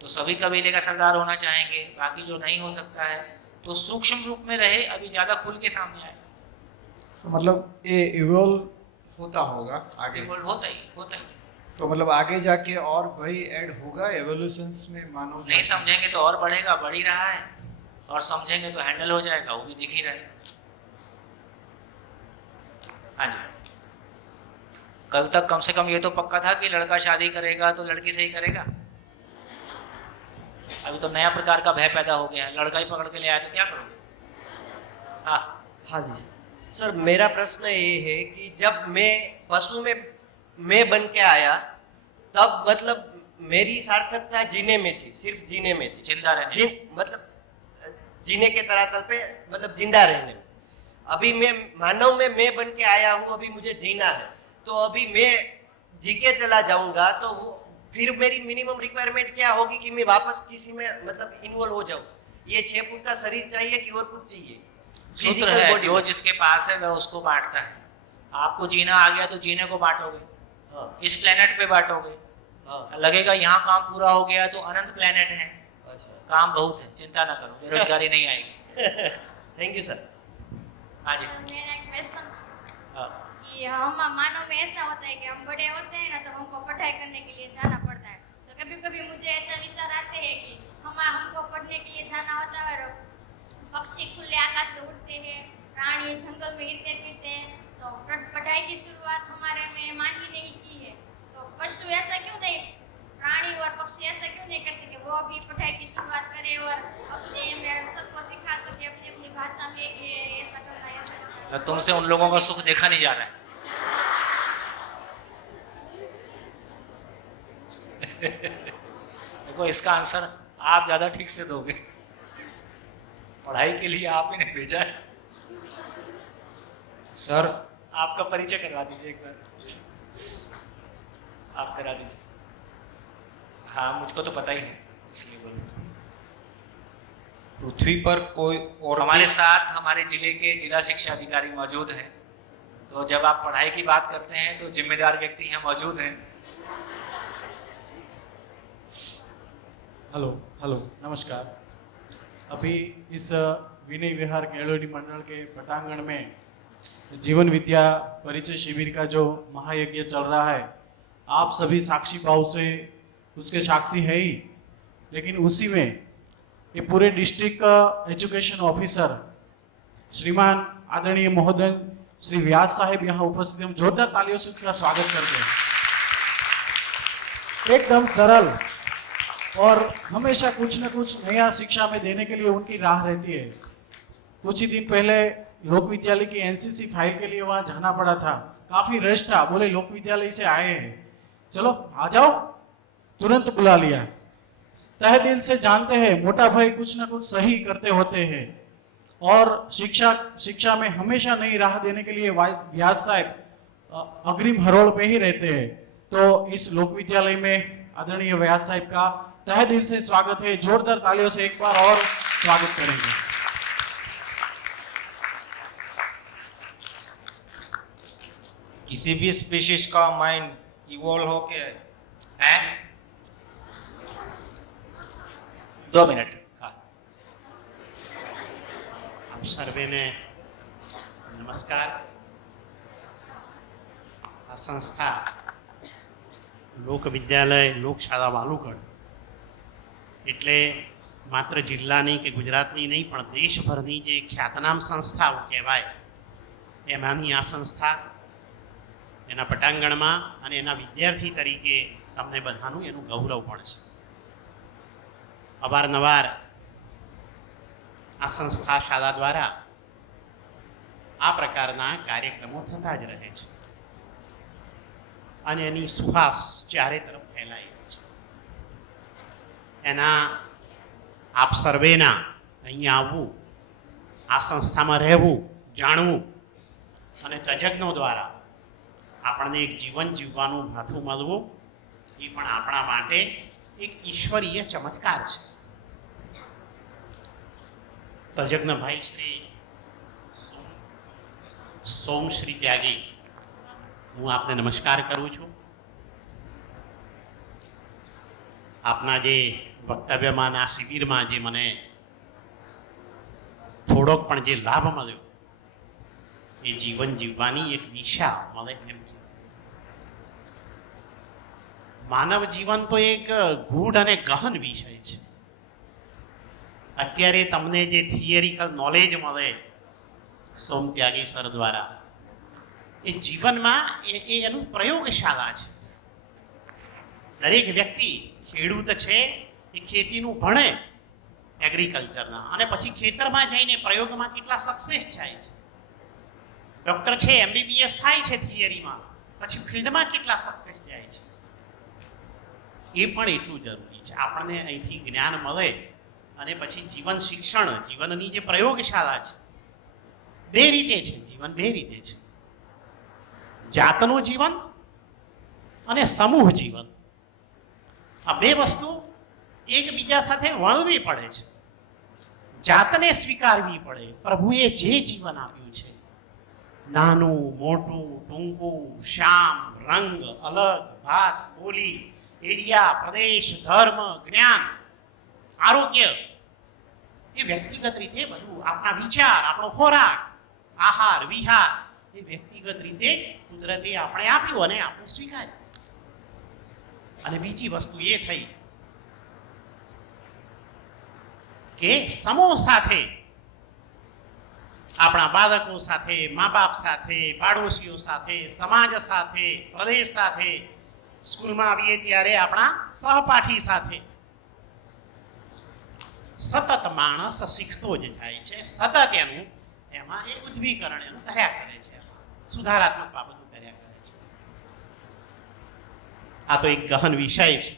तो सभी कबीले का सरदार होना चाहेंगे, बाकी जो नहीं हो सकता है तो सूक्ष्म रूप में रहे, अभी ज्यादा खुल के सामने आए। तो मतलब ये इवॉल्व होता होगा आगे, होता ही। तो मतलब आगे जाके और भय ऐड होगा एवोल्यूशंस में मानव। नहीं समझेंगे तो और बढ़ेगा, बढ़ ही रहा है, और समझेंगे तो हैंडल हो जाएगा, वो भी दिख ही रहे। हाँ जी। कल तक कम से कम ये तो पक्का था कि लड़का शादी करेगा तो लड़की से ही करेगा। अभी तो नया प्रकार का भय पैदा हो गया है, लड़का ही पकड़ के ले आया तो क्या करोगे? हाँ जी सर, मेरा प्रश्न ये है कि जब मैं पशु में मैं बन के आया, तब मतलब मेरी सार्थकता जीने में थी, सिर्फ जीने में थी, जिंदा रहने मतलब जीने के तरातल पे, मतलब जिंदा रहने में। अभी मैं मानव में मैं बन के आया हूँ, अभी मुझे जीना है, तो अभी मैं जी के चला जाऊंगा तो वो फिर मेरी मिनिमम रिक्वायरमेंट क्या होगी कि मैं वापस किसी में मतलब इन्वॉल्व हो जाऊं। ये 6 फुट का शरीर चाहिए कि और कुछ चाहिए? सूत्र है, जो जिसके पास है वह उसको बांटता है। आपको जीना आ गया तो जीने को बांटोगे, इस प्लेनेट पे बांटोगे। लगेगा यहाँ काम पूरा हो गया तो अनंत प्लेनेट है। काम बहुत है, चिंता ना करो, बेरोजगारी नहीं आएगी। Thank you sir. हाँ जी। मेरा एक क्वेश्चन कि हम मानव में ऐसा होता है कि हम बड़े होते हैं ना, तो हमको पढ़ाई करने के लिए जाना पड़ता है। तो कभी कभी मुझे ऐसा विचार आते हैं कि हमको पढ़ने के लिए जाना होता है और पक्षी खुले आकाश में उड़ते हैं, प्राणी जंगल में हिलते फिरते हैं, तो पढ़ाई की शुरुआत हमारे में मान ही नहीं की है। तो पशु ऐसा क्यों नहीं, प्राणी और पक्षी ऐसा क्यों नहीं करते कि वो भी पढ़ाई की शुरुआत करे और अपने में सबको सिखा सके अपनी अपनी भाषा में कि ऐसा करना ऐसा करना। तुमसे उन लोगों का सुख देखा नहीं जा रहा है। देखो इसका आंसर आप ज्यादा ठीक से दोगे, पढ़ाई के लिए आप ही ने भेजा है। सर आपका परिचय करवा दीजिए एक बार, आप करा दीजिए। हाँ मुझको तो पता ही है, इसलिए बोल। पृथ्वी पर कोई और हमारे साथ हमारे जिले के जिला शिक्षा अधिकारी मौजूद हैं, तो जब आप पढ़ाई की बात करते हैं तो जिम्मेदार व्यक्ति यहाँ मौजूद हैं। हेलो नमस्कार। अभी इस विनय विहार केलोनी मंडल के पटांगण में जीवन विद्या परिचय शिविर का जो महायज्ञ चल रहा है, आप सभी साक्षी भाव से उसके साक्षी है ही, लेकिन उसी में ये पूरे डिस्ट्रिक्ट का एजुकेशन ऑफिसर श्रीमान आदरणीय महोदय श्री व्यास साहेब यहाँ उपस्थित, हम जोरदार तालियों से उनका स्वागत करते हैं। एकदम सरल और हमेशा कुछ न कुछ नया शिक्षा में देने के लिए उनकी राह रहती है। कुछ ही दिन पहले लोक विद्यालय की एनसीसी फाइल के लिए वहाँ जाना पड़ा था, काफी रश था, बोले लोक विद्यालय से आए हैं, चलो आ जाओ, तुरंत बुला लिया। तहे दिल से जानते हैं मोटा भाई कुछ ना कुछ सही करते होते हैं, और शिक्षा में हमेशा नई राह देने के लिए व्यास साहब अग्रिम हरोल पे ही रहते हैं। तो इस लोक विद्यालय में आदरणीय व्यास साहब का तहे दिल से स्वागत है, जोरदार तालियों से एक बार और स्वागत करेंगे। किसी भी स्पीशीज का माइंड इवॉल्व होके है। 2 मिनट। आप सर्वे ने नमस्कार। आ संस्था लोक विद्यालय लोक शाळा वालुकड એટલે માત્ર જિલ્લાની કે ગુજરાતની નહીં પણ દેશભરની જે ખ્યાતનામ સંસ્થાઓ કહેવાય એમાંની આ સંસ્થા એના પટાંગણમાં અને એના વિદ્યાર્થી તરીકે તમને બધાનું એનું ગૌરવ પણ છે. અવારનવાર આ સંસ્થા શાળા દ્વારા આ પ્રકારના કાર્યક્રમો થતા જ રહે છે અને એની સુવાસ ચારે તરફ ફેલાઈ રહી છે. એના આપ સર્વેના અહીંયા આવવું, આ સંસ્થામાં રહેવું, જાણવું અને તજજ્ઞો દ્વારા આપણને એક જીવન જીવવાનું ભાથું મળવું એ પણ આપણા માટે એક ઈશ્વરીય ચમત્કાર છે. તજજ્ઞ ભાઈ શ્રી સોમશ્રી ત્યાગી, હું આપને નમસ્કાર કરું છું. આપના જે વક્તવ્યમાં આ શિબિરમાં જે મને થોડોક પણ જે લાભ મળ્યો એ જીવન જીવવાની એક દિશા મળે એમ છે. માનવ જીવન તો એક ગૂઢ અને ગહન વિષય છે. અત્યારે તમને જે થિયરિકલ નોલેજ મળે સોમત્યાગી સર દ્વારા, એ જીવનમાં એ એનું પ્રયોગશાળા છે. દરેક વ્યક્તિ ખેડૂત છે એ ખેતીનું ભણે એગ્રીકલ્ચરના, અને પછી ખેતરમાં જઈને પ્રયોગમાં કેટલા સક્સેસ થાય છે. ડૉક્ટર છે MBBS થાય છે થિયરીમાં, પછી ફિલ્ડમાં કેટલા સક્સેસ જાય છે. એ પણ એટલું જરૂરી છે. આપણને અહીંથી જ્ઞાન મળે અને પછી જીવન શિક્ષણ, જીવનની જે પ્રયોગશાળા છે, બે રીતે છે જીવન, બે રીતે છે. જાતનું જીવન અને સમૂહ જીવન, આ બે વસ્તુ એકબીજા સાથે વળવી પડે છે. જાતને સ્વીકારવી પડે. પ્રભુએ જે જીવન આપ્યું છે, નાનું મોટું, ટૂંકું, શ્યામ, રંગ, અલગ, ભાત, બોલી, એરિયા, પ્રદેશ, ધર્મ, જ્ઞાન, આરોગ્ય, એ વ્યક્તિગત રીતે બધું, આપણા વિચાર, આપણો ખોરાક, આહાર વિહાર, એ વ્યક્તિગત રીતે કુદરતે આપણે આપ્યું અને આપણે સ્વીકાર્યું. અને બીજી વસ્તુ એ થઈ કે સમૂહ સાથે, આપણા બાળકો સાથે, મા બાપ સાથે, પાડોશીઓ સાથે, સમાજ સાથે, પ્રદેશ સાથે, સ્કૂલમાં આવીએ ત્યારે આપણા સહપાઠી સાથે. સતત માણસ શીખતો જ જાય છે. સતત એનું એમાં એ ઉદ્દીકરણ એનું કર્યા કરે છે, સુધારાત્મક બાબતો કર્યા કરે છે. આ તો એક ગહન વિષય છે.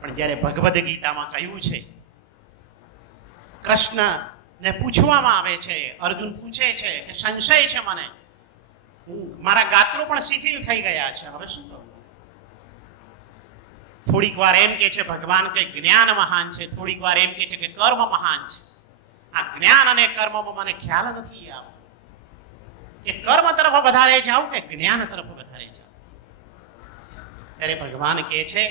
પણ જ્યારે ભગવદ્ ગીતામાં કહ્યું છે, કૃષ્ણને પૂછવામાં આવે છે, અર્જુન પૂછે છે કે સંશય છે મને, મારા ગાત્રો પણ શિથિલ થઈ ગયા છે, હવે શું કરું? થોડીક વાર એમ કે છે ભગવાન કે જ્ઞાન મહાન છે, થોડીક વાર એમ કે છે કે કર્મ મહાન છે. આ જ્ઞાન અને કર્મમાં મને ખ્યાલ નથી આવતો કે કર્મ તરફ વધારે જાઉં કે જ્ઞાન તરફ વધારે જાઉં. ત્યારે ભગવાન કહે છે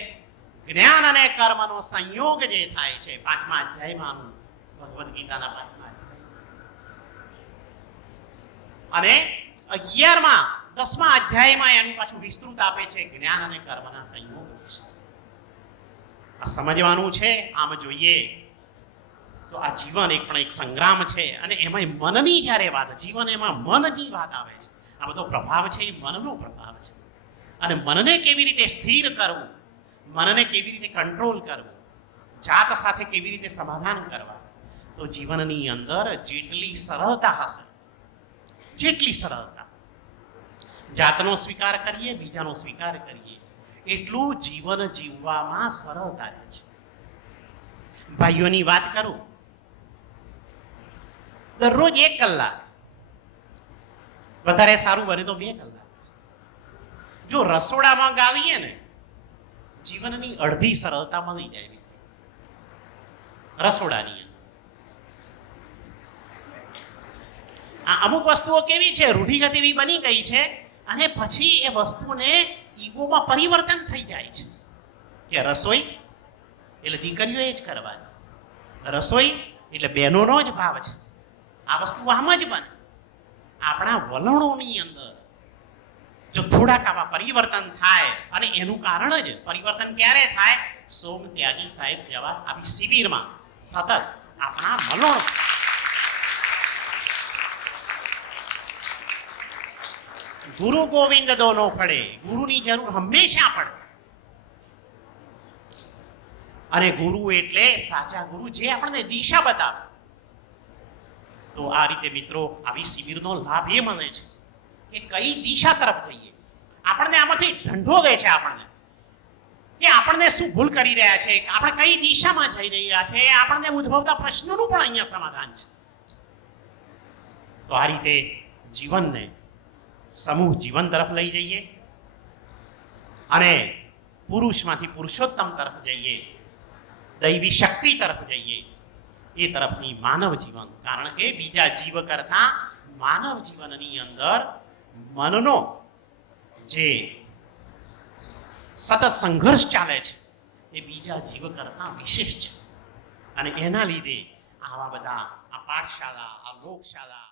જ્ઞાન અને કર્મનો સંયોગ જે થાય છે, 5મા અધ્યાયમાં ભગવદ્ ગીતાના 5મા અધ્યાય, અને 11મા 10મા અધ્યાયમાં એનું પાછું વિસ્તૃત આપે છે જ્ઞાન અને કર્મના સંયોગ વિશે. આ સમજવાનું છે. આમ જોઈએ તો આ જીવન પણ એક સંગ્રામ છે. અને એમાં મનની જ્યારે વાત, જીવન એમાં મનની વાત આવે છે. આ બધો પ્રભાવ છે એ મનનો પ્રભાવ છે. અને મનને કેવી રીતે સ્થિર કરવું, મનને કેવી રીતે કંટ્રોલ કરવું, જાત સાથે કેવી રીતે સમાધાન કરવા, તો જીવનની અંદર જેટલી સરળતા હશે, જેટલી સરળતા, જાતનો સ્વીકાર કરીએ, બીજાનો સ્વીકાર કરીએ, એટલું જીવન જીવવામાં સરળતા રહે છે. ભાઈઓની વાત કરું, દરરોજ 1 કલાક, વધારે સારું બને તો 2 કલાક જો રસોડામાં ગાળીએ ને, જીવનની અડધી સરળતા મળી જાય. રસોડાની આ અમુક વસ્તુઓ કેવી છે, રૂઢિગત એવી બની ગઈ છે, અને પછી એ વસ્તુને ઈગોમાં પરિવર્તન થઈ જાય છે કે રસોઈ એટલે દીકરીઓ એ જ કરવાની, રસોઈ એટલે બહેનોનો જ ભાવ છે, આ વસ્તુ આમ જ બને. આપણા વલણોની અંદર જો થોડાક આવા પરિવર્તન થાય, અને એનું કારણ જ પરિવર્તન ક્યારે થાય, સોમત્યાગી સાહેબ જેવા આવી શિબિરમાં સતત આપણા વલણો ગુરુ ગોવિંદ દોનો પડે, ગુરુની જરૂર હંમેશા પડે. અને ગુરુ એટલે સાચા ગુરુ જે આપણને દિશા બતાવે. તો આ રીતે મિત્રો આવી શિબિરનો લાભ એ મળે છે કે કઈ દિશા તરફ જઈએ. આપણને આમાંથી ઢંઢો દે છે આપણને કે આપણને શું ભૂલ કરી રહ્યા છે, આપણે કઈ દિશામાં જઈ રહ્યા છે, આપણને ઉદ્ભવતા પ્રશ્નોનું પણ અહીંયા સમાધાન છે. તો આ રીતે જીવનને સમૂહ જીવન તરફ લઈ જઈએ અને પુરુષમાંથી પુરુષોત્તમ તરફ જઈએ, દૈવી શક્તિ તરફ જઈએ, એ તરફની માનવ જીવન. કારણ કે બીજા જીવ કરતા માનવ જીવનની અંદર મનનો જે સતત સંઘર્ષ ચાલે છે એ બીજા જીવ કરતા વિશેષ છે. અને એના લીધે આવા બધા આ પાઠશાળા, આ લોકશાળા